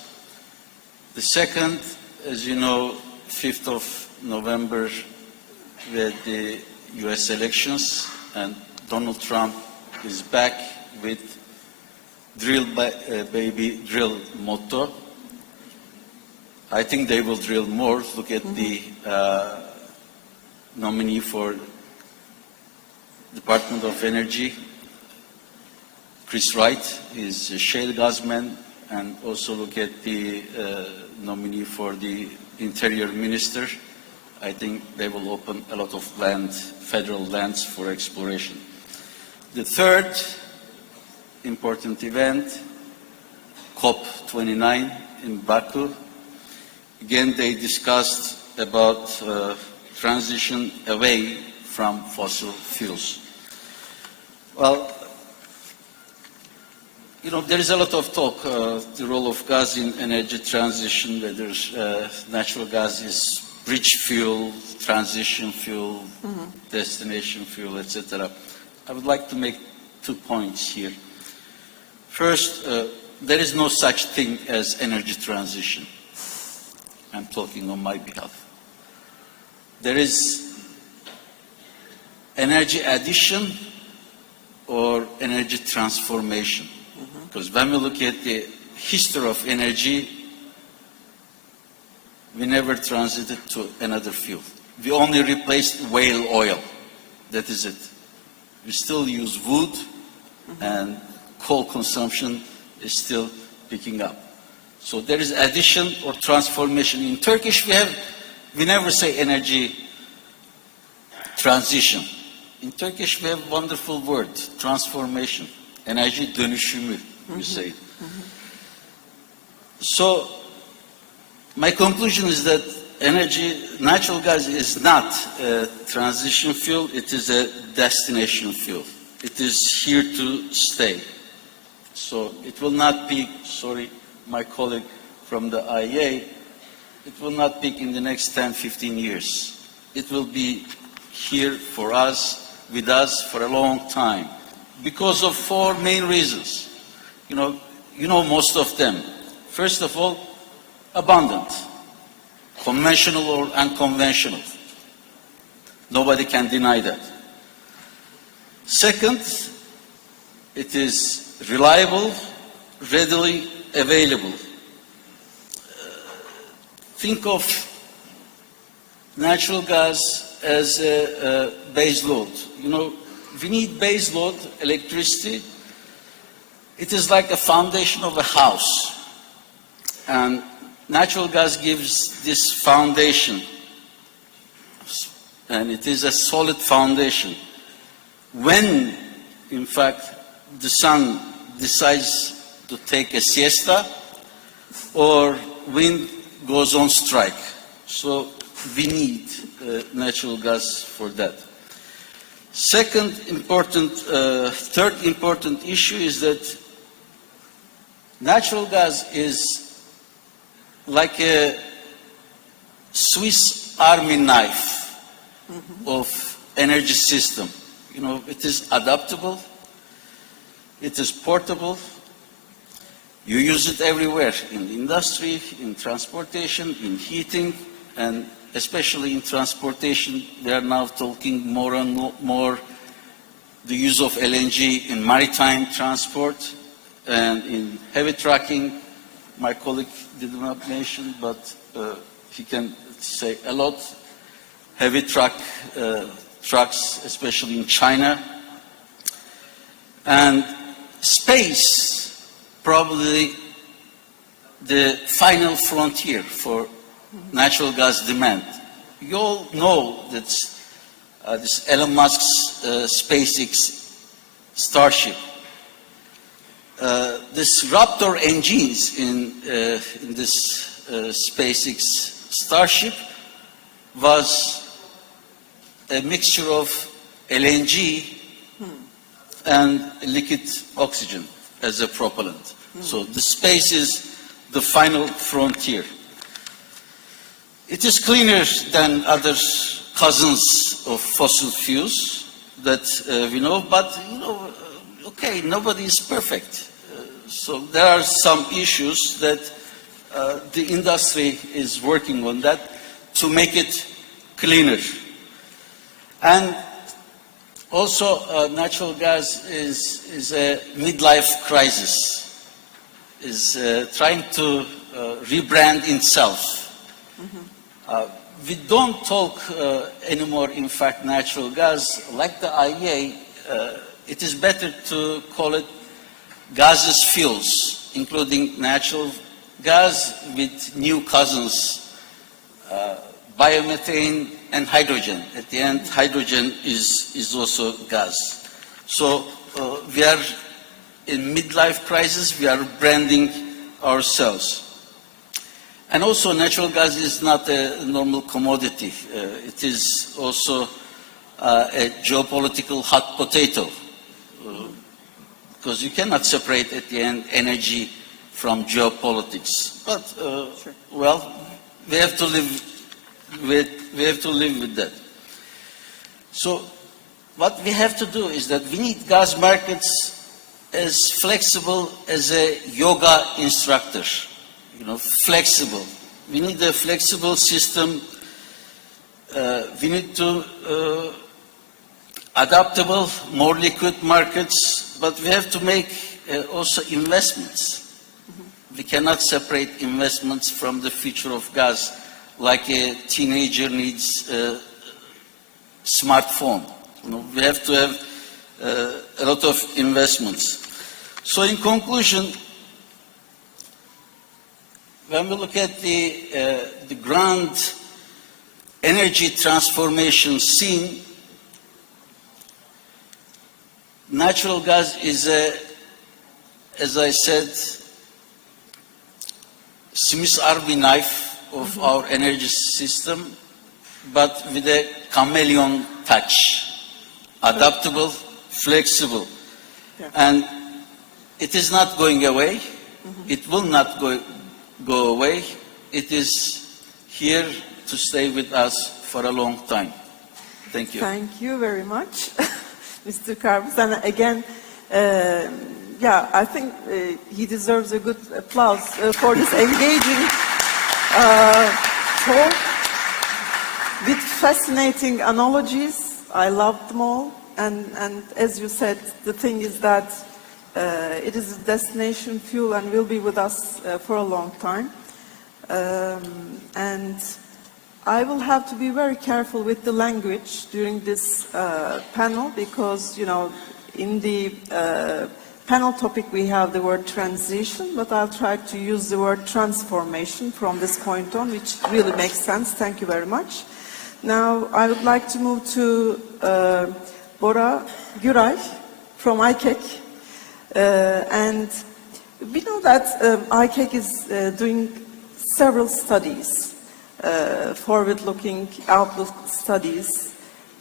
The second, as you know, 5th of November we had the US elections, and Donald Trump is back with drill baby drill motto. I think they will drill more. Look at the nominee for Department of Energy. Chris Wright is a shale gasman, and also look at the nominee for the Interior Minister. I think they will open a lot of land, federal lands for exploration. The third important event, COP29 in Baku. Again, they discussed about transition away from fossil fuels. Well, you know, there is a lot of talk, the role of gas in energy transition, whether natural gas is bridge fuel, transition fuel, destination fuel, etc. I would like to make 2 points here. First, there is no such thing as energy transition. I'm talking on my behalf. There is energy addition or energy transformation. Because when we look at the history of energy, we never transited to another fuel. We only replaced whale oil. That is it. We still use wood, and coal consumption is still picking up. So there is addition or transformation. In Turkish, we never say energy transition. In Turkish, we have a wonderful word, transformation. Enerji dönüşümü, we say. So my conclusion is that natural gas is not a transition fuel, it is a destination fuel. It is here to stay. So it will not peak, sorry, my colleague from the IEA, it will not peak in the next 10, 15 years. It will be here for us, with us for a long time, because of 4 main reasons. You know most of them. First of all, abundant, conventional or unconventional. Nobody can deny that. Second, it is reliable, readily available. Think of natural gas as a base load. You know, we need base load electricity. It is like a foundation of a house. And natural gas gives this foundation. And it is a solid foundation. When, in fact, the sun decides to take a siesta or wind goes on strike. So we need natural gas for that. Third important issue is that natural gas is like a Swiss army knife of energy system. You know, it is adaptable, it is portable, you use it everywhere, in industry, in transportation, in heating, and especially in transportation. They are now talking more and more the use of LNG in maritime transport and in heavy trucking. My colleague did not mention, but he can say a lot. Heavy trucks, especially in China. And space, probably the final frontier for natural gas demand. You all know that this Elon Musk's SpaceX Starship, this Raptor engines in this SpaceX Starship was a mixture of LNG and liquid oxygen as a propellant. So the space is the final frontier. It is cleaner than other cousins of fossil fuels that we know, but okay, nobody is perfect. So there are some issues that the industry is working on that to make it cleaner. And also natural gas is a midlife crisis, is trying to rebrand itself. we don't talk anymore, in fact, natural gas. Like the IEA, it is better to call it gaseous fuels, including natural gas with new cousins, biomethane and hydrogen. At the end, hydrogen is also gas. So we are in midlife crisis, we are branding ourselves. And also natural gas is not a normal commodity. It is also a geopolitical hot potato. Because you cannot separate at the end energy from geopolitics. But, sure. Well, we have to live with that. So what we have to do is that we need gas markets as flexible as a yoga instructor. You know, flexible. We need a flexible system. We need to adaptable, more liquid markets, but we have to make also investments. We cannot separate investments from the future of gas, like a teenager needs a smartphone. You know, we have to have a lot of investments. So in conclusion, when we look at the grand energy transformation scene, natural gas is as I said, Smith Army knife of our energy system, but with a chameleon touch. Adaptable, flexible. Yeah. And it is not going away. It will not go away. It is here to stay with us for a long time. Thank you. Thank you very much, Mr. Karbus. And again, yeah, I think he deserves a good applause for this engaging talk with fascinating analogies. I loved them all. And as you said, the thing is that it is a destination fuel and will be with us for a long time. And I will have to be very careful with the language during this panel because, you know, in the panel topic we have the word transition, but I'll try to use the word transformation from this point on, which really makes sense. Thank you very much. Now, I would like to move to Bora Güray from IKEK. And we know that IKEK is doing several studies, forward-looking outlook studies,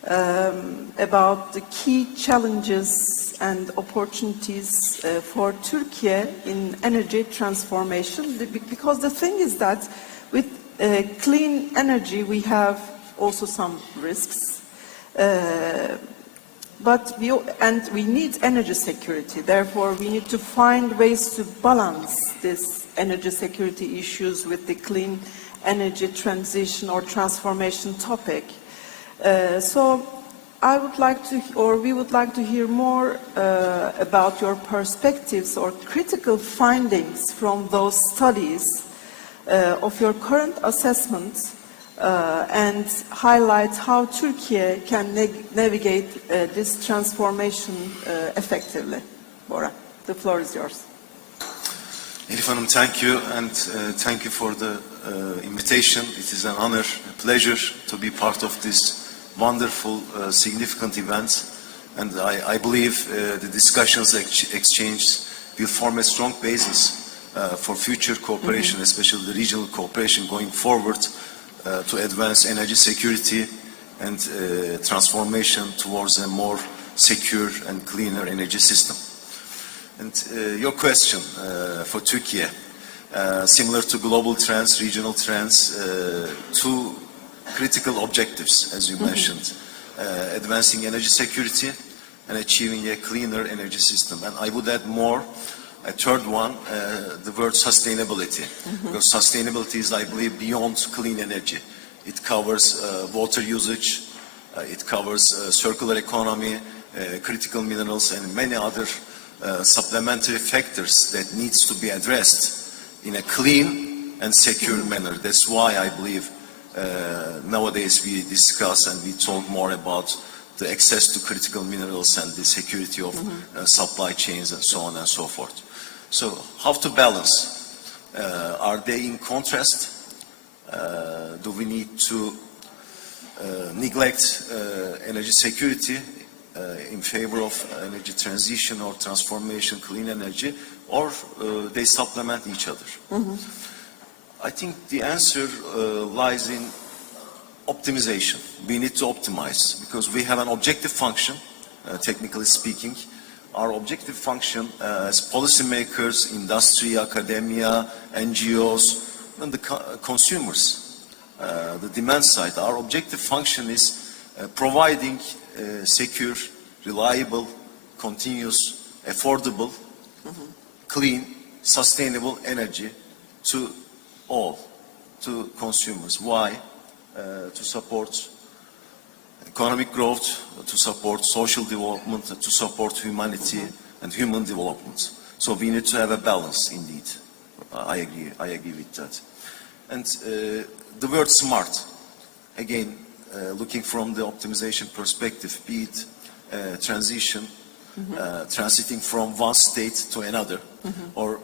about the key challenges and opportunities for Turkey in energy transformation. Because the thing is that with clean energy we have also some risks. But we need energy security. Therefore, we need to find ways to balance these energy security issues with the clean energy transition or transformation topic. So I would like to, or we would like to hear more about your perspectives or critical findings from those studies of your current assessments and highlight how Turkey can navigate this transformation effectively. Bora, the floor is yours. Elif Hanım, thank you, and thank you for the invitation. It is an honor, a pleasure to be part of this wonderful, significant event. And I believe the discussions exchanged will form a strong basis for future cooperation, especially the regional cooperation going forward, to advance energy security and transformation towards a more secure and cleaner energy system. And your question for Turkey, similar to global trends, regional trends, two critical objectives, as you mentioned, advancing energy security and achieving a cleaner energy system. And I would add more, a third one, the word sustainability, because sustainability is, I believe, beyond clean energy. It covers water usage, it covers circular economy, critical minerals, and many other supplementary factors that needs to be addressed in a clean and secure manner. That's why I believe Nowadays we discuss and we talk more about the access to critical minerals and the security of supply chains and so on and so forth. So how to balance? Are they in contrast? Do we need to neglect energy security in favor of energy transition or transformation, clean energy, or they supplement each other? I think the answer lies in optimization. We need to optimize because we have an objective function, technically speaking. Our objective function as policymakers, industry, academia, NGOs, and the consumers, the demand side, our objective function is providing secure, reliable, continuous, affordable, clean, sustainable energy to all, to consumers. Why? To support economic growth, to support social development, to support humanity and human development. So we need to have a balance indeed. I agree with that. And the word smart, again, looking from the optimization perspective, be it transition, transiting from one state to another, or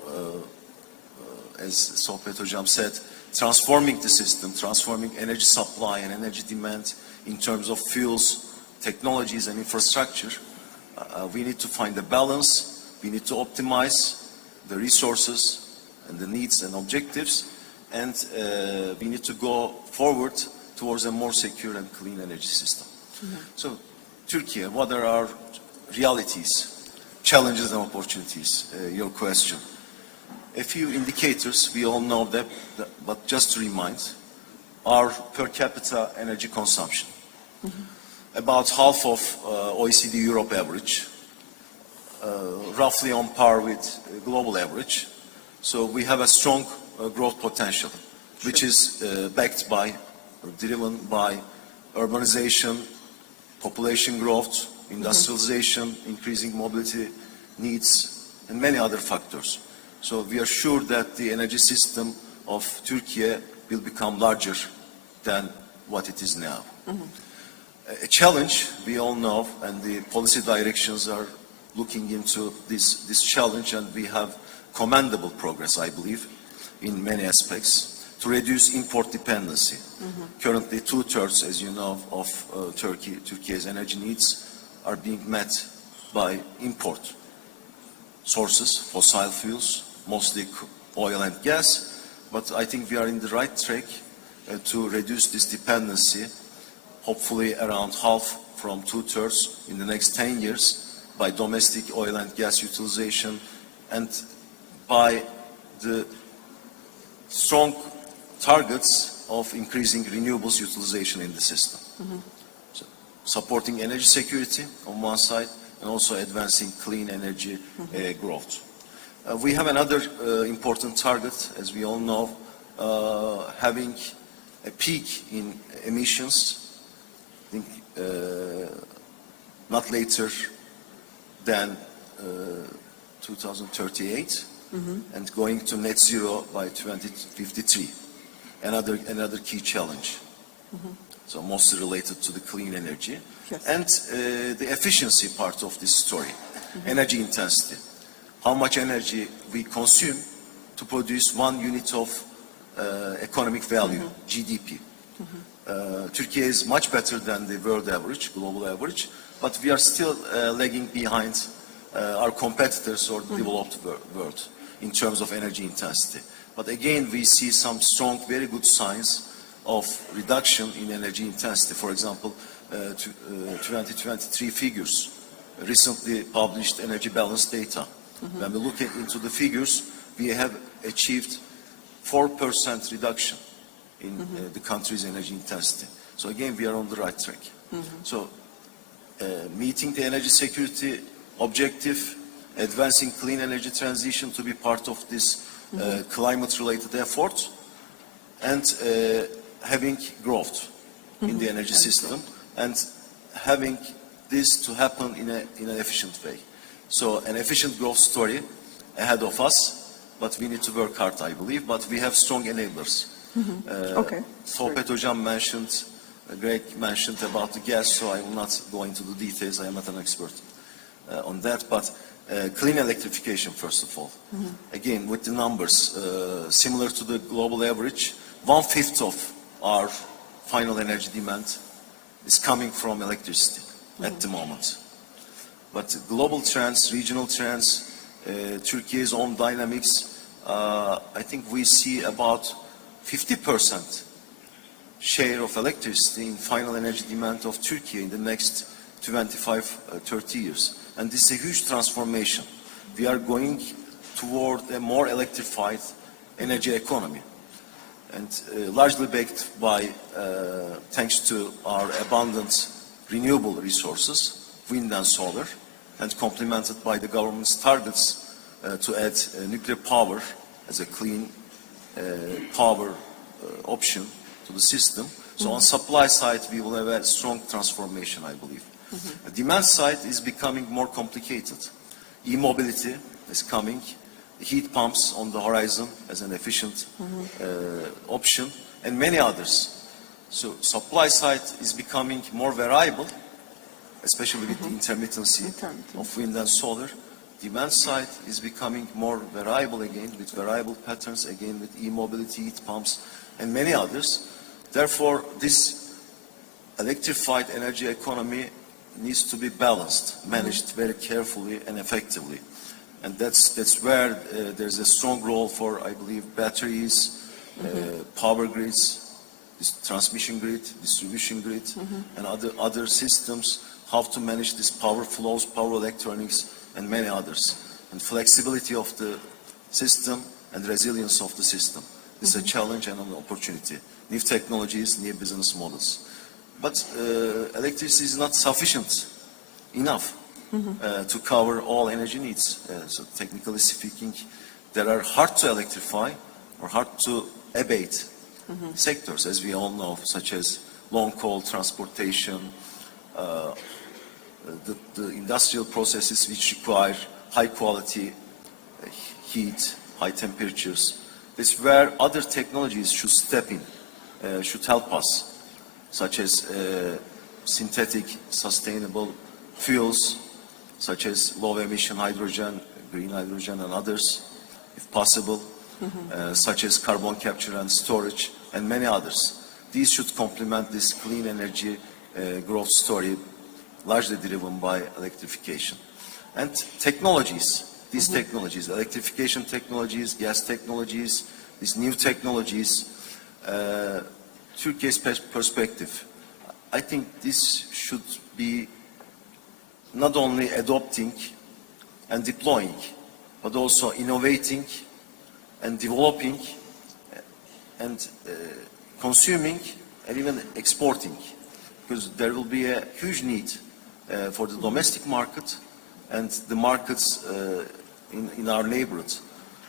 as Sohbet Hocam said, transforming the system, transforming energy supply and energy demand in terms of fuels, technologies and infrastructure. We need to find a balance. We need to optimize the resources and the needs and objectives, and we need to go forward towards a more secure and clean energy system. So, Turkey, what are our realities, challenges and opportunities? Your question. A few indicators, we all know that, but just to remind, our per capita energy consumption. About half of OECD Europe average, roughly on par with global average. So we have a strong growth potential, which is backed by, or driven by urbanization, population growth, industrialization, increasing mobility needs, and many other factors. So we are sure that the energy system of Turkey will become larger than what it is now. A challenge, we all know, and the policy directions are looking into this challenge, and we have commendable progress, I believe, in many aspects, to reduce import dependency. Currently, 2/3, as you know, of Turkey's energy needs are being met by import sources, fossil fuels, mostly oil and gas, but I think we are in the right track to reduce this dependency, hopefully around half from 2/3 in the next 10 years by domestic oil and gas utilization and by the strong targets of increasing renewables utilization in the system. So, supporting energy security on one side and also advancing clean energy growth. We have another important target, as we all know, having a peak in emissions, I think not later than 2038, and going to net zero by 2053. Another key challenge. So mostly related to the clean energy. And the efficiency part of this story, energy intensity. How much energy we consume to produce 1 unit of economic value, GDP. Turkey is much better than the world average, global average, but we are still lagging behind our competitors or the developed world in terms of energy intensity. But again, we see some strong, very good signs of reduction in energy intensity. For example, 2023 figures, recently published energy balance data. When we look into the figures, we have achieved 4% reduction in the country's energy intensity. So again, we are on the right track. So meeting the energy security objective, advancing clean energy transition to be part of this climate-related effort, and having growth in the energy system, and having this to happen in an efficient way. So an efficient growth story ahead of us, but we need to work hard, I believe, but we have strong enablers. Okay. Sohbet Hocam mentioned, Greg mentioned about the gas, so I will not go into the details. I am not an expert on that, but clean electrification, first of all. Again, with the numbers, similar to the global average, 1/5 of our final energy demand is coming from electricity at the moment. But global trends, regional trends, Turkey's own dynamics, I think we see about 50% share of electricity in final energy demand of Turkey in the next 25, 30 years. And this is a huge transformation. We are going toward a more electrified energy economy. And largely backed by, thanks to our abundant renewable resources, wind and solar, and complemented by the government's targets to add nuclear power as a clean power option to the system. So on supply side, we will have a strong transformation, I believe. The demand side is becoming more complicated. E-mobility is coming. Heat pumps on the horizon as an efficient option, and many others. So supply side is becoming more variable, especially with the intermittency of wind and solar. Demand side is becoming more variable again, with variable patterns, again with e-mobility, heat pumps, and many others. Therefore, this electrified energy economy needs to be balanced, managed very carefully and effectively. And that's where there's a strong role for, I believe, batteries, power grids, transmission grid, distribution grid, and other systems, how to manage these power flows, power electronics, and many others. And flexibility of the system and resilience of the system. It's a challenge and an opportunity. New technologies, new business models. But electricity is not sufficient enough to cover all energy needs. So technically speaking, there are hard to electrify or hard to abate sectors, as we all know, such as long-haul transportation, the industrial processes which require high quality heat, high temperatures. This is where other technologies should step in, should help us, such as synthetic sustainable fuels, such as low emission hydrogen, green hydrogen, and others, if possible, such as carbon capture and storage, and many others. These should complement this clean energy growth story, largely driven by electrification. And technologies, these technologies, electrification technologies, gas technologies, these new technologies, Turkey's perspective, I think this should be not only adopting and deploying, but also innovating and developing and consuming and even exporting, because there will be a huge need for the domestic market and the markets in our neighborhood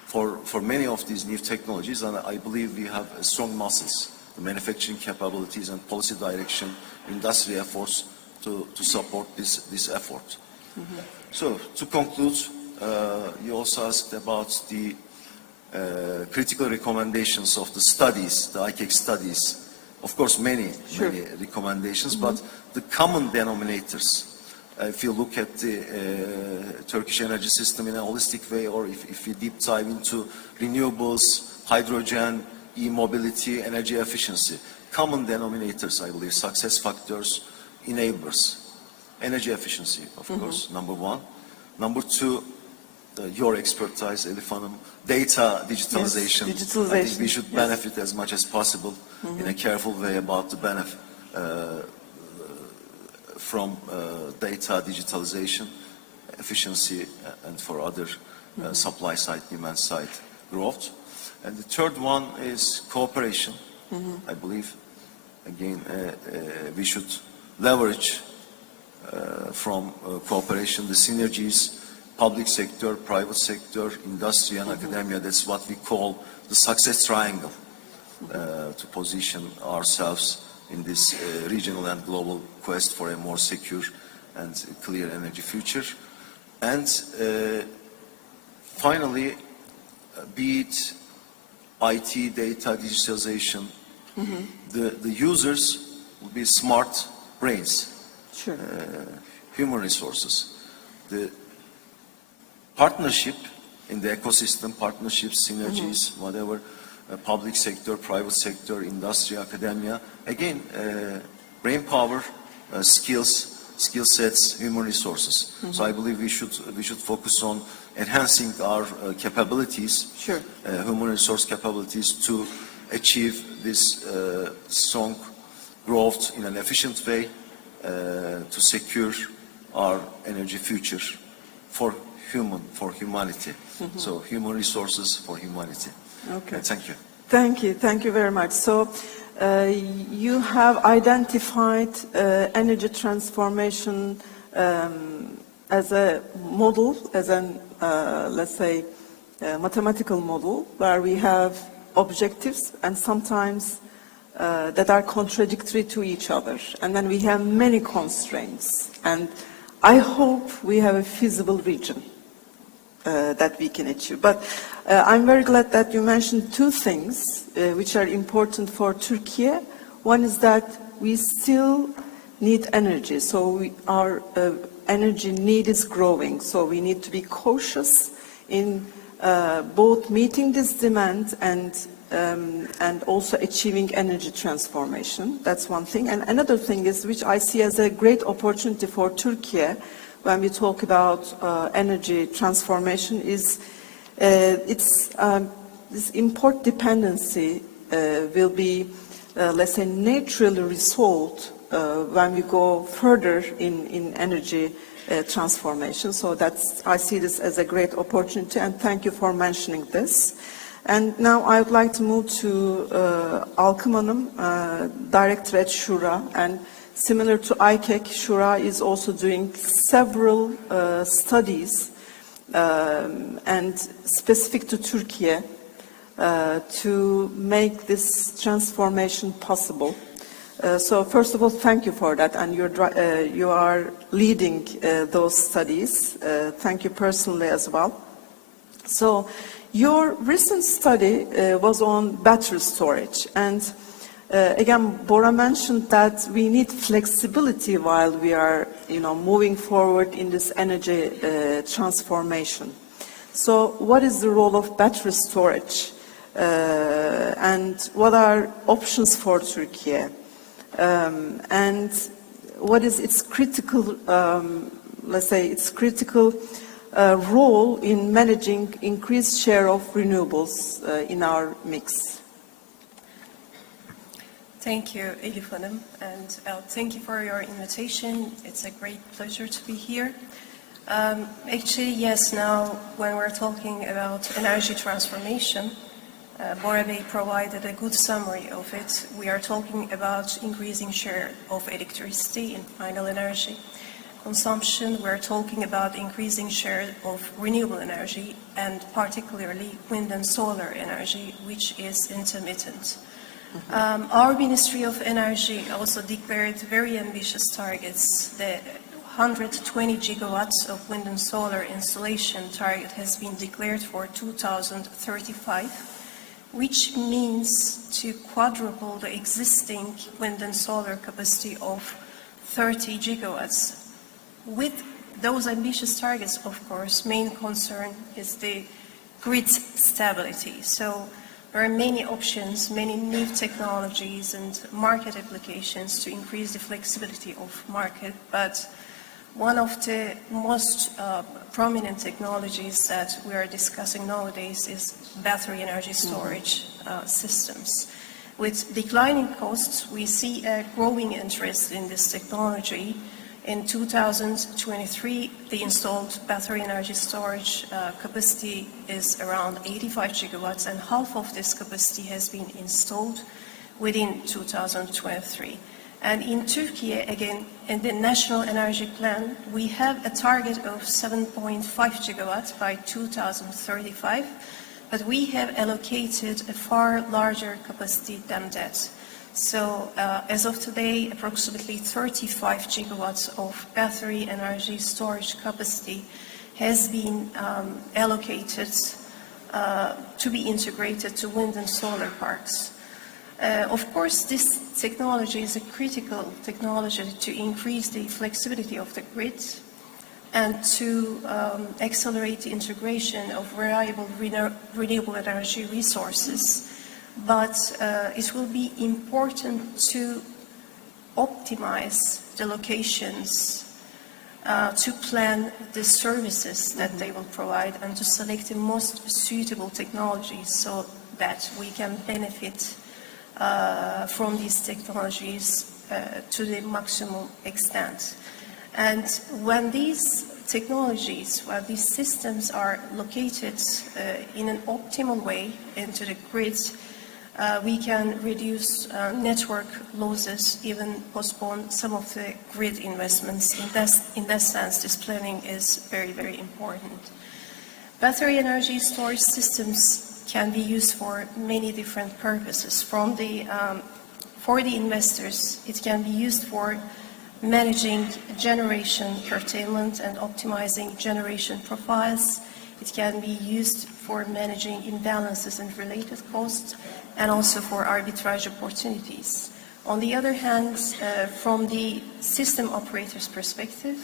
for many of these new technologies. And I believe we have strong muscles, the manufacturing capabilities and policy direction, industry efforts to support this effort. So to conclude, you also asked about the critical recommendations of the studies, the ICAC studies. Of course, many recommendations, but the common denominators, if you look at the Turkish energy system in a holistic way, or if you deep dive into renewables, hydrogen, e-mobility, energy efficiency, common denominators, I believe, success factors, enablers. Energy efficiency, of course, number one. Number two, your expertise, Elif Hanım, data digitalization. Yes, digitalization. I think we should benefit as much as possible in a careful way about the benefit from data digitalization, efficiency, and for other supply side, demand side growth. And the third one is cooperation. I believe, again, we should leverage from cooperation, the synergies, public sector, private sector, industry, and academia. That's what we call the success triangle, to position ourselves in this regional and global quest for a more secure and clear energy future. And finally, be it IT, data, digitalization. The users will be smart brains, Sure. human resources. The partnership in the ecosystem, partnerships, synergies, whatever, public sector, private sector, industry, academia. Again, brain power, skills, skill sets, human resources. So I believe we should focus on enhancing our capabilities, Sure. Human resource capabilities, to achieve this strong growth in an efficient way, to secure our energy future for humanity. So human resources for humanity. Okay. Thank you. Thank you very much. So you have identified energy transformation as a model, as an, let's say, mathematical model, where we have objectives and sometimes that are contradictory to each other. And then we have many constraints. And I hope we have a feasible region that we can achieve. But I'm very glad that you mentioned two things which are important for Turkey. One is that we still need energy. So our energy need is growing. So we need to be cautious in both meeting this demand and also achieving energy transformation. That's one thing. And another thing is, which I see as a great opportunity for Turkey when we talk about energy transformation, is this import dependency will be, let's say, naturally resolved when we go further in energy transformation. So I see this as a great opportunity, and thank you for mentioning this. And now I would like to move to Alkım Hanım, Director at Şura, and similar to ICAC, Şura is also doing several studies and specific to Turkey to make this transformation possible. So first of all, thank you for that, and you are leading those studies. Thank you personally as well. So your recent study was on battery storage, and again, Bora mentioned that we need flexibility while we are, moving forward in this energy transformation. So what is the role of battery storage, and what are options for Turkey? And what is its critical, let's say, its critical role in managing increased share of renewables in our mix? Thank you, Elif Hanım, and thank you for your invitation. It's a great pleasure to be here. Actually, yes, now when we're talking about energy transformation, Bora Bey provided a good summary of it. We are talking about increasing share of electricity in final energy consumption. We're talking about increasing share of renewable energy, and particularly wind and solar energy, which is intermittent. Our Ministry of Energy also declared very ambitious targets. The 120 gigawatts of wind and solar installation target has been declared for 2035, which means to quadruple the existing wind and solar capacity of 30 gigawatts. With those ambitious targets, of course, main concern is the grid stability. So there are many options, many new technologies and market applications to increase the flexibility of market, but one of the most prominent technologies that we are discussing nowadays is battery energy storage systems. With declining costs, we see a growing interest in this technology. In 2023, the installed battery energy storage capacity is around 85 gigawatts, and half of this capacity has been installed within 2023. And in Turkey, again, in the National Energy Plan, we have a target of 7.5 gigawatts by 2035, but we have allocated a far larger capacity than that. So as of today, approximately 35 gigawatts of battery energy storage capacity has been allocated to be integrated to wind and solar parks. Of course, this technology is a critical technology to increase the flexibility of the grid and to accelerate the integration of reliable renewable energy resources. But it will be important to optimize the locations, to plan the services that they will provide, and to select the most suitable technologies so that we can benefit from these technologies to the maximum extent. And when these technologies, when these systems are located in an optimal way into the grid, we can reduce network losses, even postpone some of the grid investments. In that sense, this planning is very, very important. Battery energy storage systems can be used for many different purposes. For the investors, it can be used for managing generation curtailment and optimizing generation profiles. It can be used for managing imbalances and related costs, and also for arbitrage opportunities. On the other hand, from the system operator's perspective,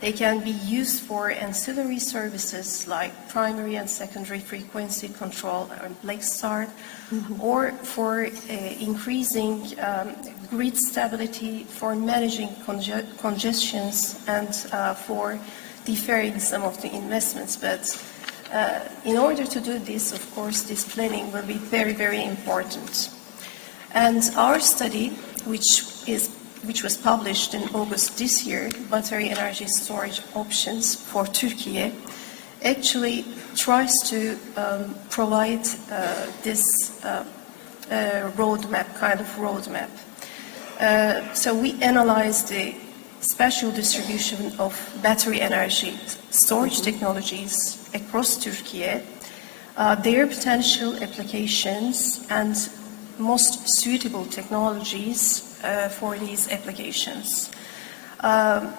they can be used for ancillary services like primary and secondary frequency control and black start, or for increasing grid stability, for managing congestions, and for deferring some of the investments. But in order to do this, of course, this planning will be very, very important. And our study, which was published in August this year, Battery Energy Storage Options for Turkey, actually tries to provide this roadmap, kind of roadmap. So we analyzed the spatial distribution of battery energy storage technologies across Turkey, their potential applications and most suitable technologies for these applications.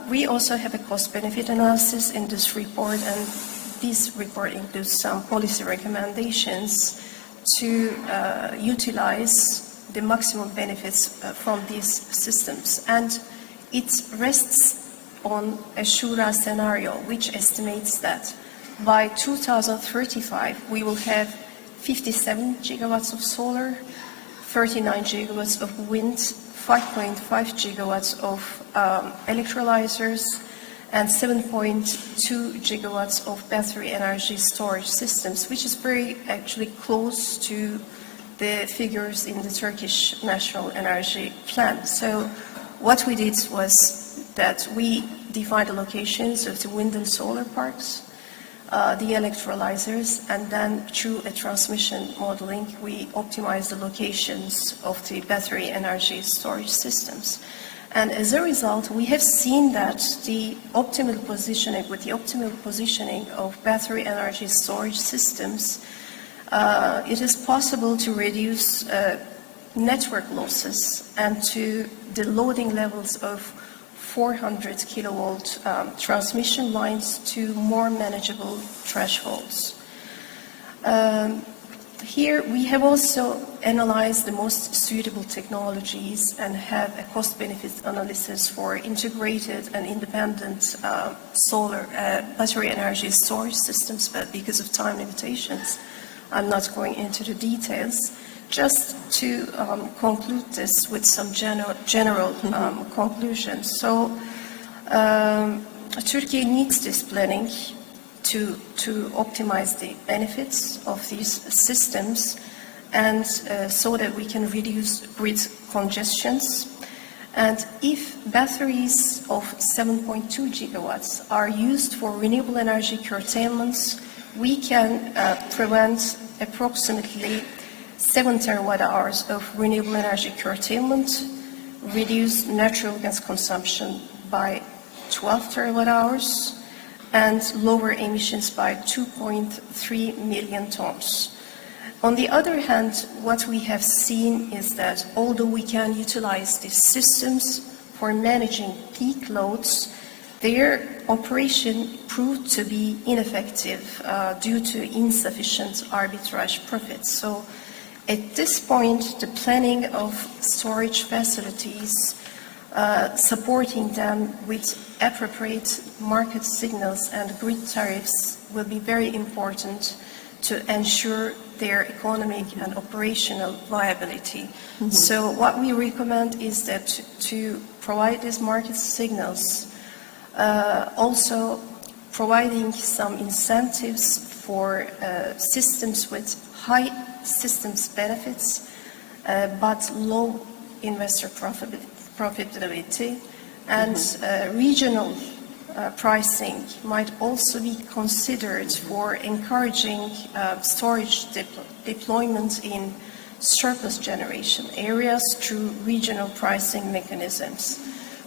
We also have a cost-benefit analysis in this report, and this report includes some policy recommendations to utilize the maximum benefits from these systems. And it rests on a Shura scenario, which estimates that by 2035 we will have 57 gigawatts of solar, 39 gigawatts of wind, 5.5 gigawatts of electrolyzers, and 7.2 gigawatts of battery energy storage systems, which is very actually close to the figures in the Turkish National Energy Plan. So what we did was that we defined the locations of the wind and solar parks, the electrolyzers, and then through a transmission modeling, we optimize the locations of the battery energy storage systems. And as a result, we have seen that with the optimal positioning of battery energy storage systems, it is possible to reduce network losses and to the loading levels of 400 kilovolt transmission lines to more manageable thresholds. Here we have also analyzed the most suitable technologies and have a cost-benefit analysis for integrated and independent solar battery energy storage systems, but because of time limitations, I'm not going into the details. Just to conclude this with some general conclusions. So Turkey needs this planning to optimize the benefits of these systems, and so that we can reduce grid congestions. And if batteries of 7.2 gigawatts are used for renewable energy curtailments, we can prevent approximately 7 terawatt hours of renewable energy curtailment, reduce natural gas consumption by 12 terawatt hours, and lower emissions by 2.3 million tons. On the other hand, what we have seen is that although we can utilize these systems for managing peak loads, their operation proved to be ineffective due to insufficient arbitrage profits. So at this point, the planning of storage facilities, supporting them with appropriate market signals and grid tariffs will be very important to ensure their economic and operational viability. So what we recommend is that to provide these market signals, also providing some incentives for systems with high systems benefits but low investor profitability, and regional pricing might also be considered for encouraging storage deployment in surplus generation areas through regional pricing mechanisms.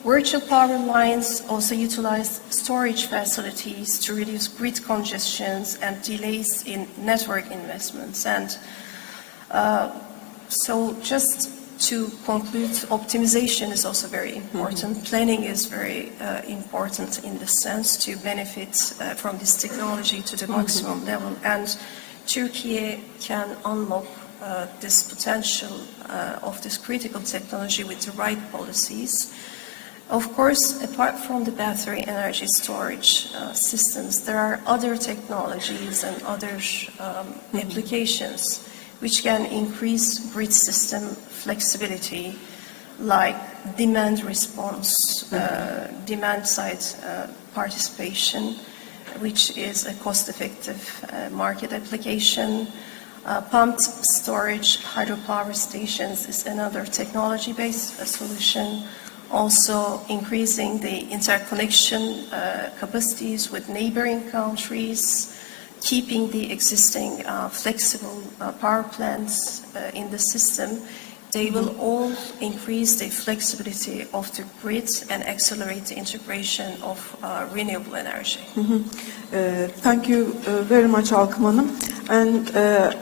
Virtual power lines also utilize storage facilities to reduce grid congestions and delays in network investments. And so just to conclude, optimization is also very important. Planning is very important in the sense to benefit from this technology to the maximum level. And Turkey can unlock this potential of this critical technology with the right policies. Of course, apart from the battery energy storage systems, there are other technologies and other applications which can increase grid system flexibility, like demand response, demand side participation, which is a cost-effective market application. Pumped storage hydropower stations is another technology-based solution. Also increasing the interconnection capacities with neighboring countries, keeping the existing flexible power plants in the system. They will all increase the flexibility of the grid and accelerate the integration of renewable energy. Thank you very much, Alkım Hanım. And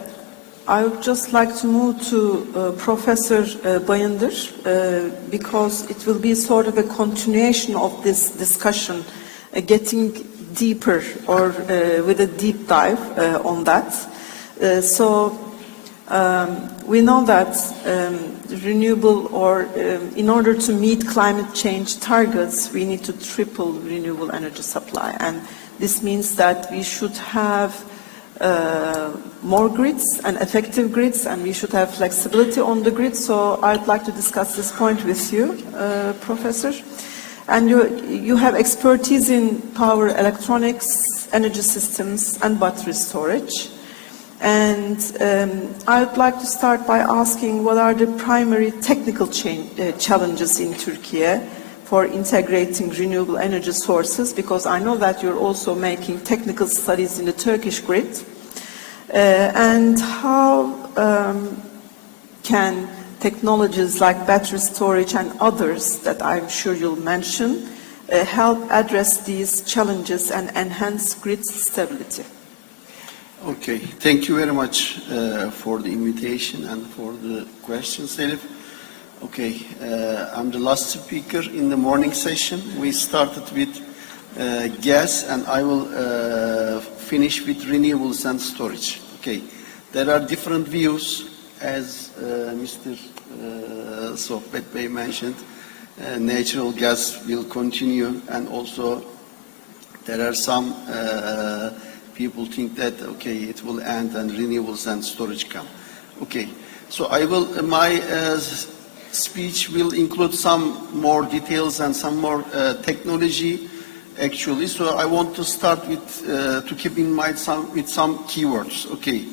I would just like to move to Professor Bayındır because it will be sort of a continuation of this discussion, getting deeper or with a deep dive on that. So we know that renewable or in order to meet climate change targets, we need to triple renewable energy supply. And this means that we should have more grids and effective grids, and we should have flexibility on the grid. So I'd like to discuss this point with you, Professor. And you have expertise in power electronics, energy systems, and battery storage. And I'd like to start by asking what are the primary technical challenges in Turkey for integrating renewable energy sources, because I know that you're also making technical studies in the Turkish grid. And how can technologies like battery storage and others that I'm sure you'll mention help address these challenges and enhance grid stability? Okay, thank you very much for the invitation and for the questions, Elif. Okay, I'm the last speaker in the morning session. We started with gas, and I will finish with renewables and storage. Okay, there are different views, as Mr. Sohbet Bey mentioned. Natural gas will continue, and also there are some people think that, okay, it will end and renewables and storage come. Okay, so my speech will include some more details and some more technology, actually. So I want to start with, to keep in mind some keywords. Okay,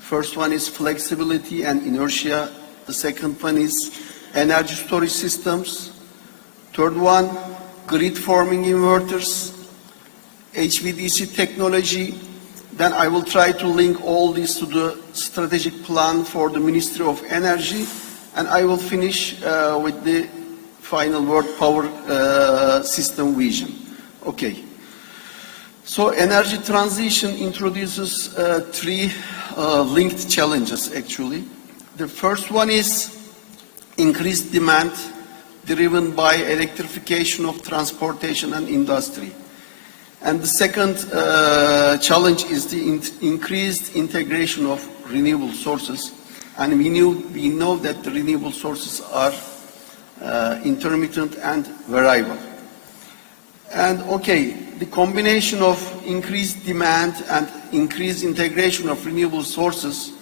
first one is flexibility and inertia. The second one is energy storage systems. Third one, grid forming inverters, HVDC technology. Then I will try to link all this to the strategic plan for the Ministry of Energy, and I will finish with the final word, power system vision. Okay. So energy transition introduces three linked challenges, actually. The first one is increased demand driven by electrification of transportation and industry. And the second challenge is the increased integration of renewable sources. And we know that the renewable sources are intermittent and variable. And okay, the combination of increased demand and increased integration of renewable sources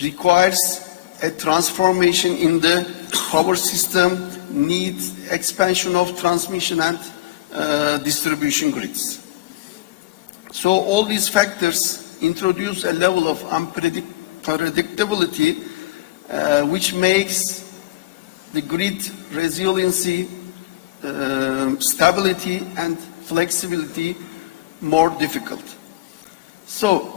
requires a transformation in the power system, needs expansion of transmission and distribution grids. So all these factors introduce a level of unpredictability which makes the grid resiliency, stability and flexibility more difficult. So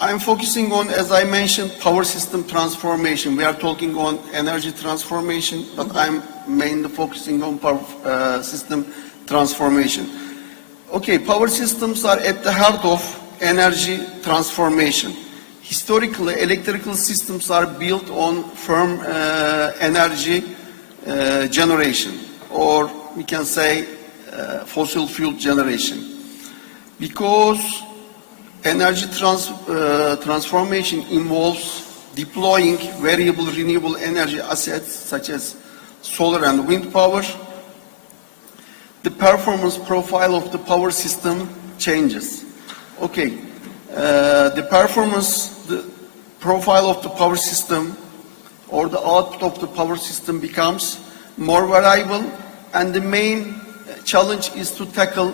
I'm focusing on, as I mentioned, power system transformation. We are talking on energy transformation, but I'm mainly focusing on power system transformation. Okay, power systems are at the heart of energy transformation. Historically, electrical systems are built on firm energy generation, or we can say fossil fuel generation. Because energy transformation involves deploying variable renewable energy assets such as solar and wind power, the performance profile of the power system changes. Okay, the profile of the power system or the output of the power system becomes more variable, and the main challenge is to tackle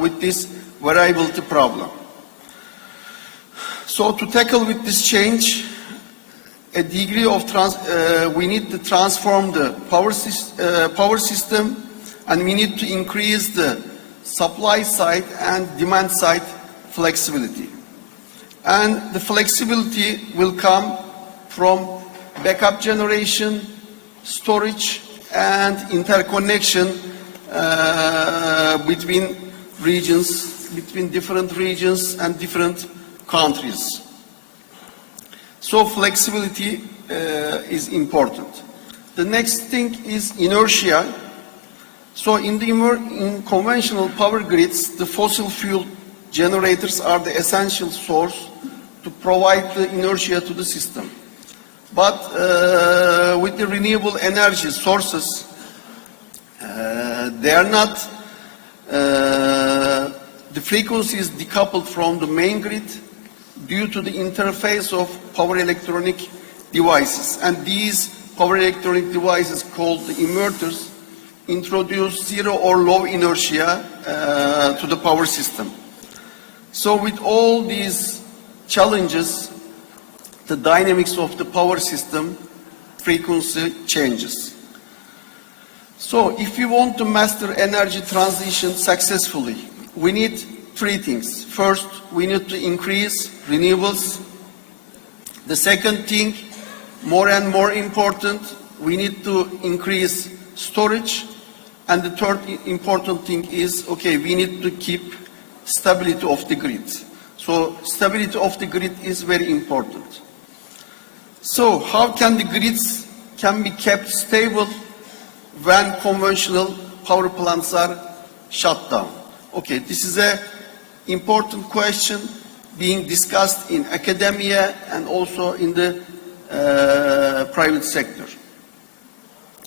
with this variability problem. So to tackle with this change, a degree of we need to transform the power system, and we need to increase the supply side and demand side flexibility. And the flexibility will come from backup generation, storage, and interconnection between regions, between different regions and different countries. So flexibility is important. The next thing is inertia. So in conventional power grids, the fossil fuel generators are the essential source to provide the inertia to the system. But with the renewable energy sources, they are not, the frequency is decoupled from the main grid due to the interface of power electronic devices. And these power electronic devices, called the inverters, introduce zero or low inertia to the power system. So with all these challenges, the dynamics of the power system frequency changes. So if you want to master energy transition successfully, we need three things. First, we need to increase renewables. The second thing, more and more important, we need to increase storage. And the third important thing is, okay, we need to keep stability of the grid. So stability of the grid is very important. So how can the grids can be kept stable when conventional power plants are shut down? Okay, this is an important question being discussed in academia and also in the private sector.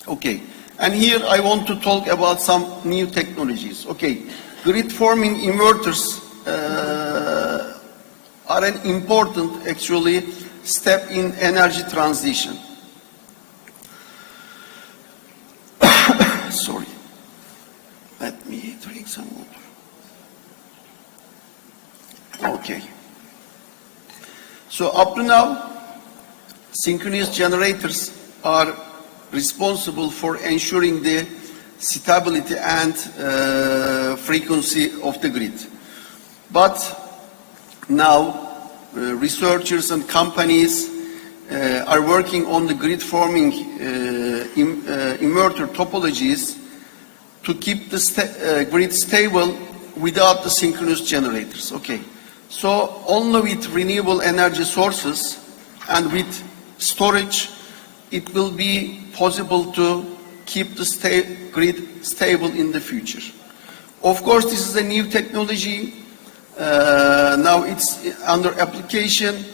Okay, and here I want to talk about some new technologies. Okay, grid forming inverters are an important, actually, step in energy transition. Sorry. Let me drink some water. Okay. So up to now, synchronous generators are responsible for ensuring the stability and frequency of the grid. But now, researchers and companies are working on the grid forming inverter topologies to keep the grid stable without the synchronous generators. Okay, so only with renewable energy sources and with storage, it will be possible to keep the grid stable in the future. Of course, this is a new technology. Now it's under application,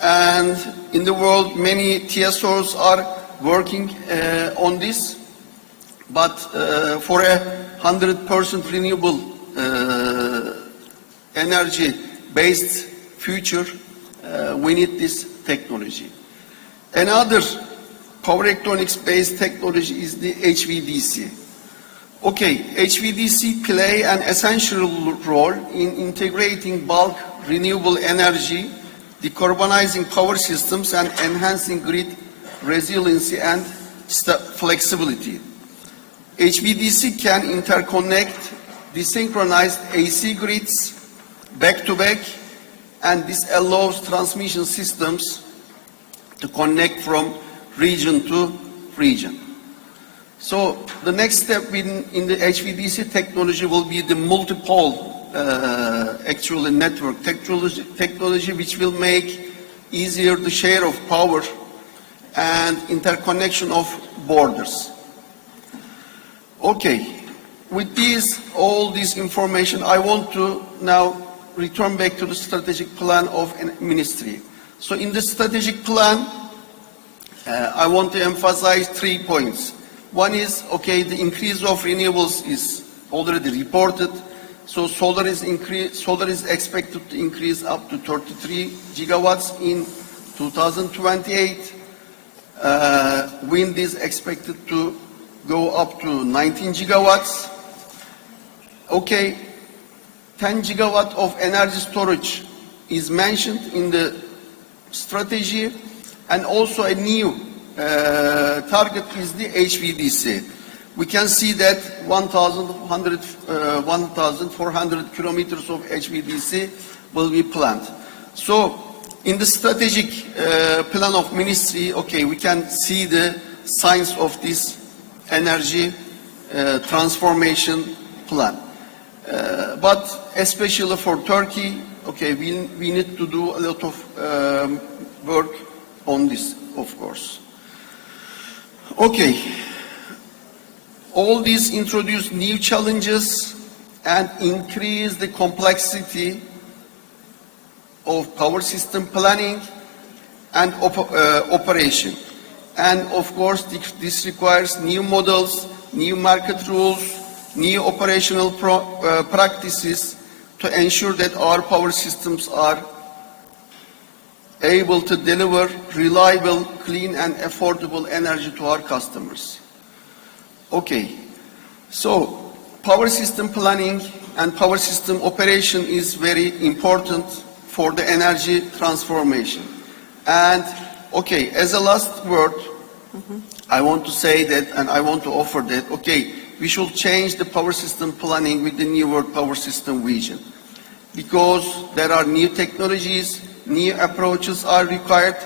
and in the world many TSOs are working on this. But for a 100% renewable energy-based future, we need this technology. Another power electronics-based technology is the HVDC. Okay, HVDC play an essential role in integrating bulk renewable energy, decarbonizing power systems, and enhancing grid resiliency and flexibility. HVDC can interconnect desynchronized AC grids back-to-back, and this allows transmission systems to connect from region to region. So the next step in the HVDC technology will be the multipole actually network technology, which will make easier the share of power and interconnection of borders. Okay, with all this information, I want to now return back to the strategic plan of a ministry. So in the strategic plan, I want to emphasize 3 points. One is, okay, the increase of renewables is already reported. So solar is expected to increase up to 33 gigawatts in 2028. Wind is expected to go up to 19 gigawatts. Okay, 10 gigawatt of energy storage is mentioned in the strategy, and also a new target is the HVDC. We can see that 1,400 kilometers of HVDC will be planned. So in the strategic plan of ministry, okay, we can see the signs of this energy transformation plan. But especially for Turkey, okay, we need to do a lot of work on this, of course. Okay, all these introduce new challenges and increase the complexity of power system planning and operation. And of course, this requires new models, new market rules, new operational practices to ensure that our power systems are able to deliver reliable, clean, and affordable energy to our customers. Okay, so power system planning and power system operation is very important for the energy transformation. And okay, as a last word, I want to say that, and I want to offer that, okay, we should change the power system planning with the new world power system vision, because there are new technologies, new approaches are required.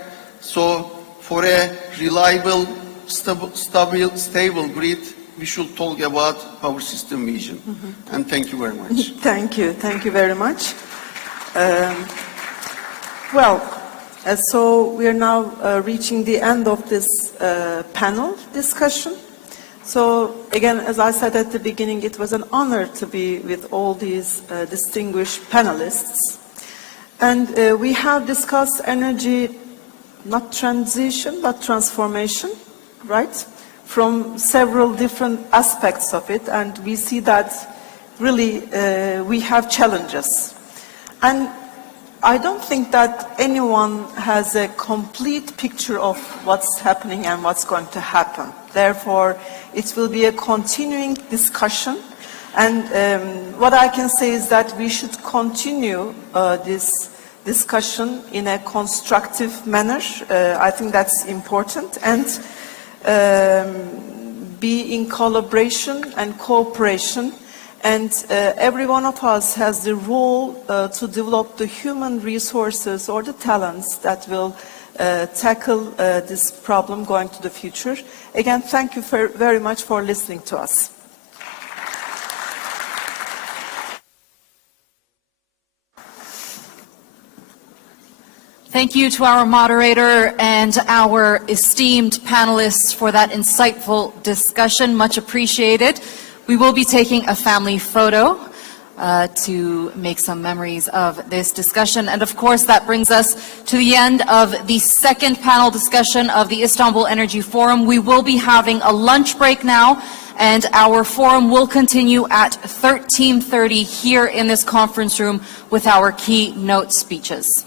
So for a reliable, stable grid, we should talk about power system vision. And thank you very much. Thank you very much. So we are now reaching the end of this panel discussion. So again, as I said at the beginning, it was an honor to be with all these distinguished panelists. And we have discussed energy, not transition, but transformation, right? From several different aspects of it. And we see that really we have challenges. And I don't think that anyone has a complete picture of what's happening and what's going to happen. Therefore, it will be a continuing discussion. And what I can say is that we should continue this discussion in a constructive manner. I think that's important. And be in collaboration and cooperation. And every one of us has the role to develop the human resources or the talents that will tackle this problem going to the future. Again, thank you very much for listening to us. Thank you to our moderator and our esteemed panelists for that insightful discussion. Much appreciated. We will be taking a family photo to make some memories of this discussion. And of course, that brings us to the end of the second panel discussion of the Istanbul Energy Forum. We will be having a lunch break now, and our forum will continue at 13:30 here in this conference room with our keynote speeches.